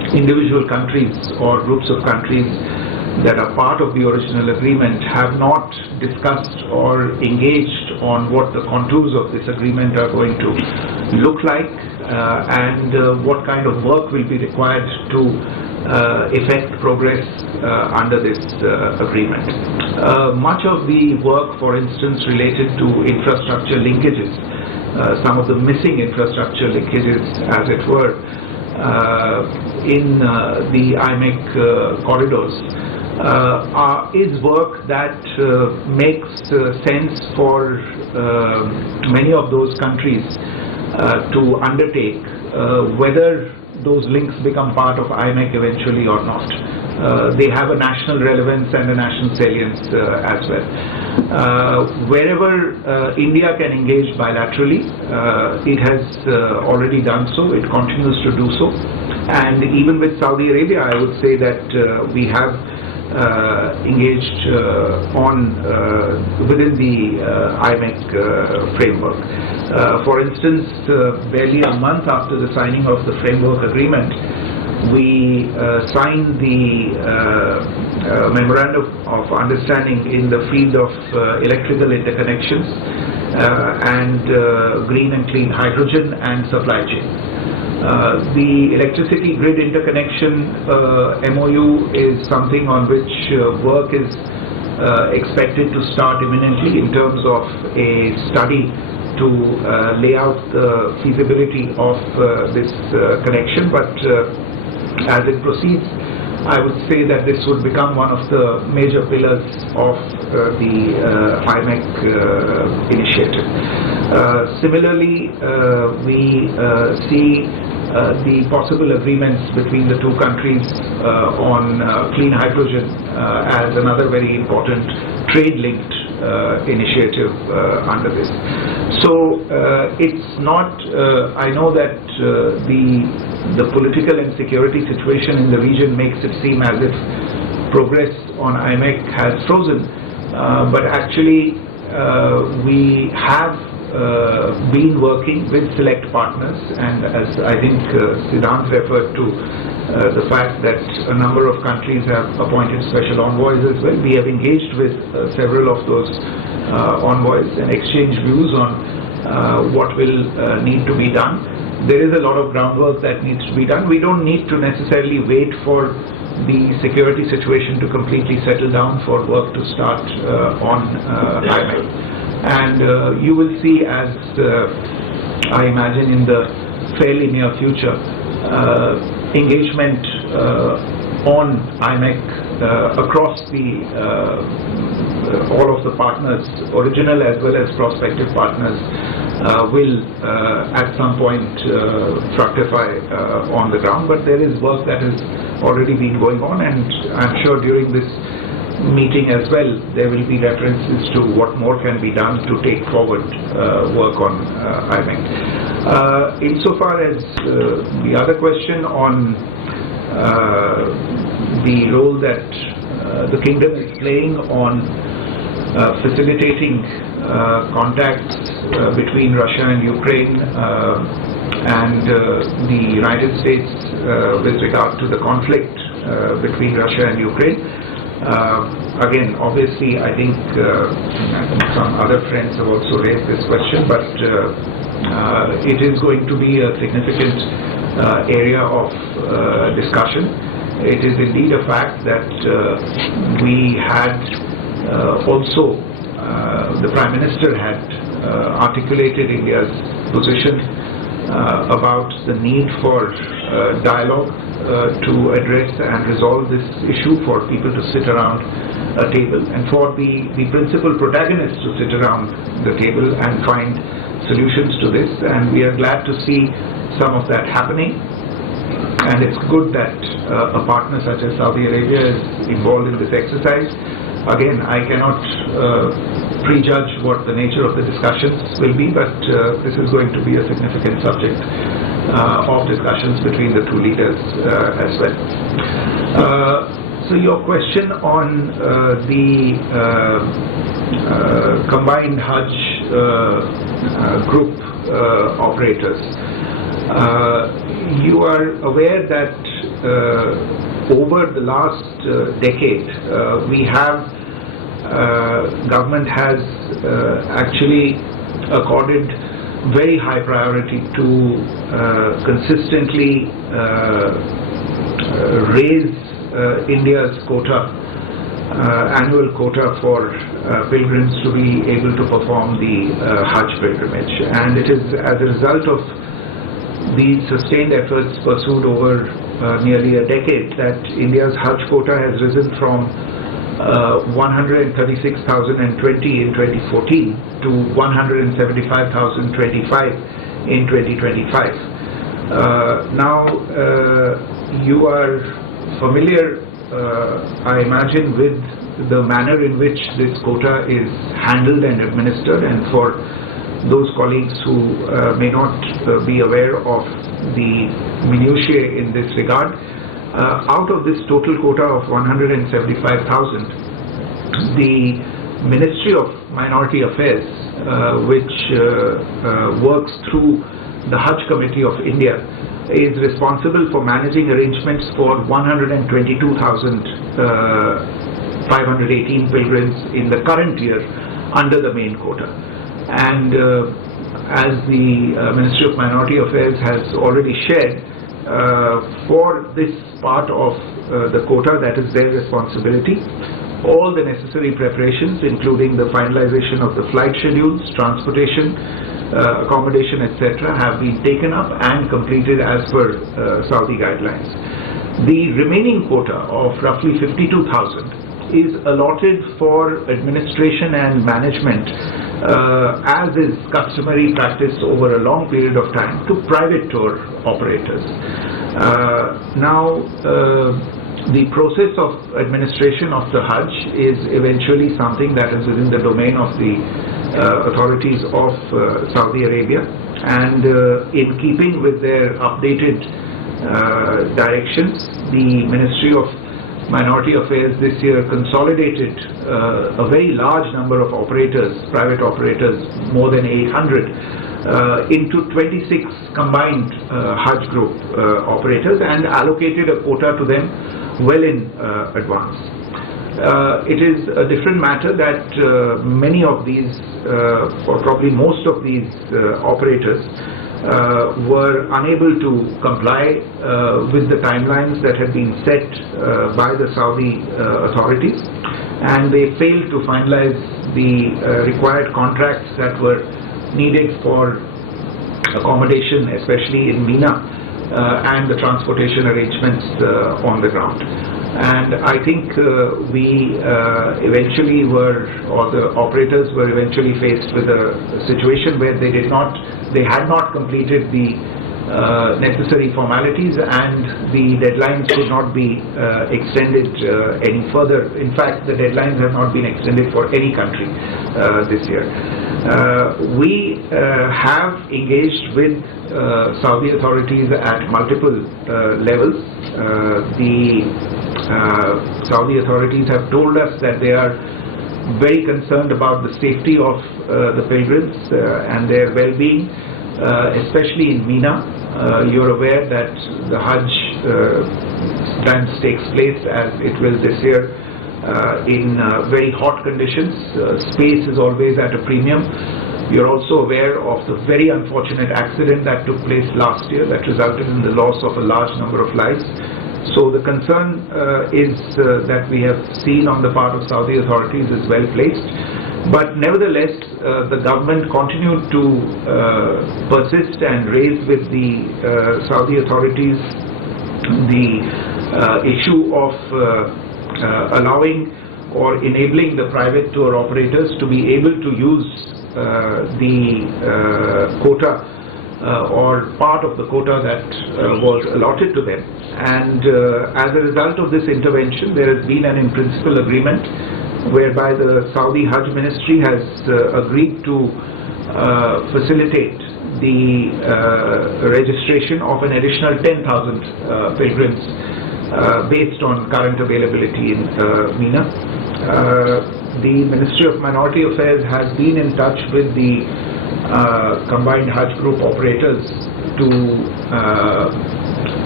individual countries or groups of countries that are part of the original agreement have not discussed or engaged on what the contours of this agreement are going to look like and what kind of work will be required to effect progress under this agreement. Much of the work, for instance, related to infrastructure linkages, some of the missing infrastructure linkages, as it were, in the IMEC corridors, is work that makes sense for many of those countries to undertake, whether those links become part of IMEC eventually or not. They have a national relevance and a national salience as well. Wherever India can engage bilaterally, it has already done so, it continues to do so. And even with Saudi Arabia, I would say that we have engaged within the IMEC framework. For instance, barely a month after the signing of the framework agreement, we signed the memorandum of understanding in the field of electrical interconnections and green and clean hydrogen and supply chain. The electricity grid interconnection MOU is something on which work is expected to start imminently in terms of a study to lay out the feasibility of this connection, but as it proceeds, I would say that this would become one of the major pillars of the IMEC initiative. Similarly, we see the possible agreements between the two countries on clean hydrogen as another very important trade-linked initiative under this. So it's not, I know that the political and security situation in the region makes it seem as if progress on IMEC has frozen, but actually we have been working with select partners, and as I think Siddhant referred to the fact that a number of countries have appointed special envoys as well. We have engaged with several of those envoys and exchanged views on what will need to be done. There is a lot of groundwork that needs to be done. We don't need to necessarily wait for the security situation to completely settle down for work to start on IMEC. And you will see, as I imagine in the fairly near future, engagement on IMEC across the all of the partners, original as well as prospective partners, will at some point fructify on the ground. But there is work that has already been going on, and I'm sure during this meeting as well there will be references to what more can be done to take forward work on IMEC. Insofar as the other question on the role that the Kingdom is playing on facilitating contacts between Russia and Ukraine and the United States with regard to the conflict between Russia and Ukraine. Again, obviously, I think some other friends have also raised this question, but it is going to be a significant area of discussion. It is indeed a fact that we had also, the Prime Minister had articulated India's position about the need for dialogue to address and resolve this issue, for people to sit around a table and for the principal protagonists to sit around the table and find solutions to this. And we are glad to see some of that happening, and it's good that a partner such as Saudi Arabia is involved in this exercise. Again, I cannot prejudge what the nature of the discussions will be, but this is going to be a significant subject of discussions between the two leaders as well. So your question on the combined Hajj group operators. You are aware that over the last decade, government has actually accorded very high priority to consistently raise India's quota, annual quota for pilgrims to be able to perform the Hajj pilgrimage. And it is as a result of these sustained efforts pursued over nearly a decade that India's Hajj quota has risen from 136,020 in 2014 to 175,025 in 2025. Now, you are familiar, I imagine, with the manner in which this quota is handled and administered, and for those colleagues who may not be aware of the minutiae in this regard, out of this total quota of 175,000, the Ministry of Minority Affairs, which works through the Hajj Committee of India, is responsible for managing arrangements for 122,518 pilgrims in the current year under the main quota. And as the Ministry of Minority Affairs has already shared, for this part of the quota that is their responsibility, all the necessary preparations, including the finalization of the flight schedules, transportation, accommodation, etc., have been taken up and completed as per Saudi guidelines. The remaining quota of roughly 52,000 is allotted for administration and management, as is customary practice over a long period of time, to private tour operators. Now, the process of administration of the Hajj is eventually something that is within the domain of the authorities of Saudi Arabia, and in keeping with their updated directions, the Ministry of Minority Affairs this year consolidated a very large number of operators, private operators, more than 800, into 26 combined Hajj group operators, and allocated a quota to them well in advance. It is a different matter that many of these, or probably most of these operators, were unable to comply with the timelines that had been set by the Saudi authorities, and they failed to finalize the required contracts that were needed for accommodation, especially in MEA, and the transportation arrangements on the ground. And I think we eventually were, or the operators were eventually faced with a situation where they had not completed the necessary formalities, and the deadlines could not be extended any further. In fact, the deadlines have not been extended for any country this year. We have engaged with Saudi authorities at multiple levels. The Saudi authorities have told us that they are very concerned about the safety of the pilgrims and their well-being, especially in MENA. You're aware that the Hajj sometimes takes place, as it will this year, in very hot conditions. Space is always at a premium. You're also aware of the very unfortunate accident that took place last year that resulted in the loss of a large number of lives. So the concern is that we have seen on the part of Saudi authorities is well placed. But nevertheless, the government continued to persist and raise with the Saudi authorities the issue of allowing or enabling the private tour operators to be able to use the quota or part of the quota that was allotted to them. And as a result of this intervention, there has been an in-principle agreement whereby the Saudi Hajj Ministry has agreed to facilitate the registration of an additional 10,000 pilgrims based on current availability in MENA. The Ministry of Minority Affairs has been in touch with the combined Hajj group operators to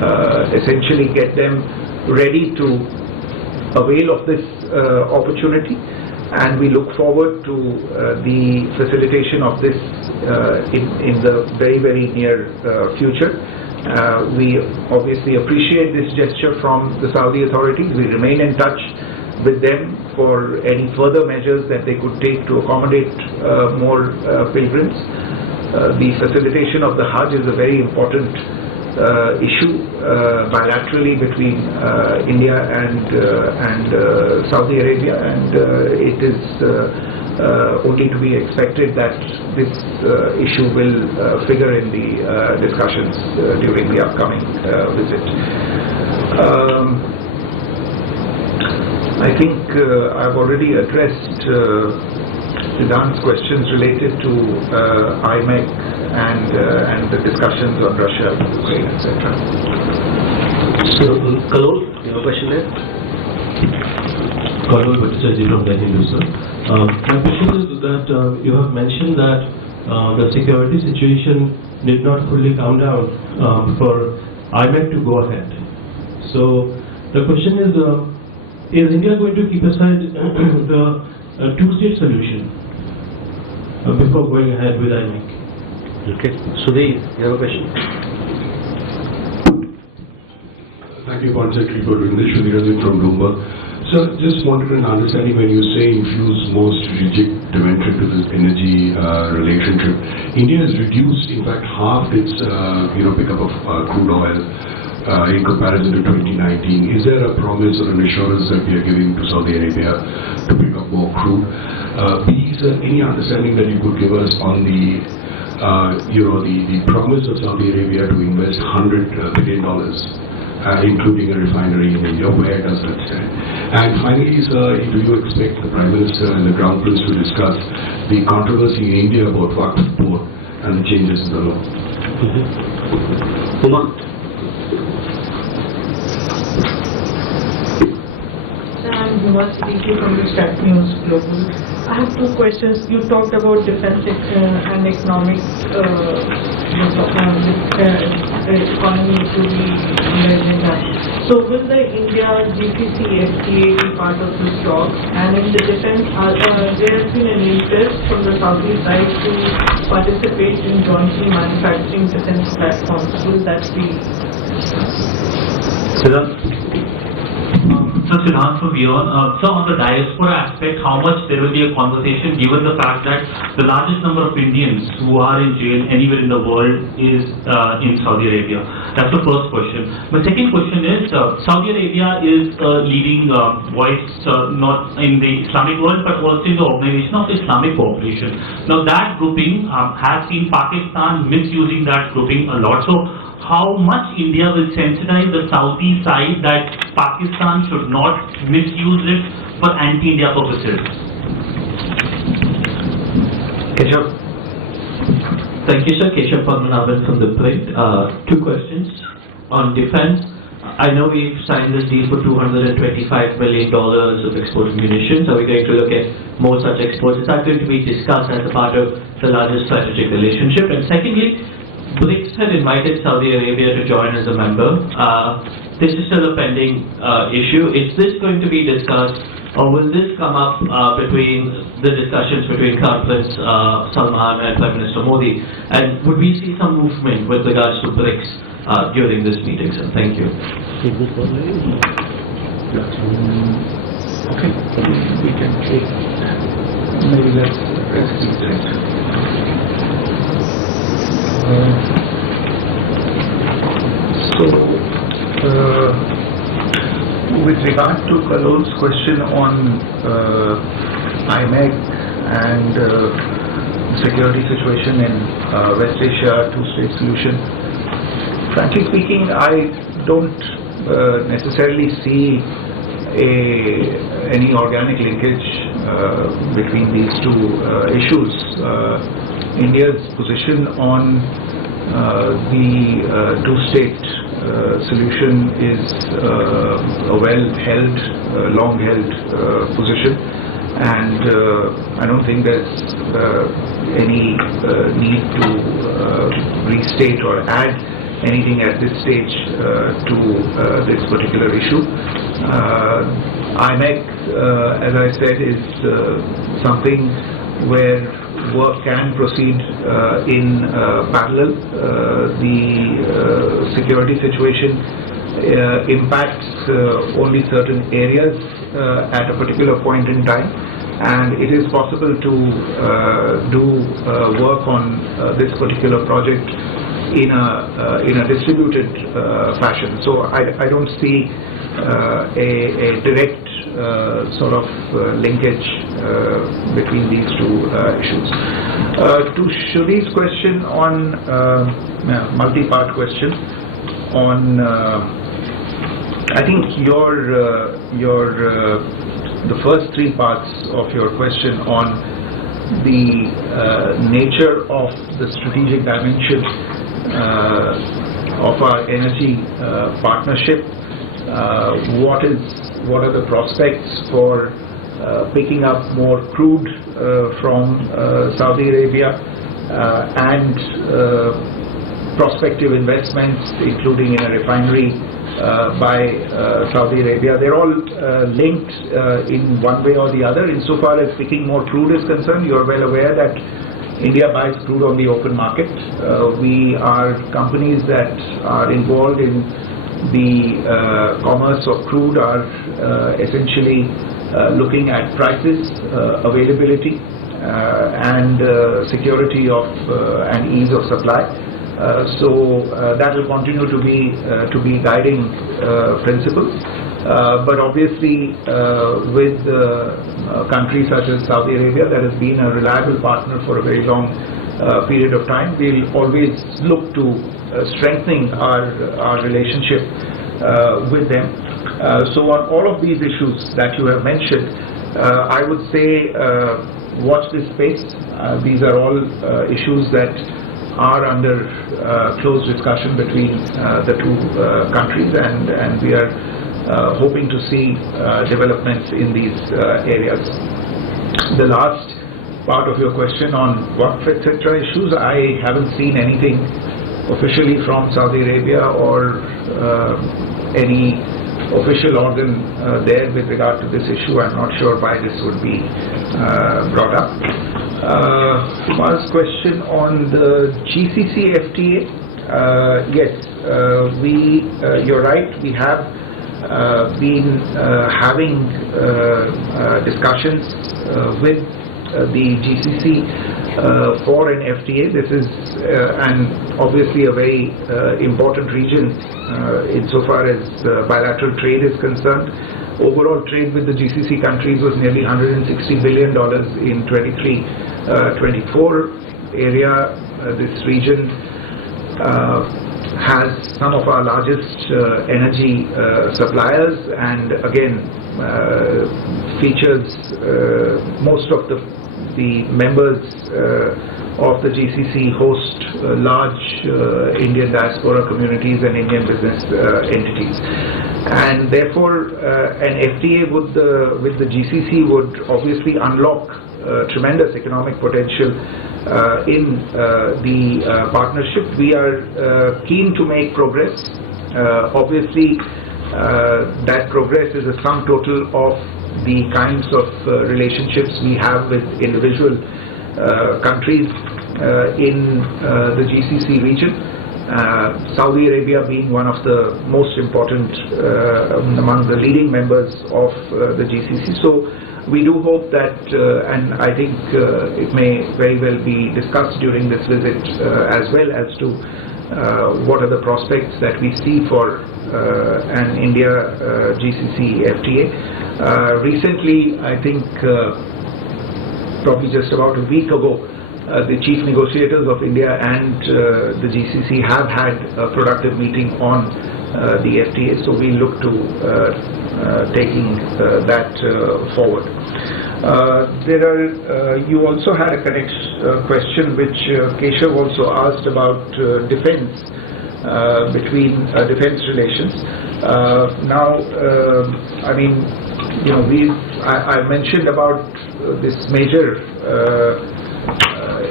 essentially get them ready to avail of this opportunity, and we look forward to the facilitation of this in the very, very near future. We obviously appreciate this gesture from the Saudi authorities. We remain in touch with them for any further measures that they could take to accommodate more pilgrims. The facilitation of the Hajj is a very important issue bilaterally between India and Saudi Arabia, and it is only to be expected that this issue will figure in the discussions during the upcoming visit. I think I've already addressed Siddhant's questions related to IMEC and the discussions on Russia, Ukraine, etc. So, Kalol, you have a question there? Kalol Bhattacharjee from Delhi News, sir. My question is that you have mentioned that the security situation did not fully calm down for IMEC to go ahead. So the question is India going to keep aside the two-state solution before going ahead with IMEC? Okay. Sudhir, you have a question? Thank you, Foreign Secretary, for doing this. Sudhir from Bloomberg. So, just wanted an understanding when you say infuse more strategic dimension to this energy relationship. India has reduced, in fact, half its pickup of crude oil in comparison to 2019. Is there a promise or an assurance that we are giving to Saudi Arabia to pick up more crude? B, is there any understanding that you could give us on the the promise of Saudi Arabia to invest $100 billion, including a refinery in India? Where does that stand? And finally, sir, do you expect the Prime Minister and the Crown Prince to discuss the controversy in India about Waqf Board and the changes in the law? I'm from the Stat News Global. I have two questions. You talked about defense and economic economy to be on the agenda. So will the India GCC FTA be part of this talk? And in the defense, there has been an interest from the Saudi side to participate in jointly manufacturing defense platforms. Will that be? So Siddhant from Beyond. So on the diaspora aspect, how much there will be a conversation given the fact that the largest number of Indians who are in jail anywhere in the world is in Saudi Arabia? That's the first question. My second question is, Saudi Arabia is a leading voice not in the Islamic world but also in the Organization of Islamic Cooperation. Now that grouping has seen Pakistan misusing that grouping a lot. So how much India will sensitize the Saudi side that Pakistan should not misuse it for anti-India purposes? Keshav. Thank you, sir. Keshav Padmanabhan from the Print. Two questions. On defense, I know we've signed this deal for $225 million of export of munitions. Are we going to look at more such exports? Is that going to be discussed as a part of the larger strategic relationship? And secondly, BRICS had invited Saudi Arabia to join as a member. This is still a pending issue. Is this going to be discussed, or will this come up between the discussions between Crown Prince Salman and Prime Minister Modi? And would we see some movement with regards to BRICS during this meeting, sir? Thank you. Okay, we can take. Maybe let's address these things. With regard to Kalol's question on IMEC and security situation in West Asia, two-state solution, frankly speaking, I don't necessarily see any organic linkage between these two issues. India's position on the two-state solution is a well-held, long-held position, and I don't think there's any need to restate or add anything at this stage to this particular issue. IMEC, as I said, is something where work can proceed in parallel. The security situation impacts only certain areas at a particular point in time, and it is possible to do work on this particular project in a distributed fashion. So I don't see a direct sort of linkage between these two issues. To Shrudi's question on multi-part question on, I think the first three parts of your question on the nature of the strategic dimension of our energy partnership. What are the prospects for picking up more crude from Saudi Arabia and prospective investments, including in a refinery by Saudi Arabia. They're all linked in one way or the other. Insofar as picking more crude is concerned, you're well aware that India buys crude on the open market. We are companies that are involved in the commerce of crude are essentially looking at prices, availability, and security of and ease of supply. So that will continue to be guiding principle. But obviously, with countries such as Saudi Arabia, that has been a reliable partner for a very long period of time, we'll always look to strengthening our relationship with them. So on all of these issues that you have mentioned, I would say watch this space. These are all issues that are under close discussion between the two countries, and we are hoping to see developments in these areas. The last part of your question on Waqf etc. issues, I haven't seen anything officially from Saudi Arabia or any official organ there with regard to this issue. I'm not sure why this would be brought up. Kumar's question on the GCC FTA, yes, you're right, we have been having discussions with the GCC for an FTA. This is obviously a very important region insofar as bilateral trade is concerned. Overall trade with the GCC countries was nearly $160 billion in 23-24 area. This region has some of our largest energy suppliers, and again features most of the members of the GCC host large Indian diaspora communities and Indian business entities, and therefore an FTA with the GCC would obviously unlock tremendous economic potential in the partnership. We are keen to make progress. Obviously, that progress is a sum total of the kinds of relationships we have with individual countries in the GCC region. Saudi Arabia being one of the most important among the leading members of the GCC. So we do hope that, and I think it may very well be discussed during this visit as well, as to what are the prospects that we see for an India GCC FTA. Recently, I think probably just about a week ago, the chief negotiators of India and the GCC have had a productive meeting on the FTA, so we look to taking that forward. You also had a question which Keshav also asked about defense, between defense relations. Now, I mean, you know, I mentioned about this major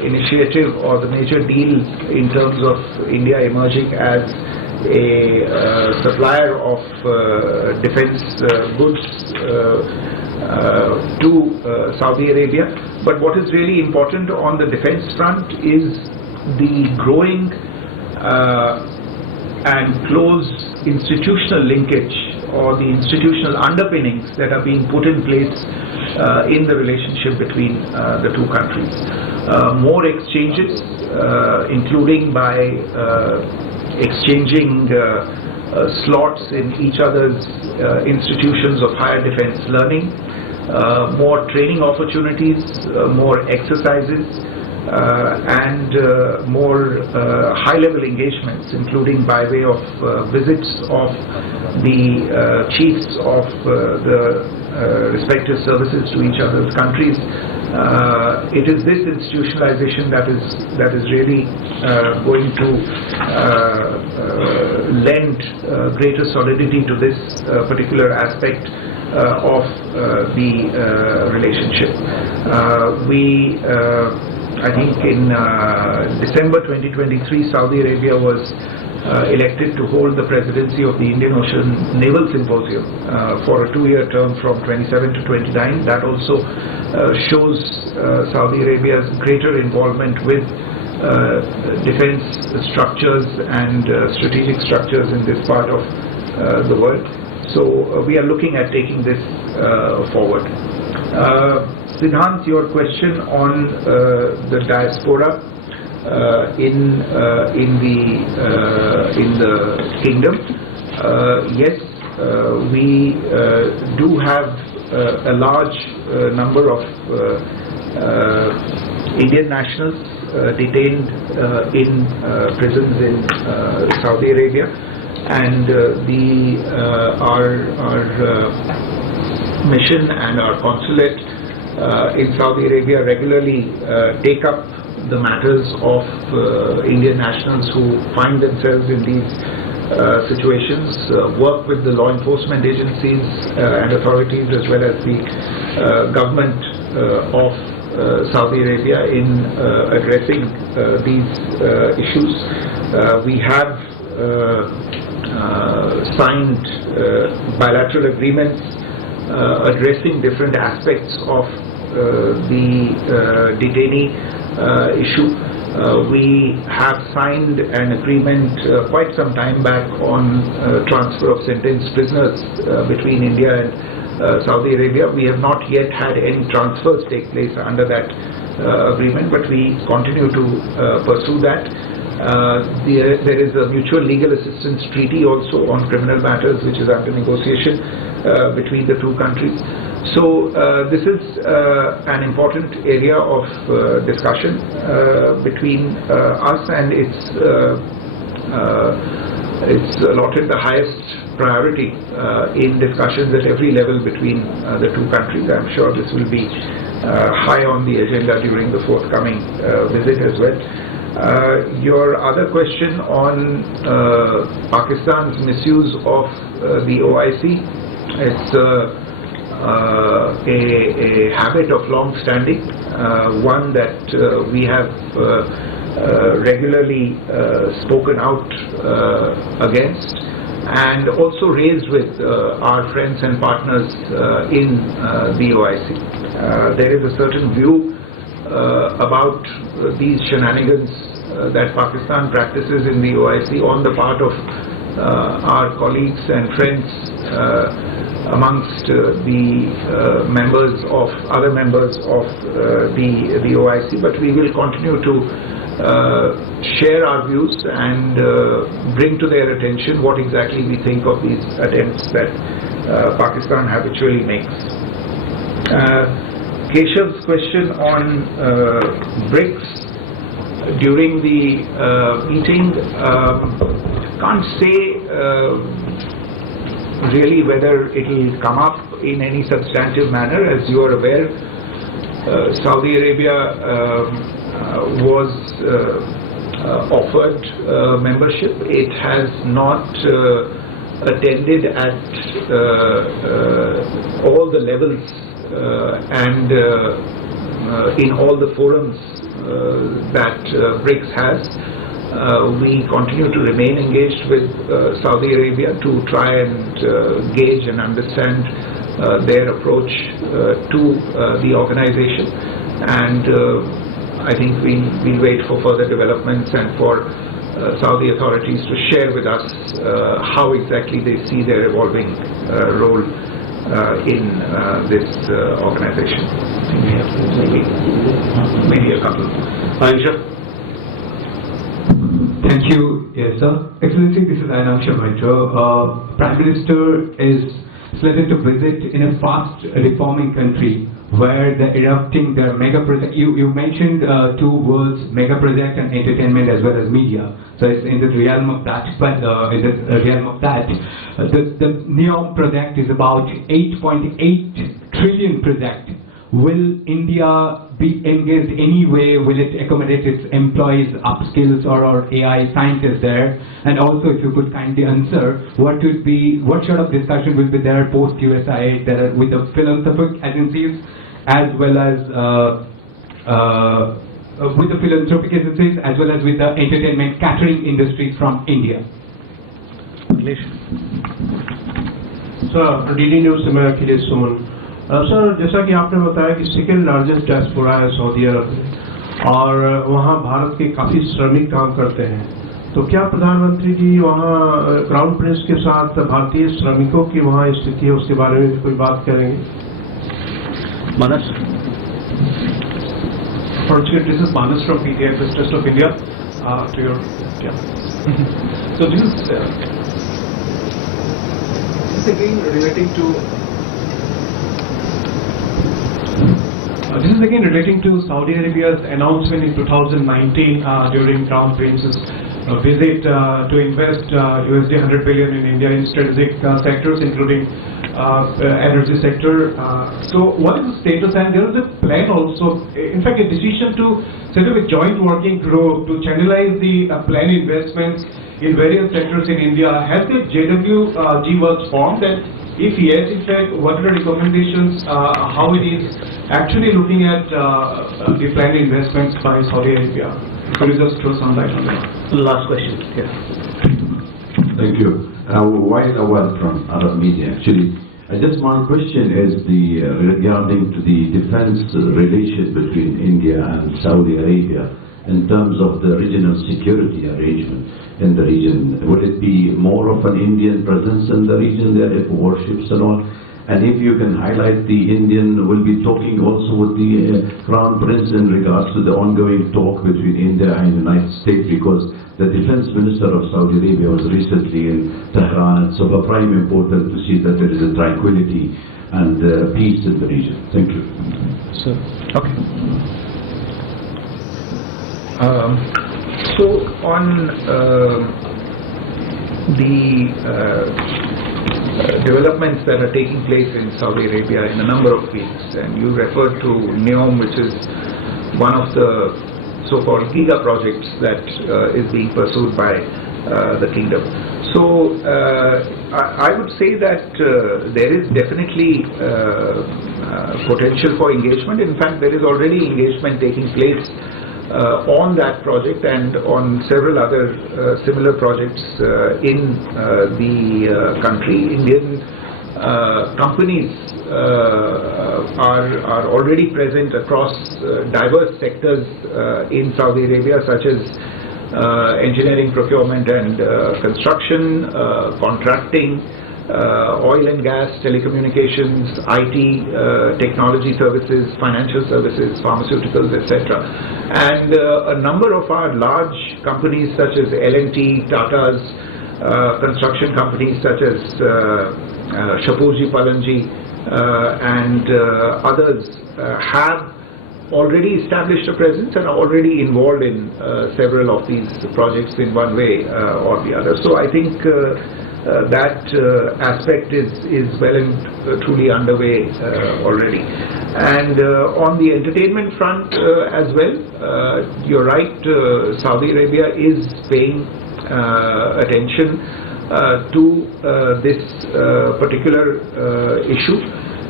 initiative or the major deal in terms of India emerging as a supplier of defense goods to Saudi Arabia. But what is really important on the defense front is the growing and close institutional linkage or the institutional underpinnings that are being put in place in the relationship between the two countries. More exchanges, including by exchanging slots in each other's institutions of higher defense learning, more training opportunities, more exercises, and more high-level engagements, including by way of visits of the chiefs of the respective services to each other's countries. It is this institutionalization that is really going to lend greater solidity to this particular aspect of the relationship. I think in December 2023, Saudi Arabia was elected to hold the presidency of the Indian Ocean Naval Symposium for a 2-year term from 27 to 29. That also shows Saudi Arabia's greater involvement with defense structures and strategic structures in this part of the world. So we are looking at taking this forward. Siddhant, your question on the diaspora in the kingdom. Yes, we do have a large number of Indian nationals detained in prisons in Saudi Arabia, and our mission and our consulate in Saudi Arabia regularly take up the matters of Indian nationals who find themselves in these situations, work with the law enforcement agencies and authorities as well as the government of Saudi Arabia in addressing these issues. We have signed bilateral agreements addressing different aspects of the detainee issue. We have signed an agreement quite some time back on transfer of sentenced prisoners between India and Saudi Arabia. We have not yet had any transfers take place under that agreement, but we continue to pursue that. There is a mutual legal assistance treaty also on criminal matters which is under negotiation between the two countries. So this is an important area of discussion between us, and it's allotted the highest priority in discussions at every level between the two countries. I'm sure this will be high on the agenda during the forthcoming visit as well. Your other question on Pakistan's misuse of the OIC, it's a habit of long standing, one that we have regularly spoken out against and also raised with our friends and partners in the OIC. There is a certain view about these shenanigans that Pakistan practices in the OIC on the part of our colleagues and friends amongst the other members of the OIC, but we will continue to share our views and bring to their attention what exactly we think of these attempts that Pakistan habitually makes. Keshav's question on BRICS during the meeting, can't say really whether it will come up in any substantive manner. As you are aware, Saudi Arabia was offered membership. It has not attended at all the levels and in all the forums that BRICS has. We continue to remain engaged with Saudi Arabia to try and gauge and understand their approach to the organization, and I think we'll wait for further developments and for Saudi authorities to share with us how exactly they see their evolving role in this organization. Maybe a couple. Thank you, yes, sir. Excellency, this is Ainaksha Maitra. Prime Minister is slated to visit in a fast reforming country where they're erupting their mega project. You mentioned two words, mega project and entertainment as well as media. So it's in the realm of that. But the NEOM project is about 8.8 trillion project. Will India be engaged any way? Will it accommodate its employees, upskills, or AI scientists there? And also, if you could kindly answer, what sort of discussion will be there post USAID there with the philanthropic agencies as well as with the entertainment catering industries from India? Sir, DD News से मैं अखिलेश सुमन। Sir, जैसा कि आपने बताया कि second largest diaspora है Saudi अरब में और वहाँ भारत के काफ़ी श्रमिक काम करते हैं, तो क्या प्रधानमंत्री जी वहाँ क्राउन प्रिंस के साथ भारतीय श्रमिकों की वहाँ स्थिति है उसके बारे में भी कोई बात करेंगे? Manas. This is Manas from PTI Press Trust of India. To your, yeah. So this is again relating to Saudi Arabia's announcement in 2019 during Crown Prince's visit to invest $100 billion in India in strategic sectors, including energy sector. So what is the status? And there is a plan also, in fact a decision to set up a joint working group to channelize the planned investments in various sectors in India. Has the JWG works formed? And if yes, in fact, what are the recommendations, how it is actually looking at the planned investments by Saudi Arabia? Could you just throw some light on that? Last question. Yeah. Thank you. While award from Arab Media, actually, just one question is regarding to the defense relation between India and Saudi Arabia in terms of the regional security arrangement in the region. Will it be more of an Indian presence in the region there, if warships and all? And if you can highlight the Indian, will be talking also with the Crown Prince in regards to the ongoing talk between India and the United States, because the Defense Minister of Saudi Arabia was recently in Tehran. It's of a prime importance to see that there is a tranquility and peace in the region. Thank you. Sir. Okay. So on the developments that are taking place in Saudi Arabia in a number of fields, and you referred to NEOM, which is one of the so-called giga projects that is being pursued by the kingdom. So I would say that there is definitely potential for engagement. In fact, there is already engagement taking place on that project and on several other similar projects in the country. Indian companies are already present across diverse sectors in Saudi Arabia, such as engineering, procurement and construction, contracting, oil and gas, telecommunications, IT, technology services, financial services, pharmaceuticals, etc. And a number of our large companies such as L&T, Tata's, construction companies such as Shapoorji Pallonji and others have already established a presence and are already involved in several of these projects in one way or the other. So I think that aspect is well and truly underway already. And on the entertainment front as well, you're right, Saudi Arabia is paying attention to this particular issue,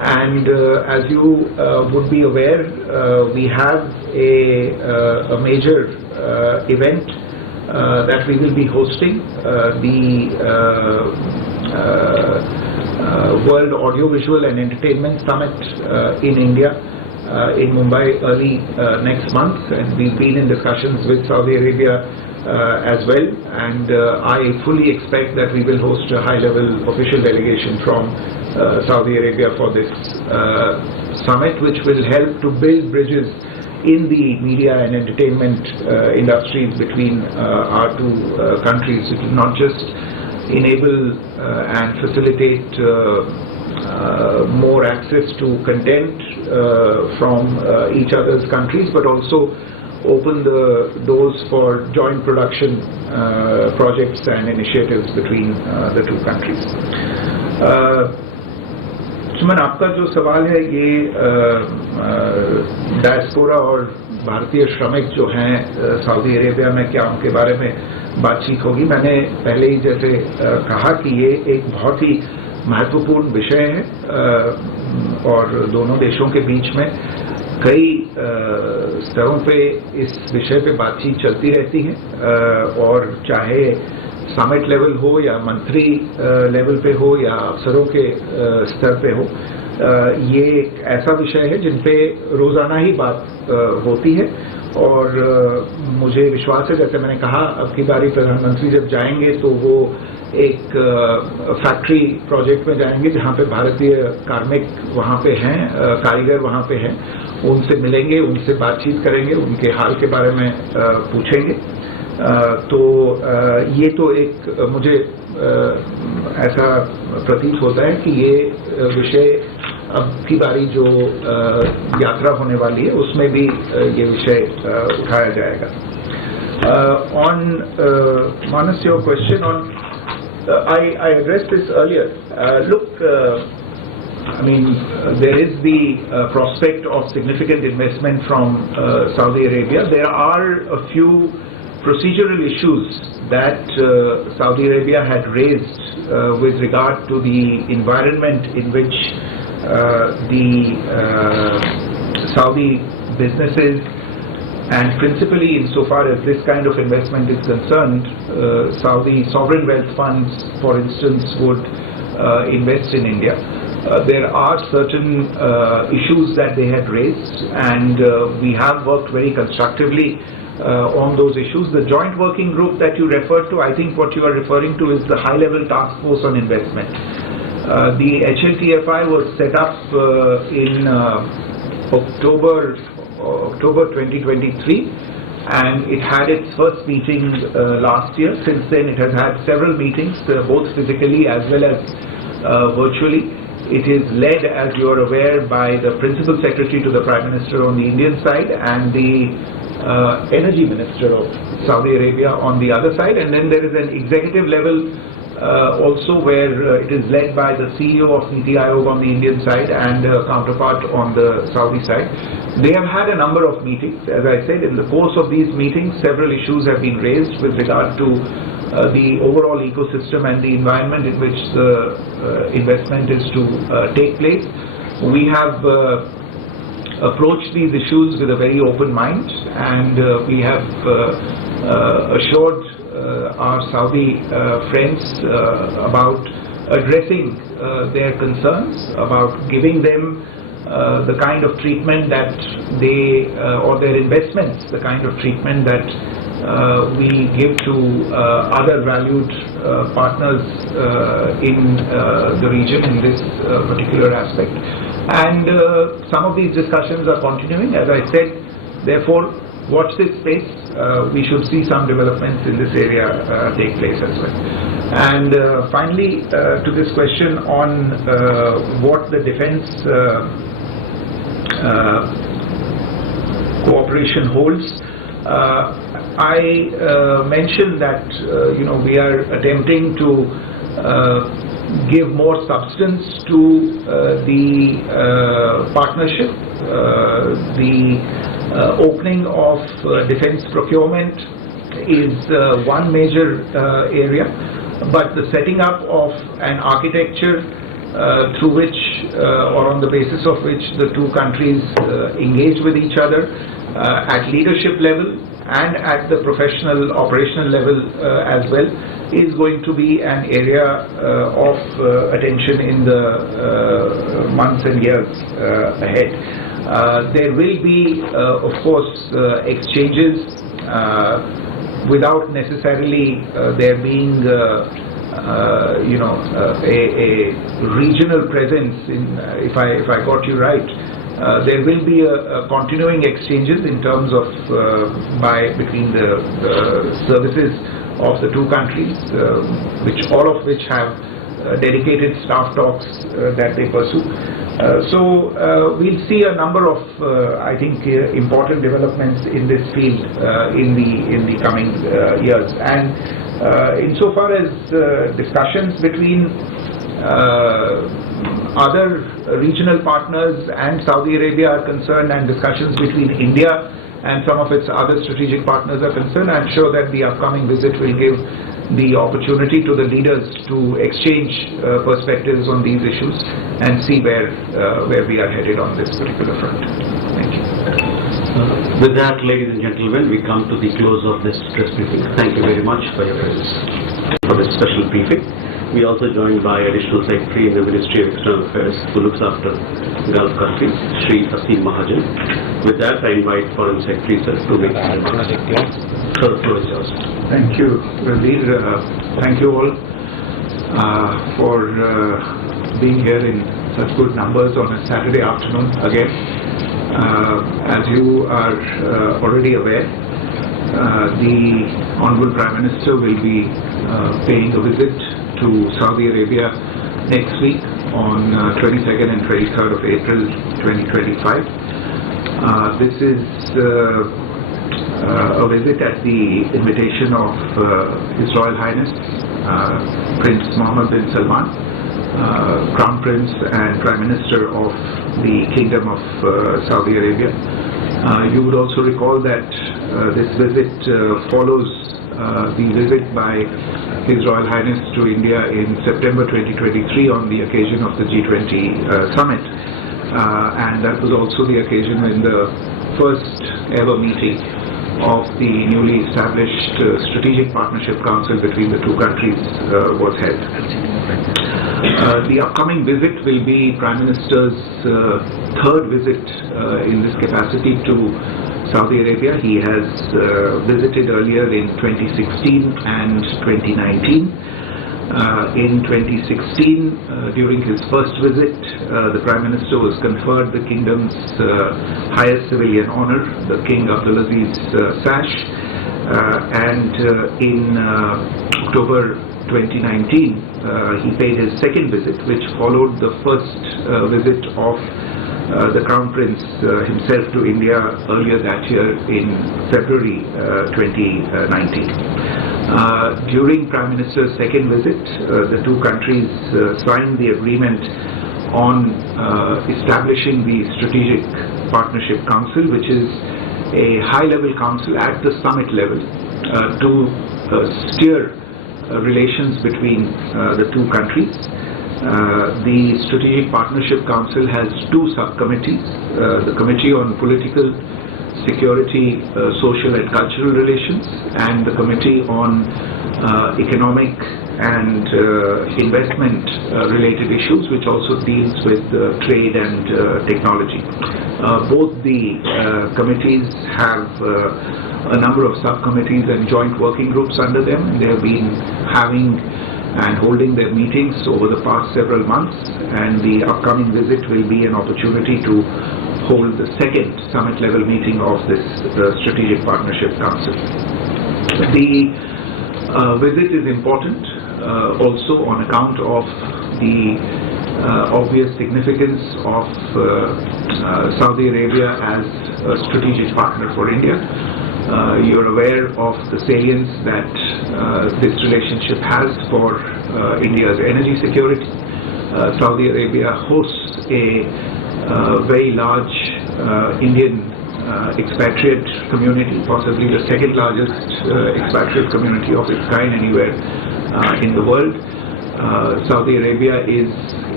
And as you would be aware, we have a major event that we will be hosting, the World Audiovisual and Entertainment Summit in India in Mumbai early next month, and we've been in discussions with Saudi Arabia as well, and I fully expect that we will host a high-level official delegation from Saudi Arabia for this summit, which will help to build bridges in the media and entertainment industries between our two countries. It will not just enable and facilitate more access to content from each other's countries, but also open the doors for joint production projects and initiatives between the two countries. सुमन, आपका जो सवाल है ये diaspora और भारतीय श्रमिक जो हैं सऊदी अरेबिया में, क्या उनके बारे में बातचीत होगी? मैंने पहले ही जैसे कहा कि ये एक बहुत ही महत्वपूर्ण विषय है और दोनों देशों के बीच में कई स्तरों पे इस विषय पे बातचीत चलती रहती है, और चाहे समिट लेवल हो या मंत्री लेवल पे हो या अफसरों के स्तर पे हो, ये एक ऐसा विषय है जिन पे रोजाना ही बात होती है। और मुझे विश्वास है, जैसे मैंने कहा, अब की बारी प्रधानमंत्री जब जाएंगे तो वो एक फैक्ट्री प्रोजेक्ट में जाएंगे जहाँ पे भारतीय कार्मिक वहाँ पे हैं, कारीगर वहाँ पे हैं, उनसे मिलेंगे, उनसे बातचीत करेंगे, उनके हाल के बारे में पूछेंगे। तो ये तो एक मुझे ऐसा प्रतीत होता है कि ये विषय अब की बारी जो यात्रा होने वाली है उसमें भी ये विषय उठाया जाएगा। On Manas, your question on I addressed this earlier. Look, I mean, there is the prospect of significant investment from Saudi Arabia. There are a few procedural issues that Saudi Arabia had raised with regard to the environment in which the Saudi businesses, and principally insofar as this kind of investment is concerned, Saudi sovereign wealth funds, for instance, would invest in India. There are certain issues that they had raised, and we have worked very constructively on those issues. The joint working group that you referred to, I think what you are referring to is the high-level task force on investment. The HLTFI was set up in October 2023, and it had its first meeting last year. Since then it has had several meetings, both physically as well as virtually. It is led, as you are aware, by the Principal Secretary to the Prime Minister on the Indian side and the Energy Minister of Saudi Arabia on the other side, and then there is an executive level also where it is led by the CEO of NITI Aayog on the Indian side and a counterpart on the Saudi side. They have had a number of meetings. As I said, in the course of these meetings, several issues have been raised with regard to the overall ecosystem and the environment in which the investment is to take place. We have approached these issues with a very open mind, and we have assured our Saudi friends about addressing their concerns, about giving them the kind of treatment that they, or their investments, the kind of treatment that we give to other valued partners in the region in this particular aspect. And some of these discussions are continuing, as I said. Therefore, watch this space. We should see some developments in this area take place as well. And finally, to this question on what the defense cooperation holds, I mentioned that we are attempting to give more substance to the partnership. The opening of defense procurement is one major area, but the setting up of an architecture through which or on the basis of which the two countries engage with each other at leadership level and at the professional operational level as well, is going to be an area of attention in the months and years ahead. There will be, of course, exchanges without necessarily there being a regional presence. If I got you right, there will be a continuing exchanges in terms of between the services of the two countries, all of which have dedicated staff talks that they pursue. So we'll see a number of, I think, important developments in this field in the coming years. And insofar as discussions between other regional partners and Saudi Arabia are concerned, and discussions between India and some of its other strategic partners are concerned, I'm sure that the upcoming visit will give the opportunity to the leaders to exchange perspectives on these issues and see where we are headed on this particular front. Thank you. With that, ladies and gentlemen, we come to the close of this press briefing. Thank you very much for your presence for this special briefing. We are also joined by Additional Secretary in the Ministry of External Affairs, who looks after Gulf countries, Shri Asim Mahajan. With that, I invite Foreign Secretary sir to make the remarks. Sir, the floor is yours. Thank you, Ranveer. Thank you all for being here in such good numbers on a Saturday afternoon again. As you are already aware, the Honorable Prime Minister will be paying a visit to Saudi Arabia next week on 22nd and 23rd of April 2025. This is a visit at the invitation of His Royal Highness Prince Mohammed bin Salman, Crown Prince and Prime Minister of the Kingdom of Saudi Arabia. You would also recall that this visit follows the visit by His Royal Highness to India in September 2023 on the occasion of the G20 summit, and that was also the occasion when the first ever meeting of the newly established Strategic Partnership Council between the two countries was held. The upcoming visit will be Prime Minister's third visit in this capacity to Saudi Arabia. He has visited earlier in 2016 and 2019. In 2016, during his first visit, the Prime Minister was conferred the Kingdom's highest civilian honor, the King Abdulaziz Sash, and in October 2019, he paid his second visit, which followed the first visit of the Crown Prince himself to India earlier that year in February 2019. During Prime Minister's second visit, the two countries signed the agreement on establishing the Strategic Partnership Council, which is a high-level council at the summit level to steer relations between the two countries. The Strategic Partnership Council has two subcommittees, the Committee on Political, Security, Social and Cultural Relations, and the Committee on Economic and Investment related issues, which also deals with trade and technology. Both the committees have a number of subcommittees and joint working groups under them. They have been having and holding their meetings over the past several months, and the upcoming visit will be an opportunity to hold the second summit level meeting of this Strategic Partnership Council. The visit is important also on account of the obvious significance of Saudi Arabia as a strategic partner for India. You're aware of the salience that this relationship has for India's energy security. Saudi Arabia hosts a very large Indian expatriate community, possibly the second largest expatriate community of its kind anywhere in the world. Saudi Arabia is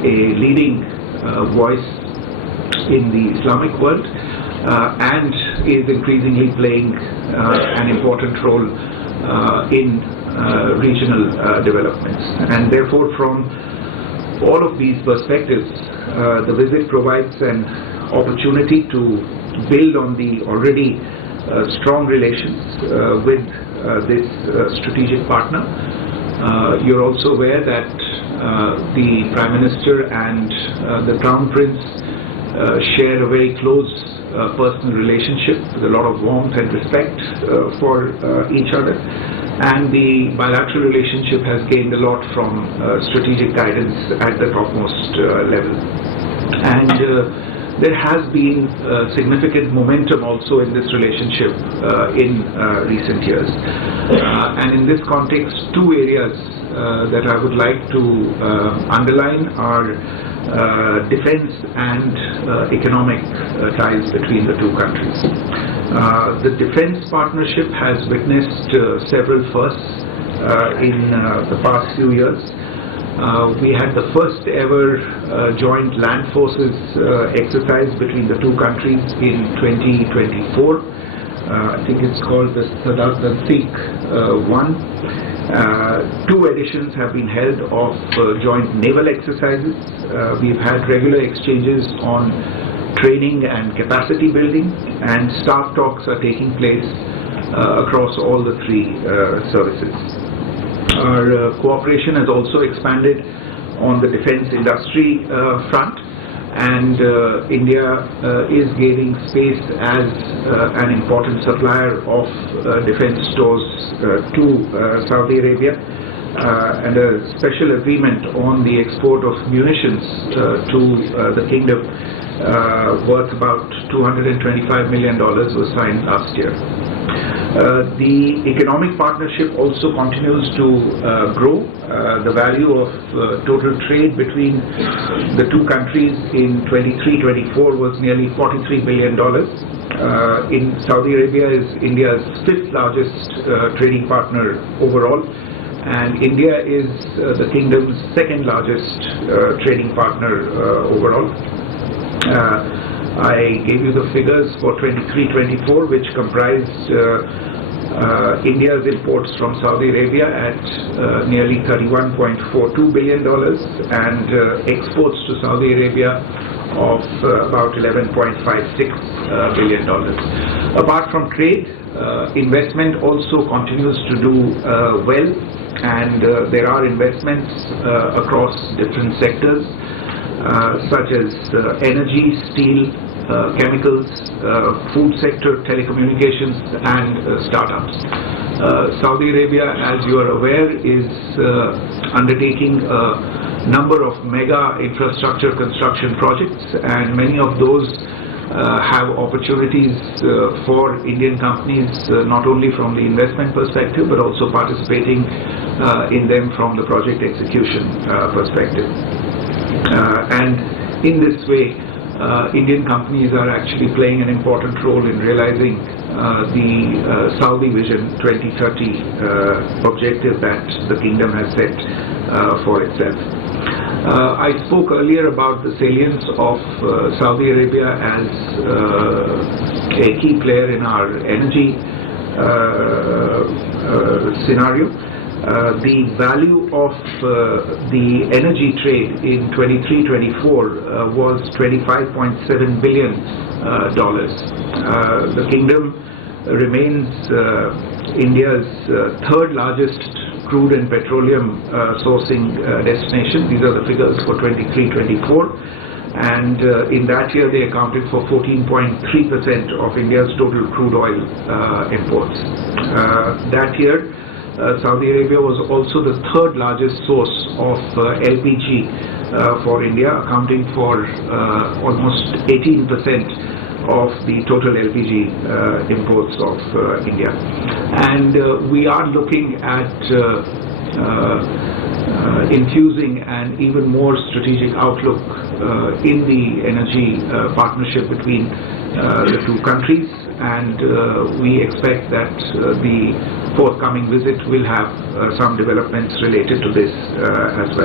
a leading voice in the Islamic world and is increasingly playing an important role in regional developments. And therefore, from all of these perspectives, the visit provides an opportunity to build on the already strong relations with this strategic partner. You're also aware that the Prime Minister and the Crown Prince share a very close personal relationship with a lot of warmth and respect for each other. And the bilateral relationship has gained a lot from strategic guidance at the topmost level. And there has been significant momentum also in this relationship in recent years. And in this context, two areas that I would like to underline are defense and economic ties between the two countries. The defense partnership has witnessed several firsts in the past few years. We had the first ever joint land forces exercise between the two countries in 2024. I think it's called the Sadat Sikh 1. Two editions have been held of joint naval exercises. We've had regular exchanges on training and capacity building, and staff talks are taking place across all the three services. Our cooperation has also expanded on the defense industry front, and India is gaining space as an important supplier of defense stores to Saudi Arabia, and a special agreement on the export of munitions to the kingdom worth about $225 million was signed last year. The economic partnership also continues to grow. The value of total trade between the two countries in 23-24 was nearly $43 billion. In Saudi Arabia is India's fifth largest trading partner overall, and India is the kingdom's second largest trading partner overall. I gave you the figures for 23-24, which comprised India's imports from Saudi Arabia at nearly $31.42 billion and exports to Saudi Arabia of about $11.56 billion. Apart from trade, investment also continues to do well, and there are investments across different sectors such as energy, steel, chemicals, food sector, telecommunications, and startups. Saudi Arabia, as you are aware, is undertaking a number of mega infrastructure construction projects, and many of those have opportunities for Indian companies, not only from the investment perspective, but also participating in them from the project execution perspective. And in this way, Indian companies are actually playing an important role in realizing the Saudi Vision 2030 objective that the kingdom has set for itself. I spoke earlier about the salience of Saudi Arabia as a key player in our energy scenario. The value of the energy trade in 23-24 was $25.7 billion. The kingdom remains India's third largest crude and petroleum sourcing destination. These are the figures for 23-24, and in that year they accounted for 14.3% of India's total crude oil imports. That year Saudi Arabia was also the third largest source of LPG for India, accounting for almost 18% of the total LPG imports of India. And we are looking at infusing an even more strategic outlook in the energy partnership between the two countries, and we expect that the forthcoming visit will have some developments related to this as well.